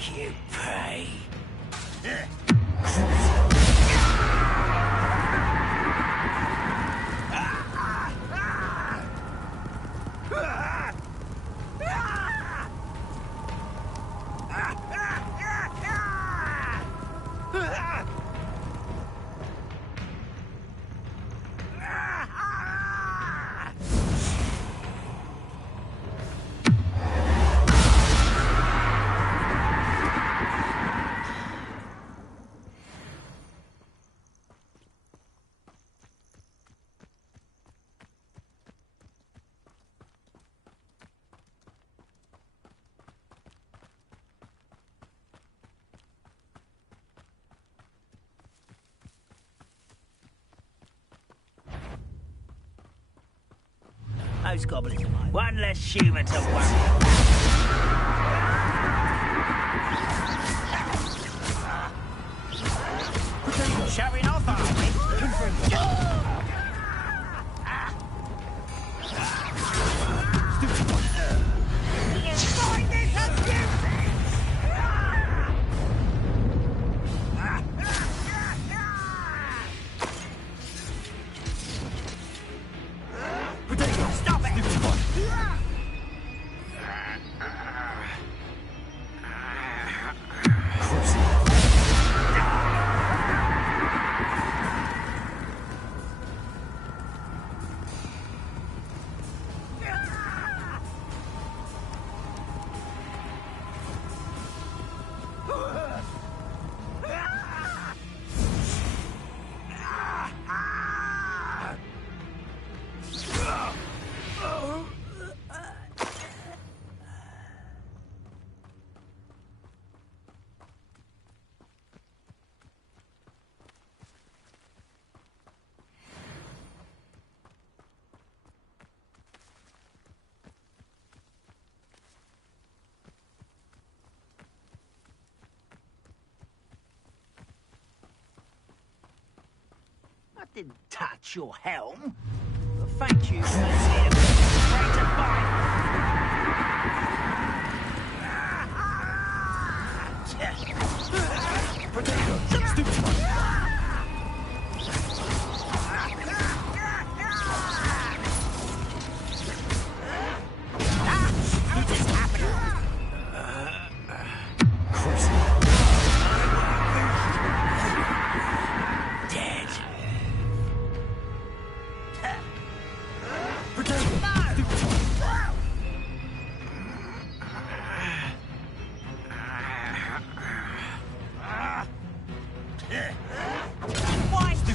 cute prey. Those goblins are mine. One less human to worry. Showing off, are we? You find this abusive? Stop it! I didn't touch your helm. But thank you for making it great to fight. Potato, stupid one. How did this happen? Dead. Why is the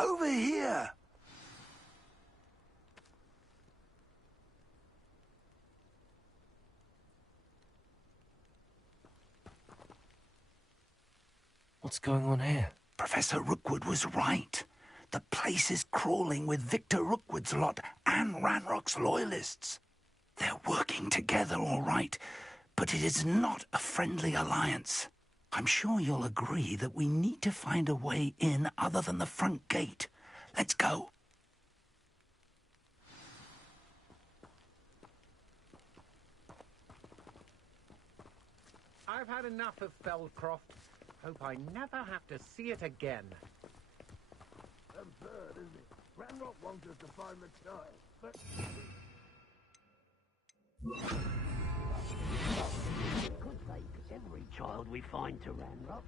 Over here! What's going on here? Professor Rookwood was right. The place is crawling with Victor Rookwood's lot and Ranrock's loyalists. They're working together, all right, but it is not a friendly alliance. I'm sure you'll agree that we need to find a way in other than the front gate. Let's go. I've had enough of Feldcroft. Hope I never have to see it again. Absurd, isn't it? Ranrock wants us to find the child, but... Could take every child we find to Ranrock.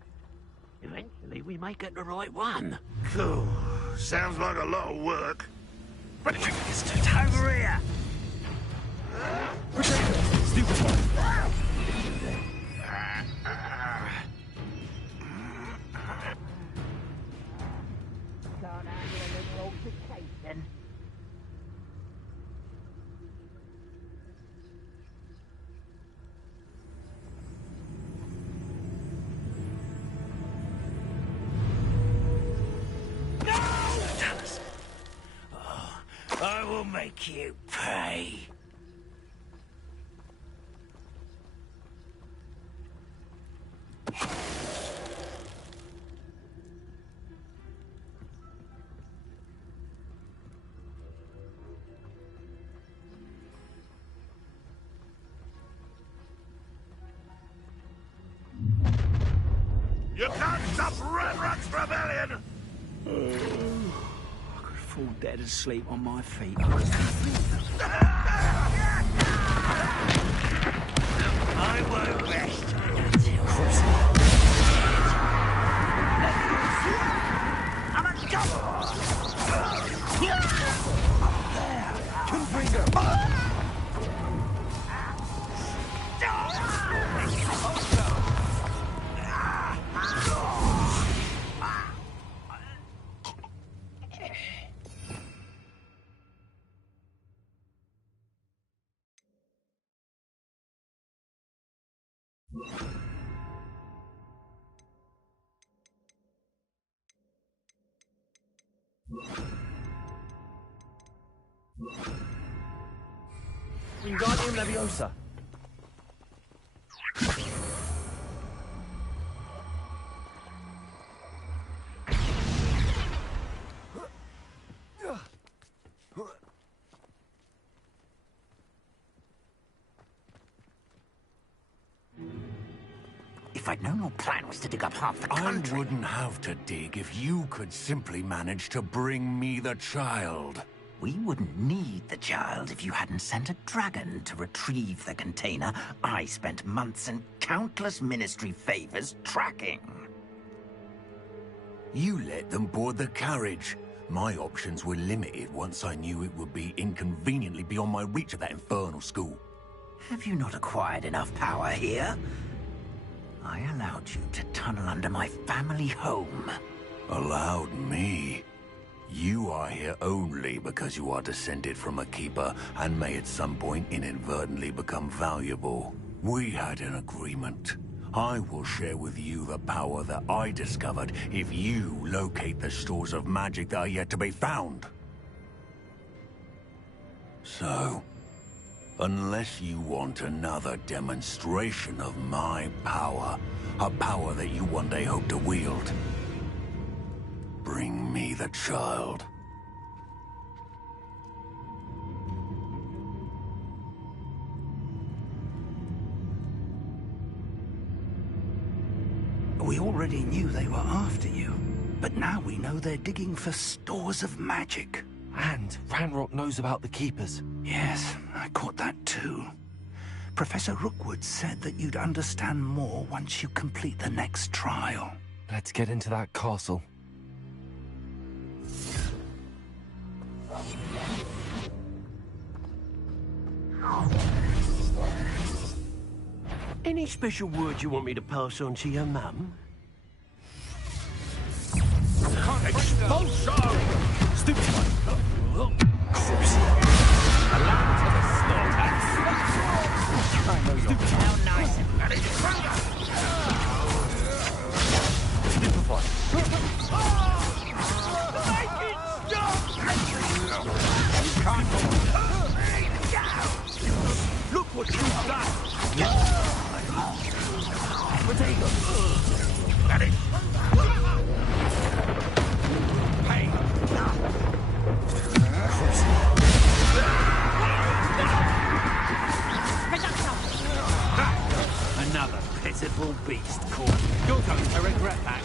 Eventually, we may get the right one. Cool. Sounds like a lot of work. But it's too tight. Over here! Stupid one. Can't handle a little altercation. I will make you pay. You can't stop Ranrock's rebellion! I could fall dead asleep on my feet. I won't rest until I'm a Wingardium Leviosa. If I'd known your plan was to dig up half the country... I wouldn't have to dig if you could simply manage to bring me the child. We wouldn't need the child if you hadn't sent a dragon to retrieve the container I spent months and countless ministry favors tracking. You let them board the carriage. My options were limited once I knew it would be inconveniently beyond my reach at that infernal school. Have you not acquired enough power here? I allowed you to tunnel under my family home. Allowed me? You are here only because you are descended from a keeper and may at some point inadvertently become valuable. We had an agreement. I will share with you the power that I discovered if you locate the stores of magic that are yet to be found. So, unless you want another demonstration of my power, a power that you one day hope to wield, bring me the child. We already knew they were after you, but now we know they're digging for stores of magic. And Ranrock knows about the Keepers. Yes, I caught that too. Professor Rookwood said that you'd understand more once you complete the next trial. Let's get into that castle. Any special word you want me to pass on to your mum? Expulsion! Stupid one. Corpse. A lamb to the slaughter. I know you're How nice. stupid one. Make it stop! You can't. Look what you've done. Potato. Got it! Hey. beast called... Go, I regret that.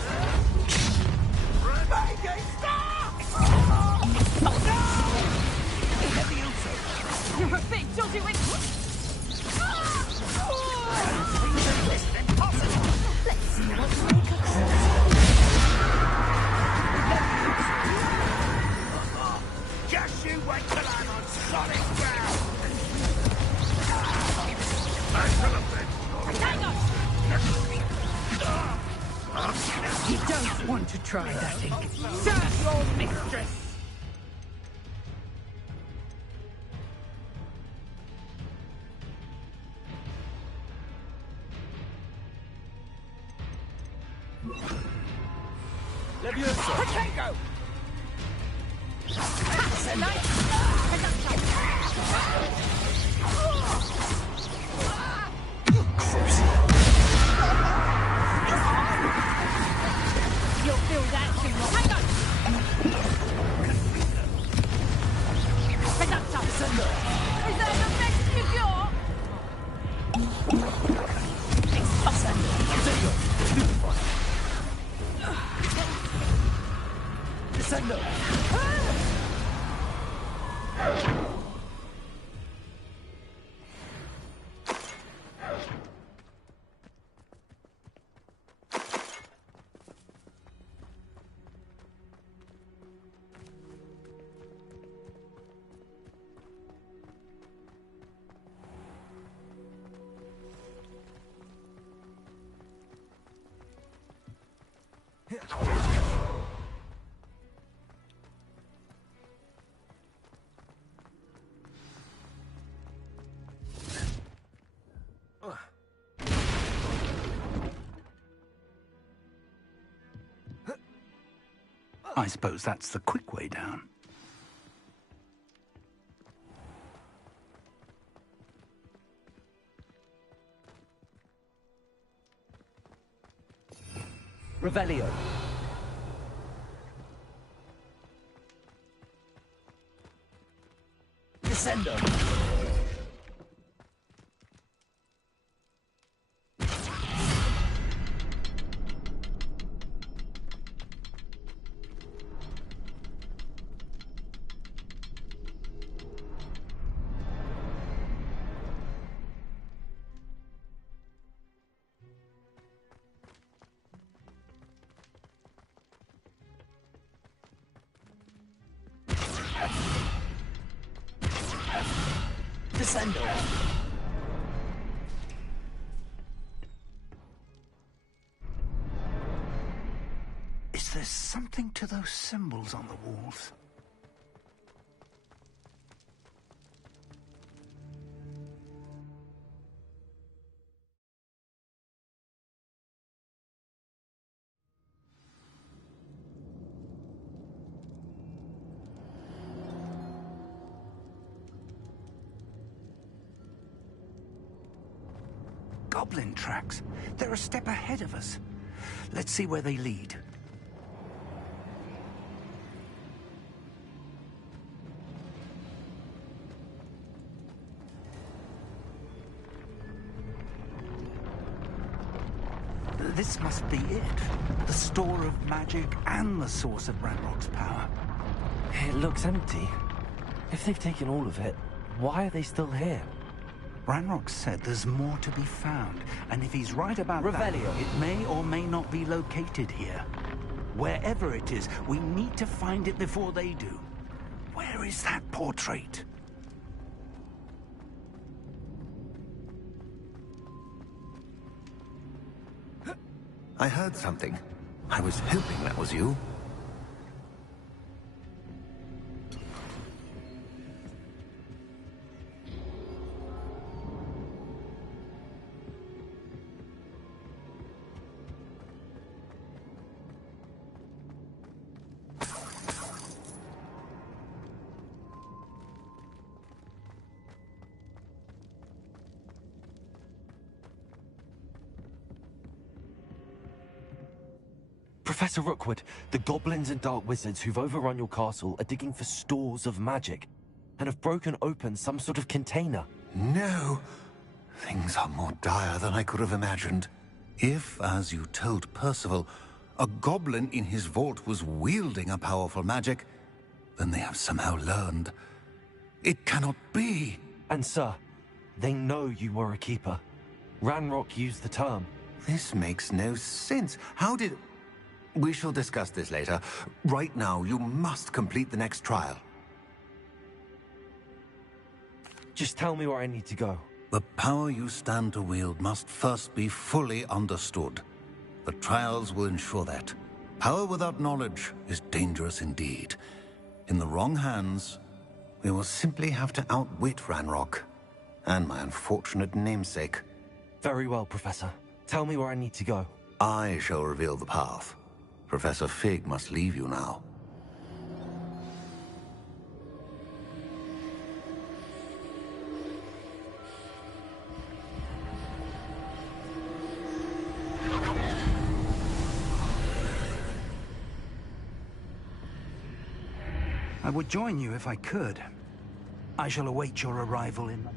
You're a big dodgy witch! Let's see what's make us. Just you wait till I'm on solid ground! You don't want to try that again. Serve your mistress! Potato! You'll feel that action more. Hang on! Reducto! Is that the best you got? Descendo! I suppose that's the quick way down. Revelio. Descendo. Descendo. Is there something to those symbols on the walls? Goblin tracks. They're a step ahead of us. Let's see where they lead. This must be it. The store of magic and the source of Ranrock's power. It looks empty. If they've taken all of it, why are they still here? Ranrock said there's more to be found, and if he's right about Revelio. that, it may or may not be located here. Wherever it is, we need to find it before they do. Where is that portrait? I heard something. I was hoping that was you. Professor Rookwood, the goblins and dark wizards who've overrun your castle are digging for stores of magic and have broken open some sort of container. No. Things are more dire than I could have imagined. If, as you told Percival, a goblin in his vault was wielding a powerful magic, then they have somehow learned. It cannot be. And sir, they know you were a keeper. Ranrock used the term. This makes no sense. How did... We shall discuss this later. Right now, you must complete the next trial. Just tell me where I need to go. The power you stand to wield must first be fully understood. The trials will ensure that. Power without knowledge is dangerous indeed. In the wrong hands, we will simply have to outwit Ranrock and my unfortunate namesake. Very well, Professor. Tell me where I need to go. I shall reveal the path. Professor Fig must leave you now. I would join you if I could. I shall await your arrival in...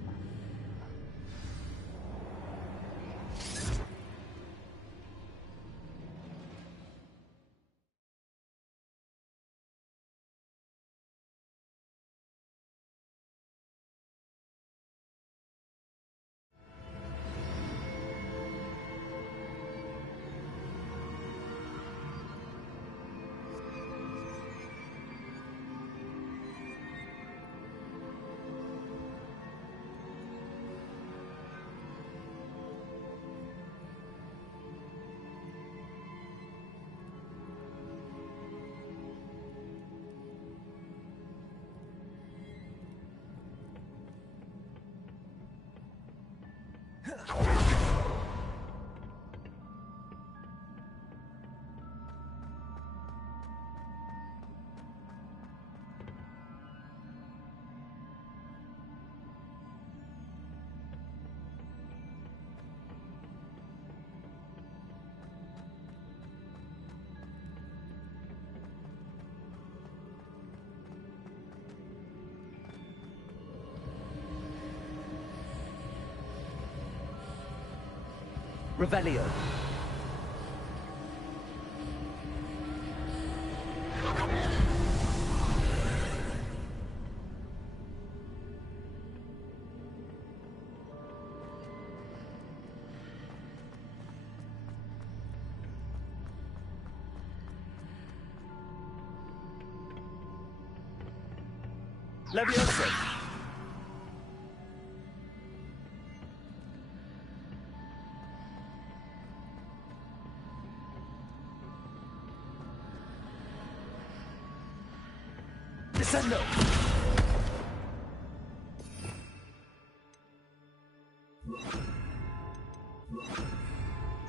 Revelio. Leviosa. Descendo.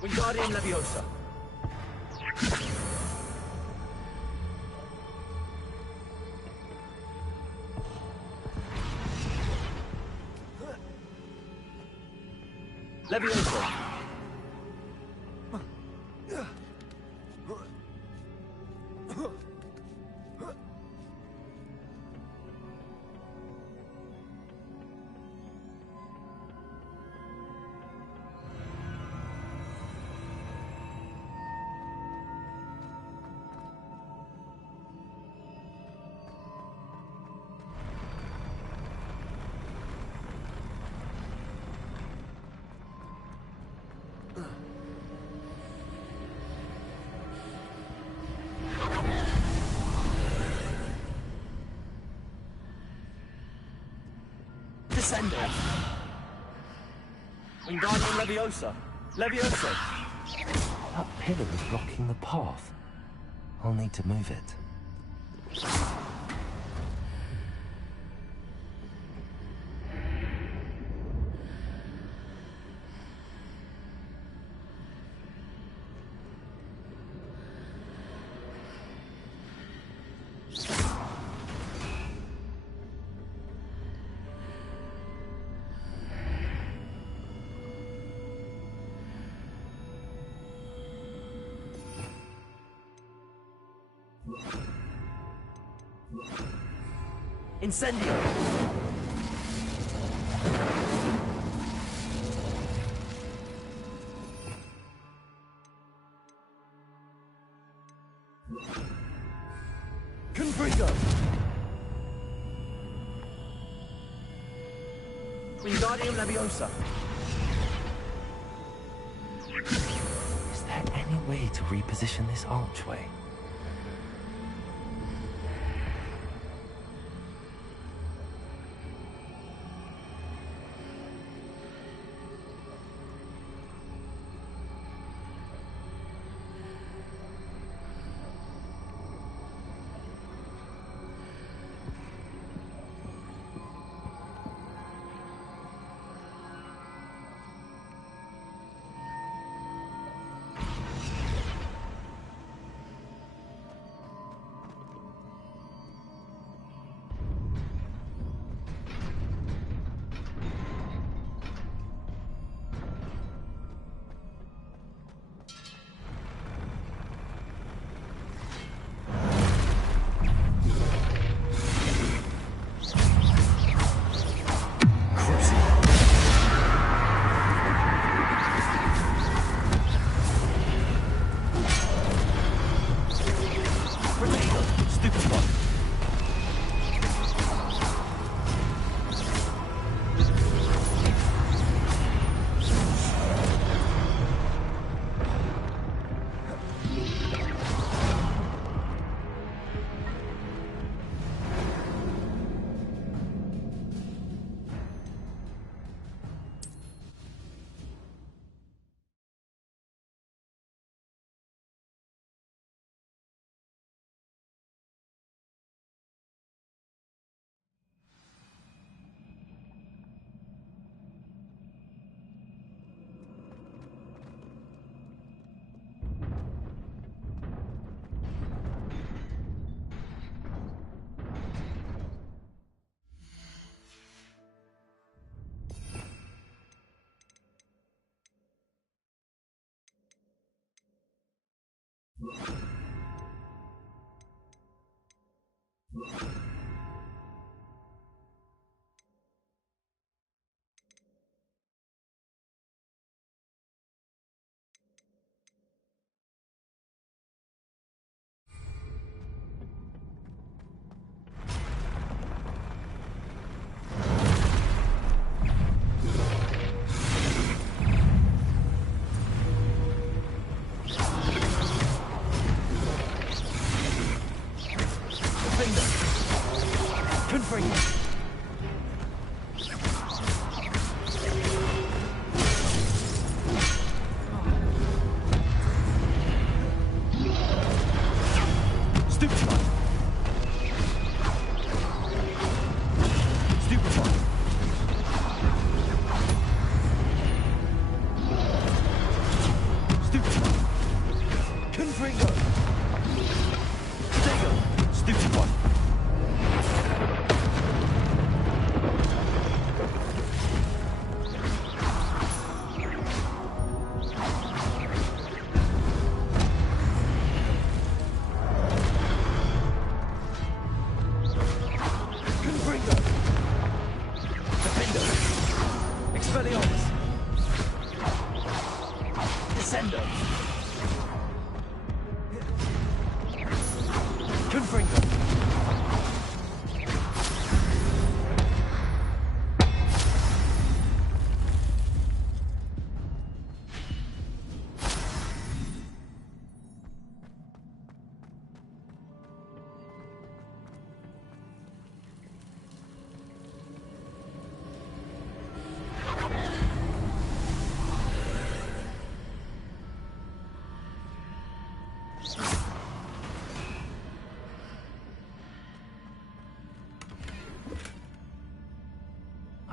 Wingardium Leviosa. Leviosa. Descendo. Wingardium Leviosa. Leviosa. That pillar is blocking the path. I'll need to move it. Incendio! Confringo! Wingardium Leviosa! Is there any way to reposition this archway?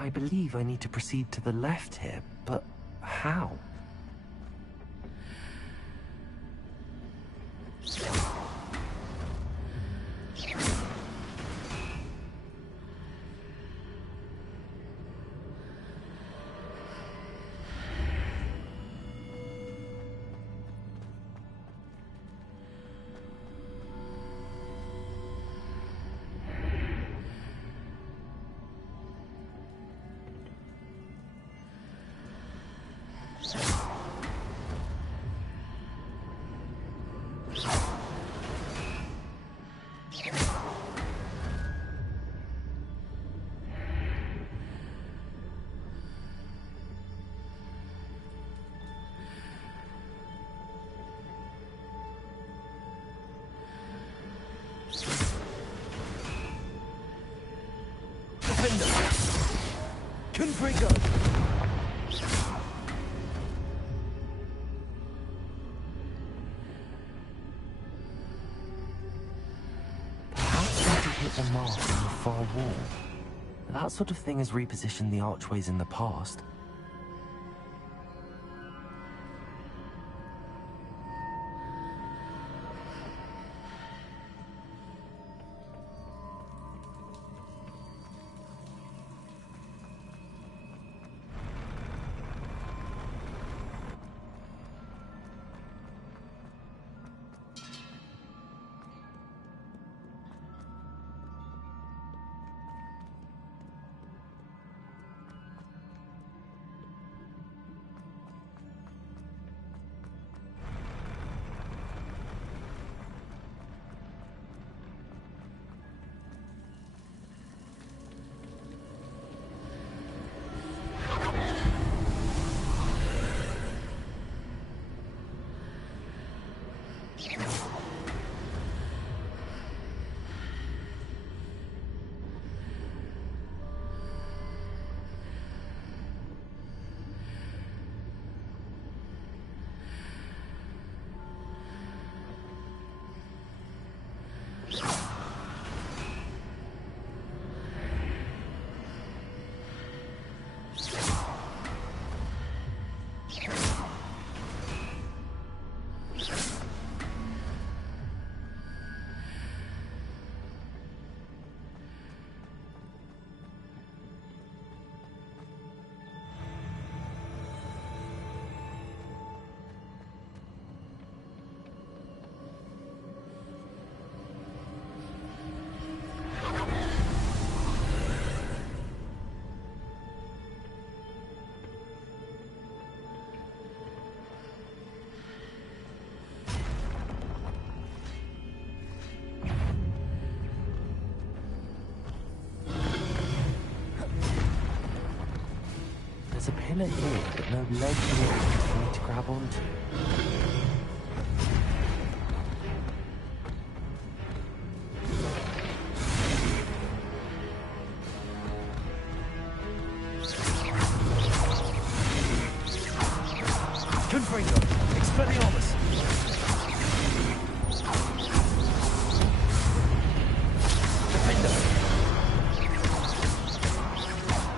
I believe I need to proceed to the left here, but how? Confringo! Perhaps I could hit the mark on the far wall. That sort of thing has repositioned the archways in the past. There's a pillar here, but no ledge here for me to grab onto. Confringo! Expelliarmus! Defender!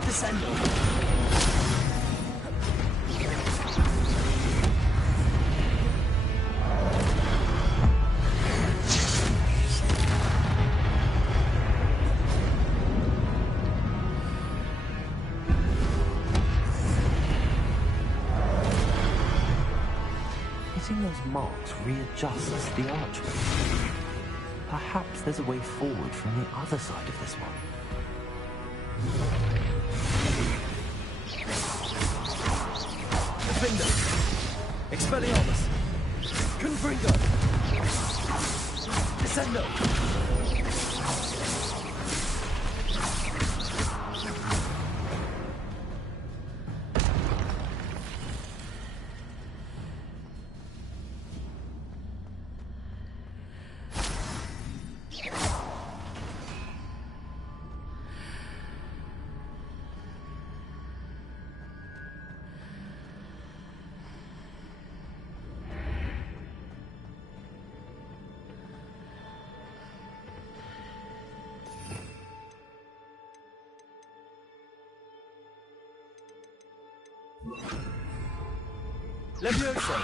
Descendo! Hitting those marks readjusts the archway. Perhaps there's a way forward from the other side of this one. Defender! Expelliarmus! Confringo! Descendo! Levioso!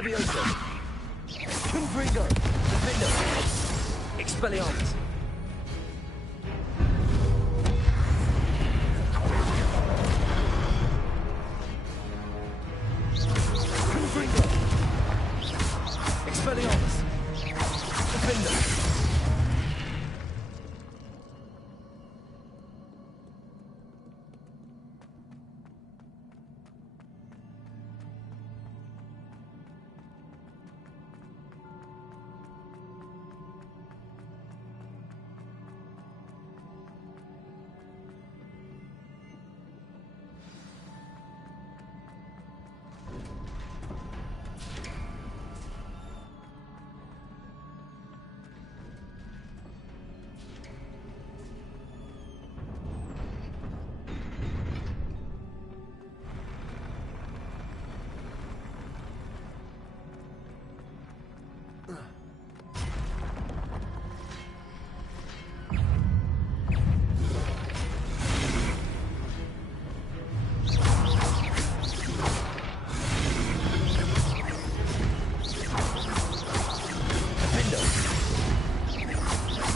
Levioso. Confringo. Defender. Expelliarmus. Confringo. Expelliarmus. Defender.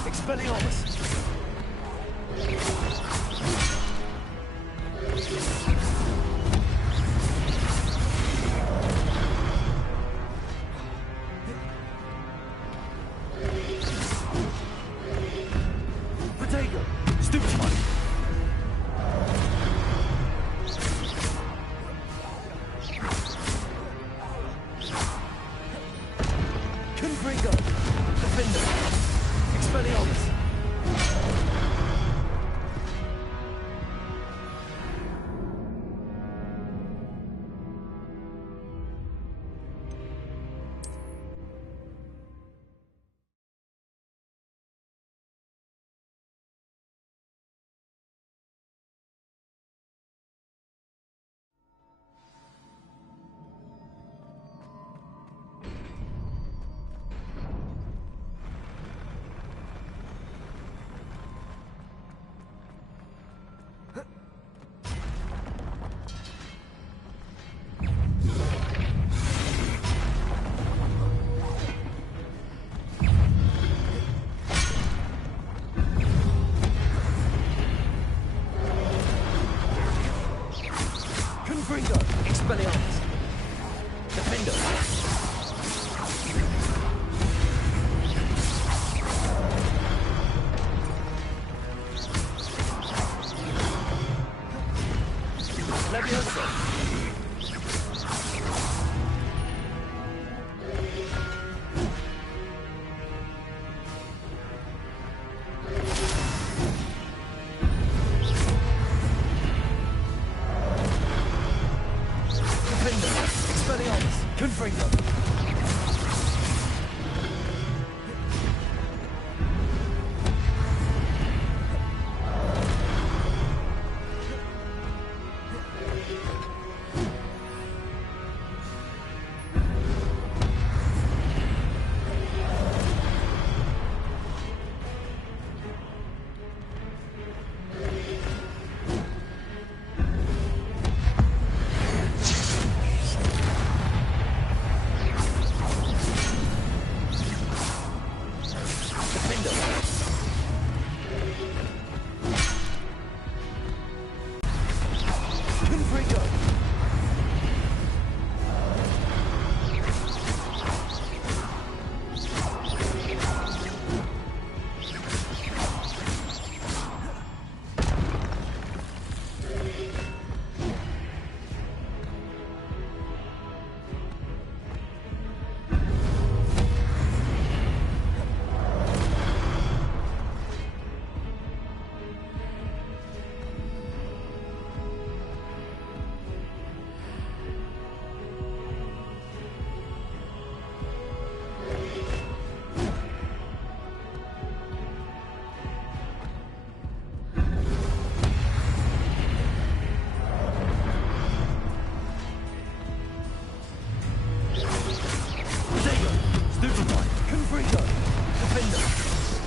Expelliarmus. Potato. Stupefy. Confringo. Defender. Expelliarmus. Confringo. Expelliarmus. Defender. Levioso. Expelliarmus. Confringo.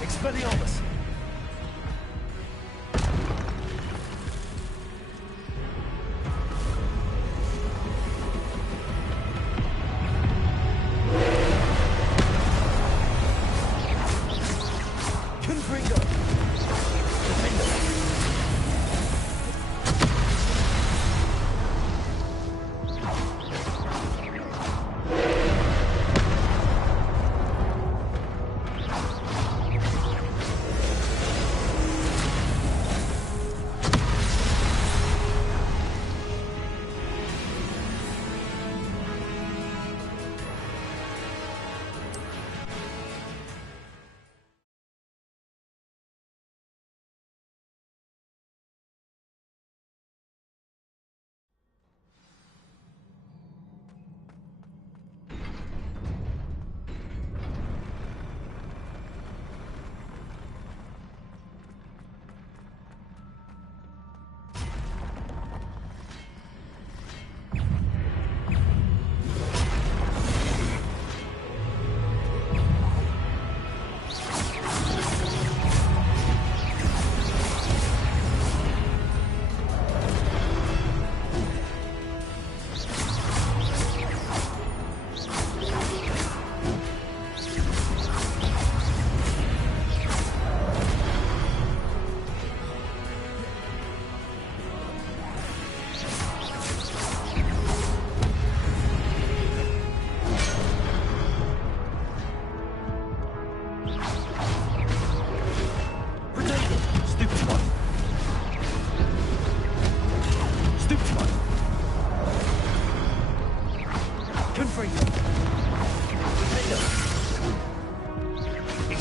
Expelliarmus!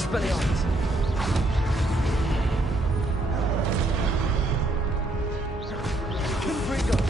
Expelliarmus! Confringo!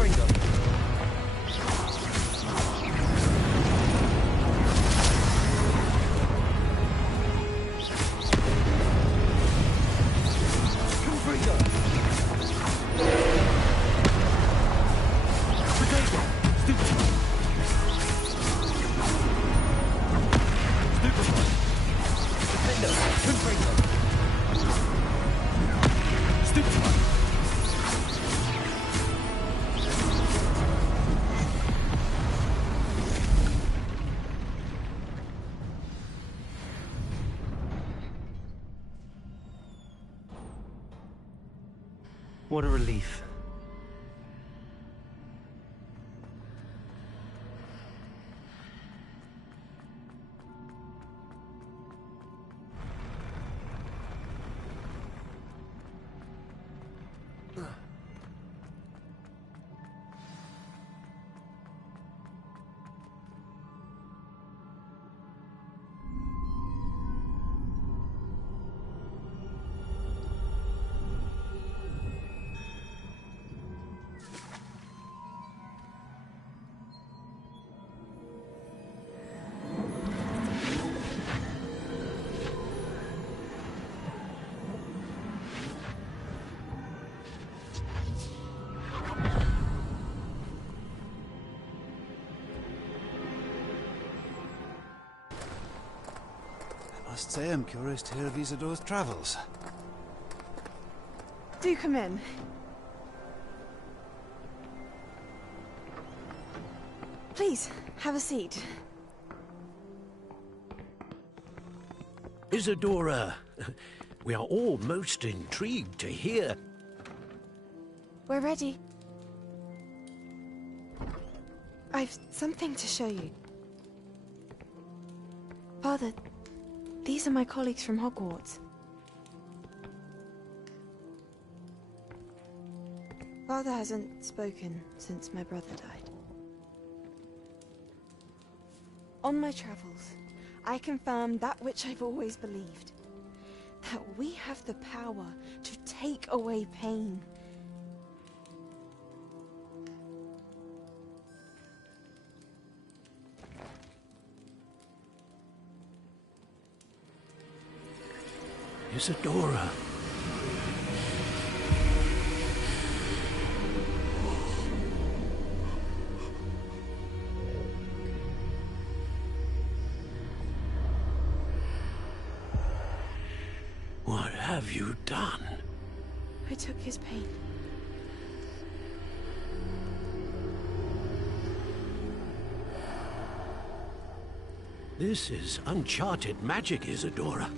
Confringo. What a relief. I must say I'm curious to hear of Isadore's travels. Do come in. Please, have a seat. Isadora, we are all most intrigued to hear. We're ready. I've something to show you. Father, these are my colleagues from Hogwarts. Father hasn't spoken since my brother died. On my travels, I confirmed that which I've always believed. That we have the power to take away pain. Isadora. What have you done? I took his pain. This is uncharted magic, Isadora.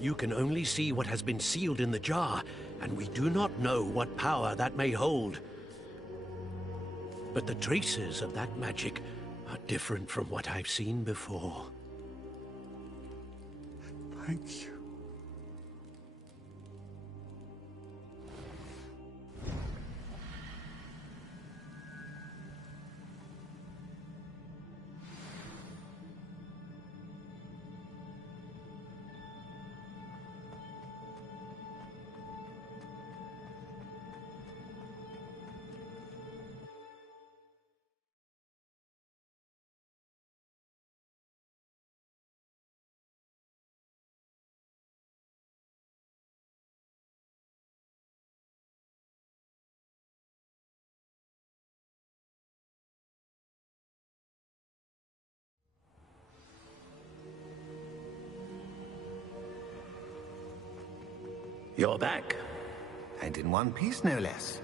You can only see what has been sealed in the jar, and we do not know what power that may hold. But the traces of that magic are different from what I've seen before. Thank you. You're back. And in one piece, no less.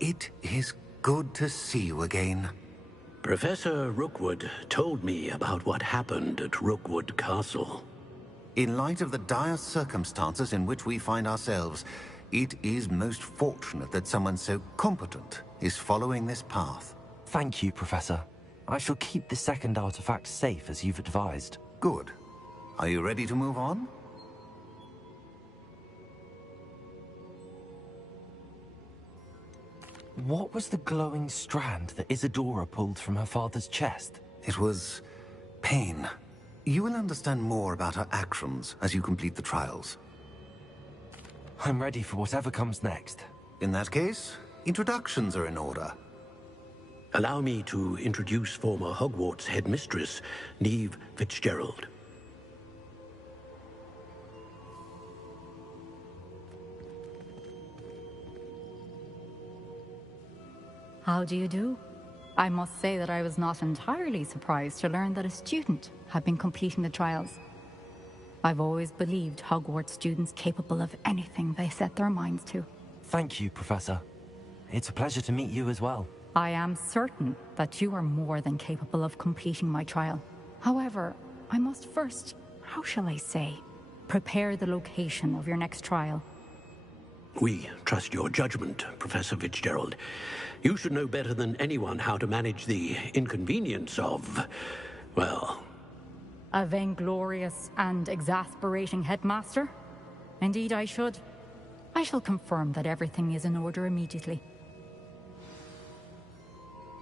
It is good to see you again. Professor Rookwood told me about what happened at Rookwood Castle. In light of the dire circumstances in which we find ourselves, it is most fortunate that someone so competent is following this path. Thank you, Professor. I shall keep the second artifact safe as you've advised. Good. Are you ready to move on? What was the glowing strand that Isadora pulled from her father's chest? It was pain. You will understand more about her actions as you complete the trials. I'm ready for whatever comes next. In that case, introductions are in order. Allow me to introduce former Hogwarts headmistress, Neve Fitzgerald. How do you do? I must say that I was not entirely surprised to learn that a student had been completing the trials. I've always believed Hogwarts students capable of anything they set their minds to. Thank you, Professor. It's a pleasure to meet you as well. I am certain that you are more than capable of completing my trial. However, I must first, how shall I say, prepare the location of your next trial. We trust your judgment, Professor Fitzgerald. You should know better than anyone how to manage the inconvenience of, well... A vainglorious and exasperating headmaster? Indeed I should. I shall confirm that everything is in order immediately.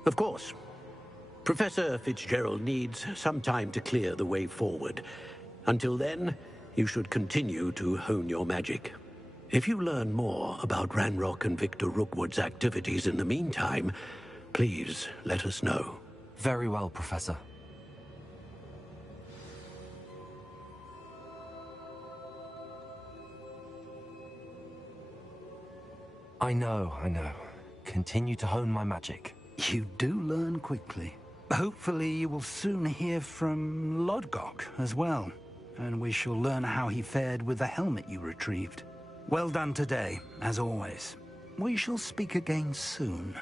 Of course. Professor Fitzgerald needs some time to clear the way forward. Until then, you should continue to hone your magic. If you learn more about Ranrock and Victor Rookwood's activities in the meantime, please let us know. Very well, Professor. I know. Continue to hone my magic. You do learn quickly. Hopefully you will soon hear from Lodgok as well, and we shall learn how he fared with the helmet you retrieved. Well done today, as always. We shall speak again soon.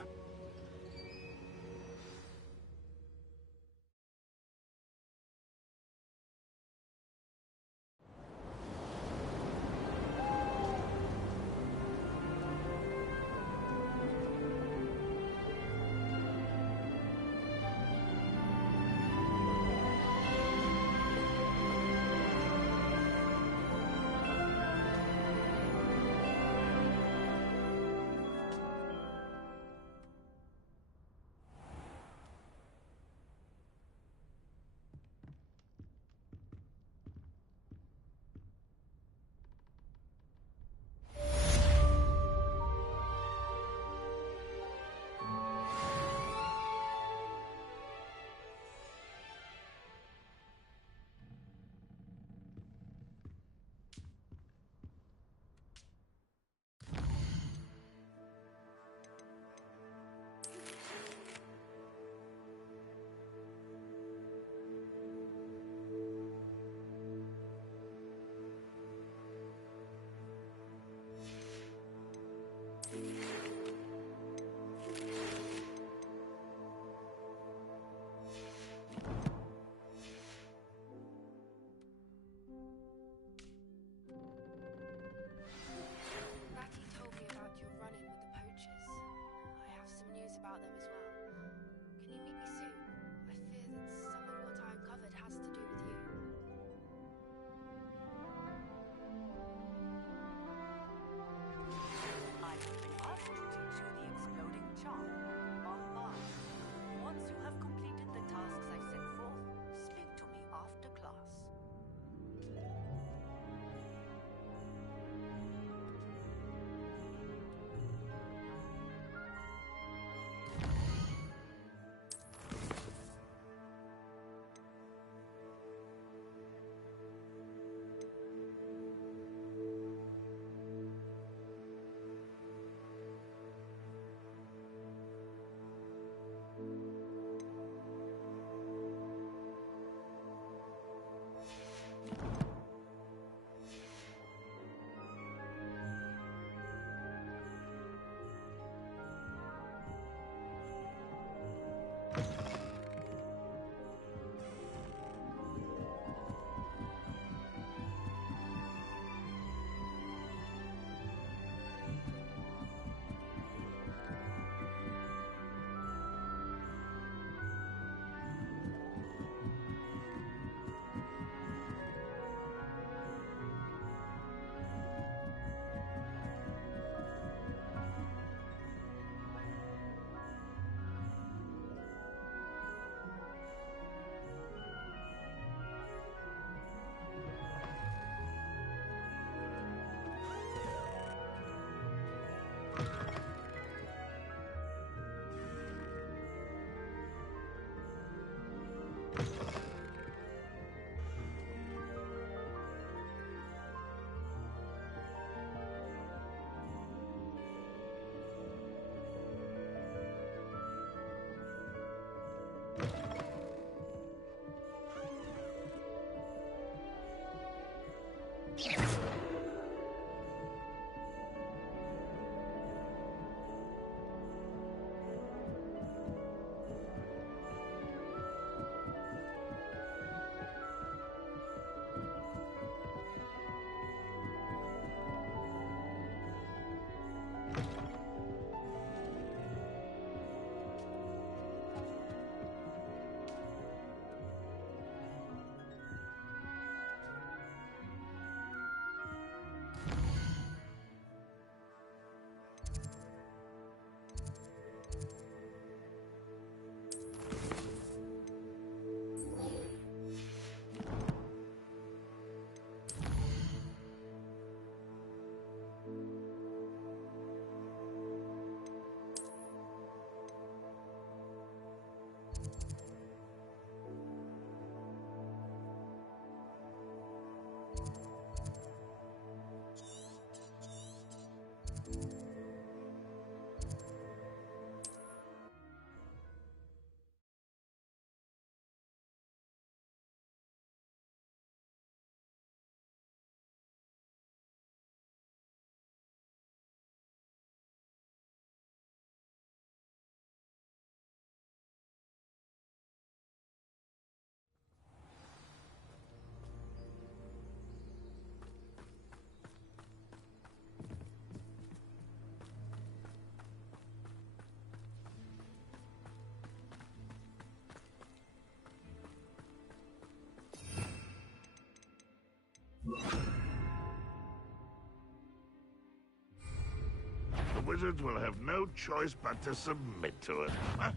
wizards will have no choice but to submit to it. Huh?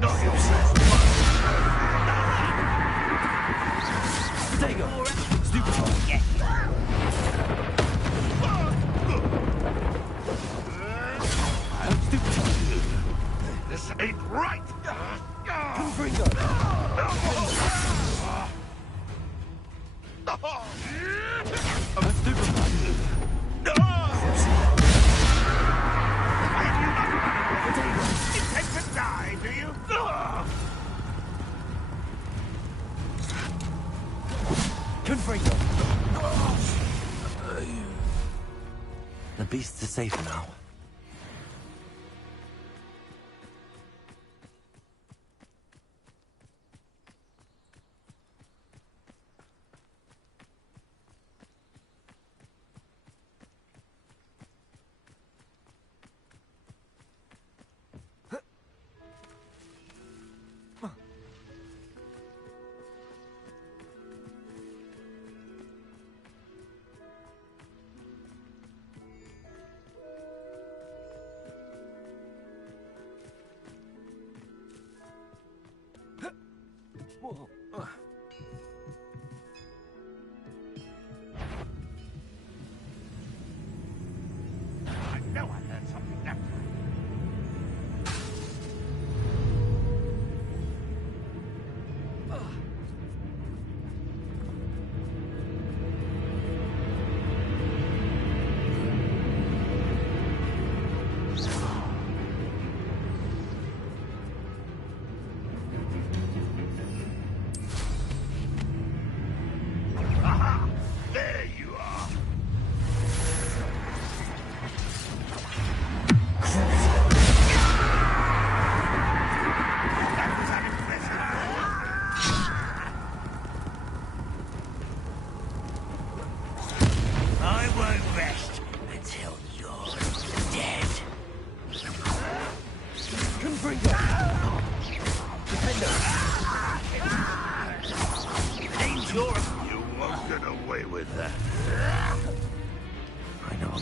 Not your best Potato! Stupid one! Stupid one! This ain't right! Confringo! I'm a stupid one! Intend to die, do you? Confringo! The beasts are safe now. I know I heard something that time. Aha! There you are! That was unimpressive. I won't rest until you're dead. Confringo! Name's yours. You won't get away with that. I know.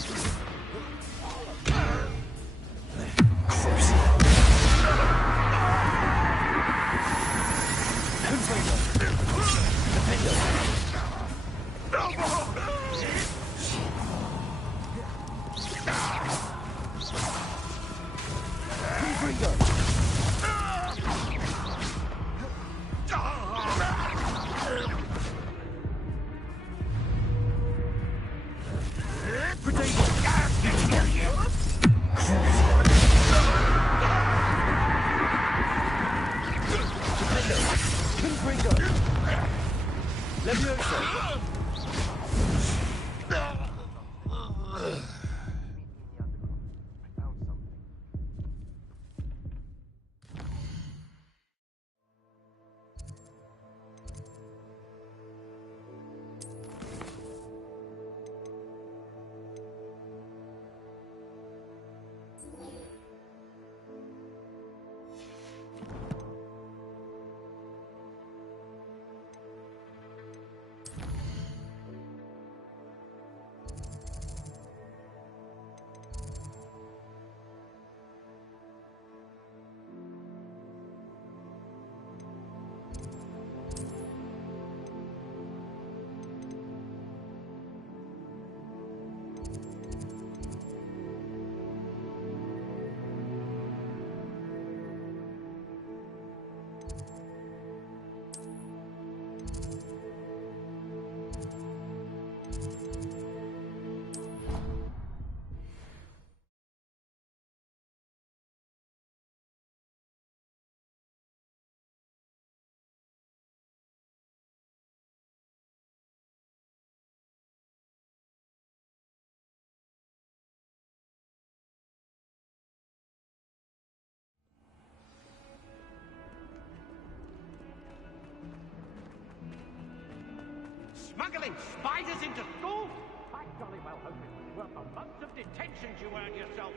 Smuggling spiders into school? I jolly well hope it was worth the months of detentions you earned yourself.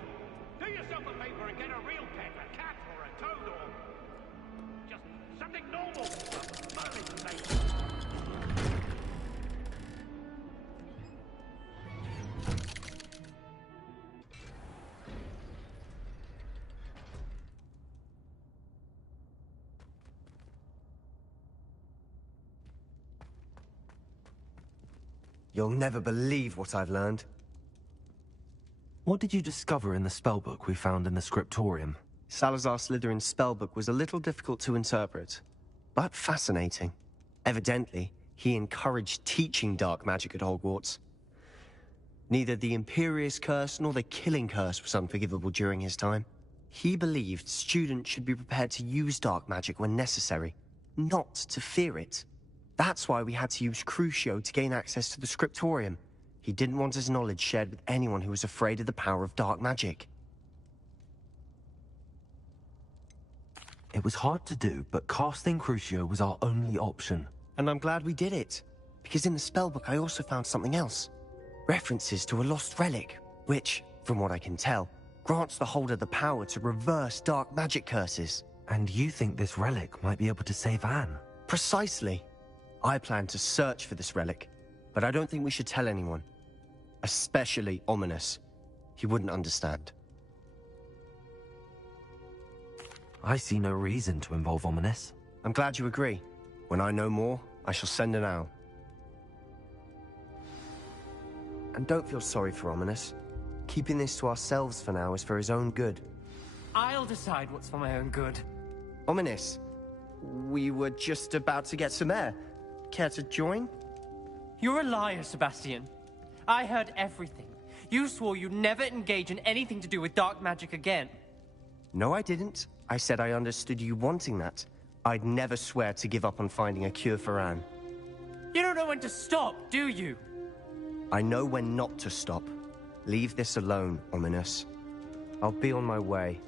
Do yourself a favor and get a real pet, a cat or a toad or... just something normal, for Merlin's sake. You'll never believe what I've learned. What did you discover in the spellbook we found in the scriptorium? Salazar Slytherin's spellbook was a little difficult to interpret, but fascinating. Evidently, he encouraged teaching dark magic at Hogwarts. Neither the Imperious Curse nor the Killing Curse was unforgivable during his time. He believed students should be prepared to use dark magic when necessary, not to fear it. That's why we had to use Crucio to gain access to the scriptorium. He didn't want his knowledge shared with anyone who was afraid of the power of dark magic. It was hard to do, but casting Crucio was our only option. And I'm glad we did it, because in the spellbook I also found something else. References to a lost relic, which, from what I can tell, grants the holder the power to reverse dark magic curses. And you think this relic might be able to save Anne? Precisely. I plan to search for this relic, but I don't think we should tell anyone. Especially Ominous. He wouldn't understand. I see no reason to involve Ominous. I'm glad you agree. When I know more, I shall send an owl. And don't feel sorry for Ominous. Keeping this to ourselves for now is for his own good. I'll decide what's for my own good. Ominous, we were just about to get some air. Care to join? You're a liar, Sebastian. I heard everything. You swore you'd never engage in anything to do with dark magic again. No, I didn't. I said I understood you wanting that. I'd never swear to give up on finding a cure for Anne. You don't know when to stop, do you? I know when not to stop. Leave this alone, Ominous. I'll be on my way.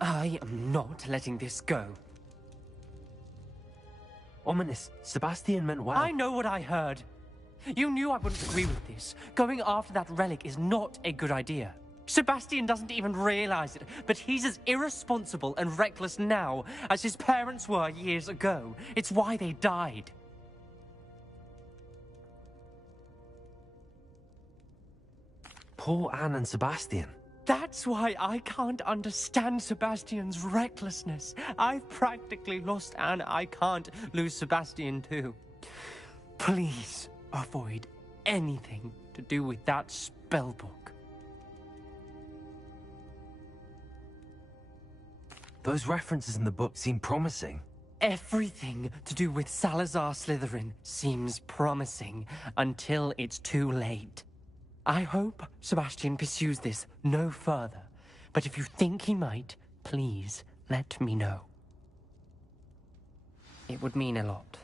I am not letting this go. Ominous, Sebastian meant well. I know what I heard. You knew I wouldn't agree with this. Going after that relic is not a good idea. Sebastian doesn't even realize it, but he's as irresponsible and reckless now as his parents were years ago. It's why they died. Poor Anne and Sebastian. That's why I can't understand Sebastian's recklessness. I've practically lost Anne. I can't lose Sebastian too. Please avoid anything to do with that spellbook. Those references in the book seem promising. Everything to do with Salazar Slytherin seems promising until it's too late. I hope Sebastian pursues this no further, but if you think he might, please let me know. It would mean a lot.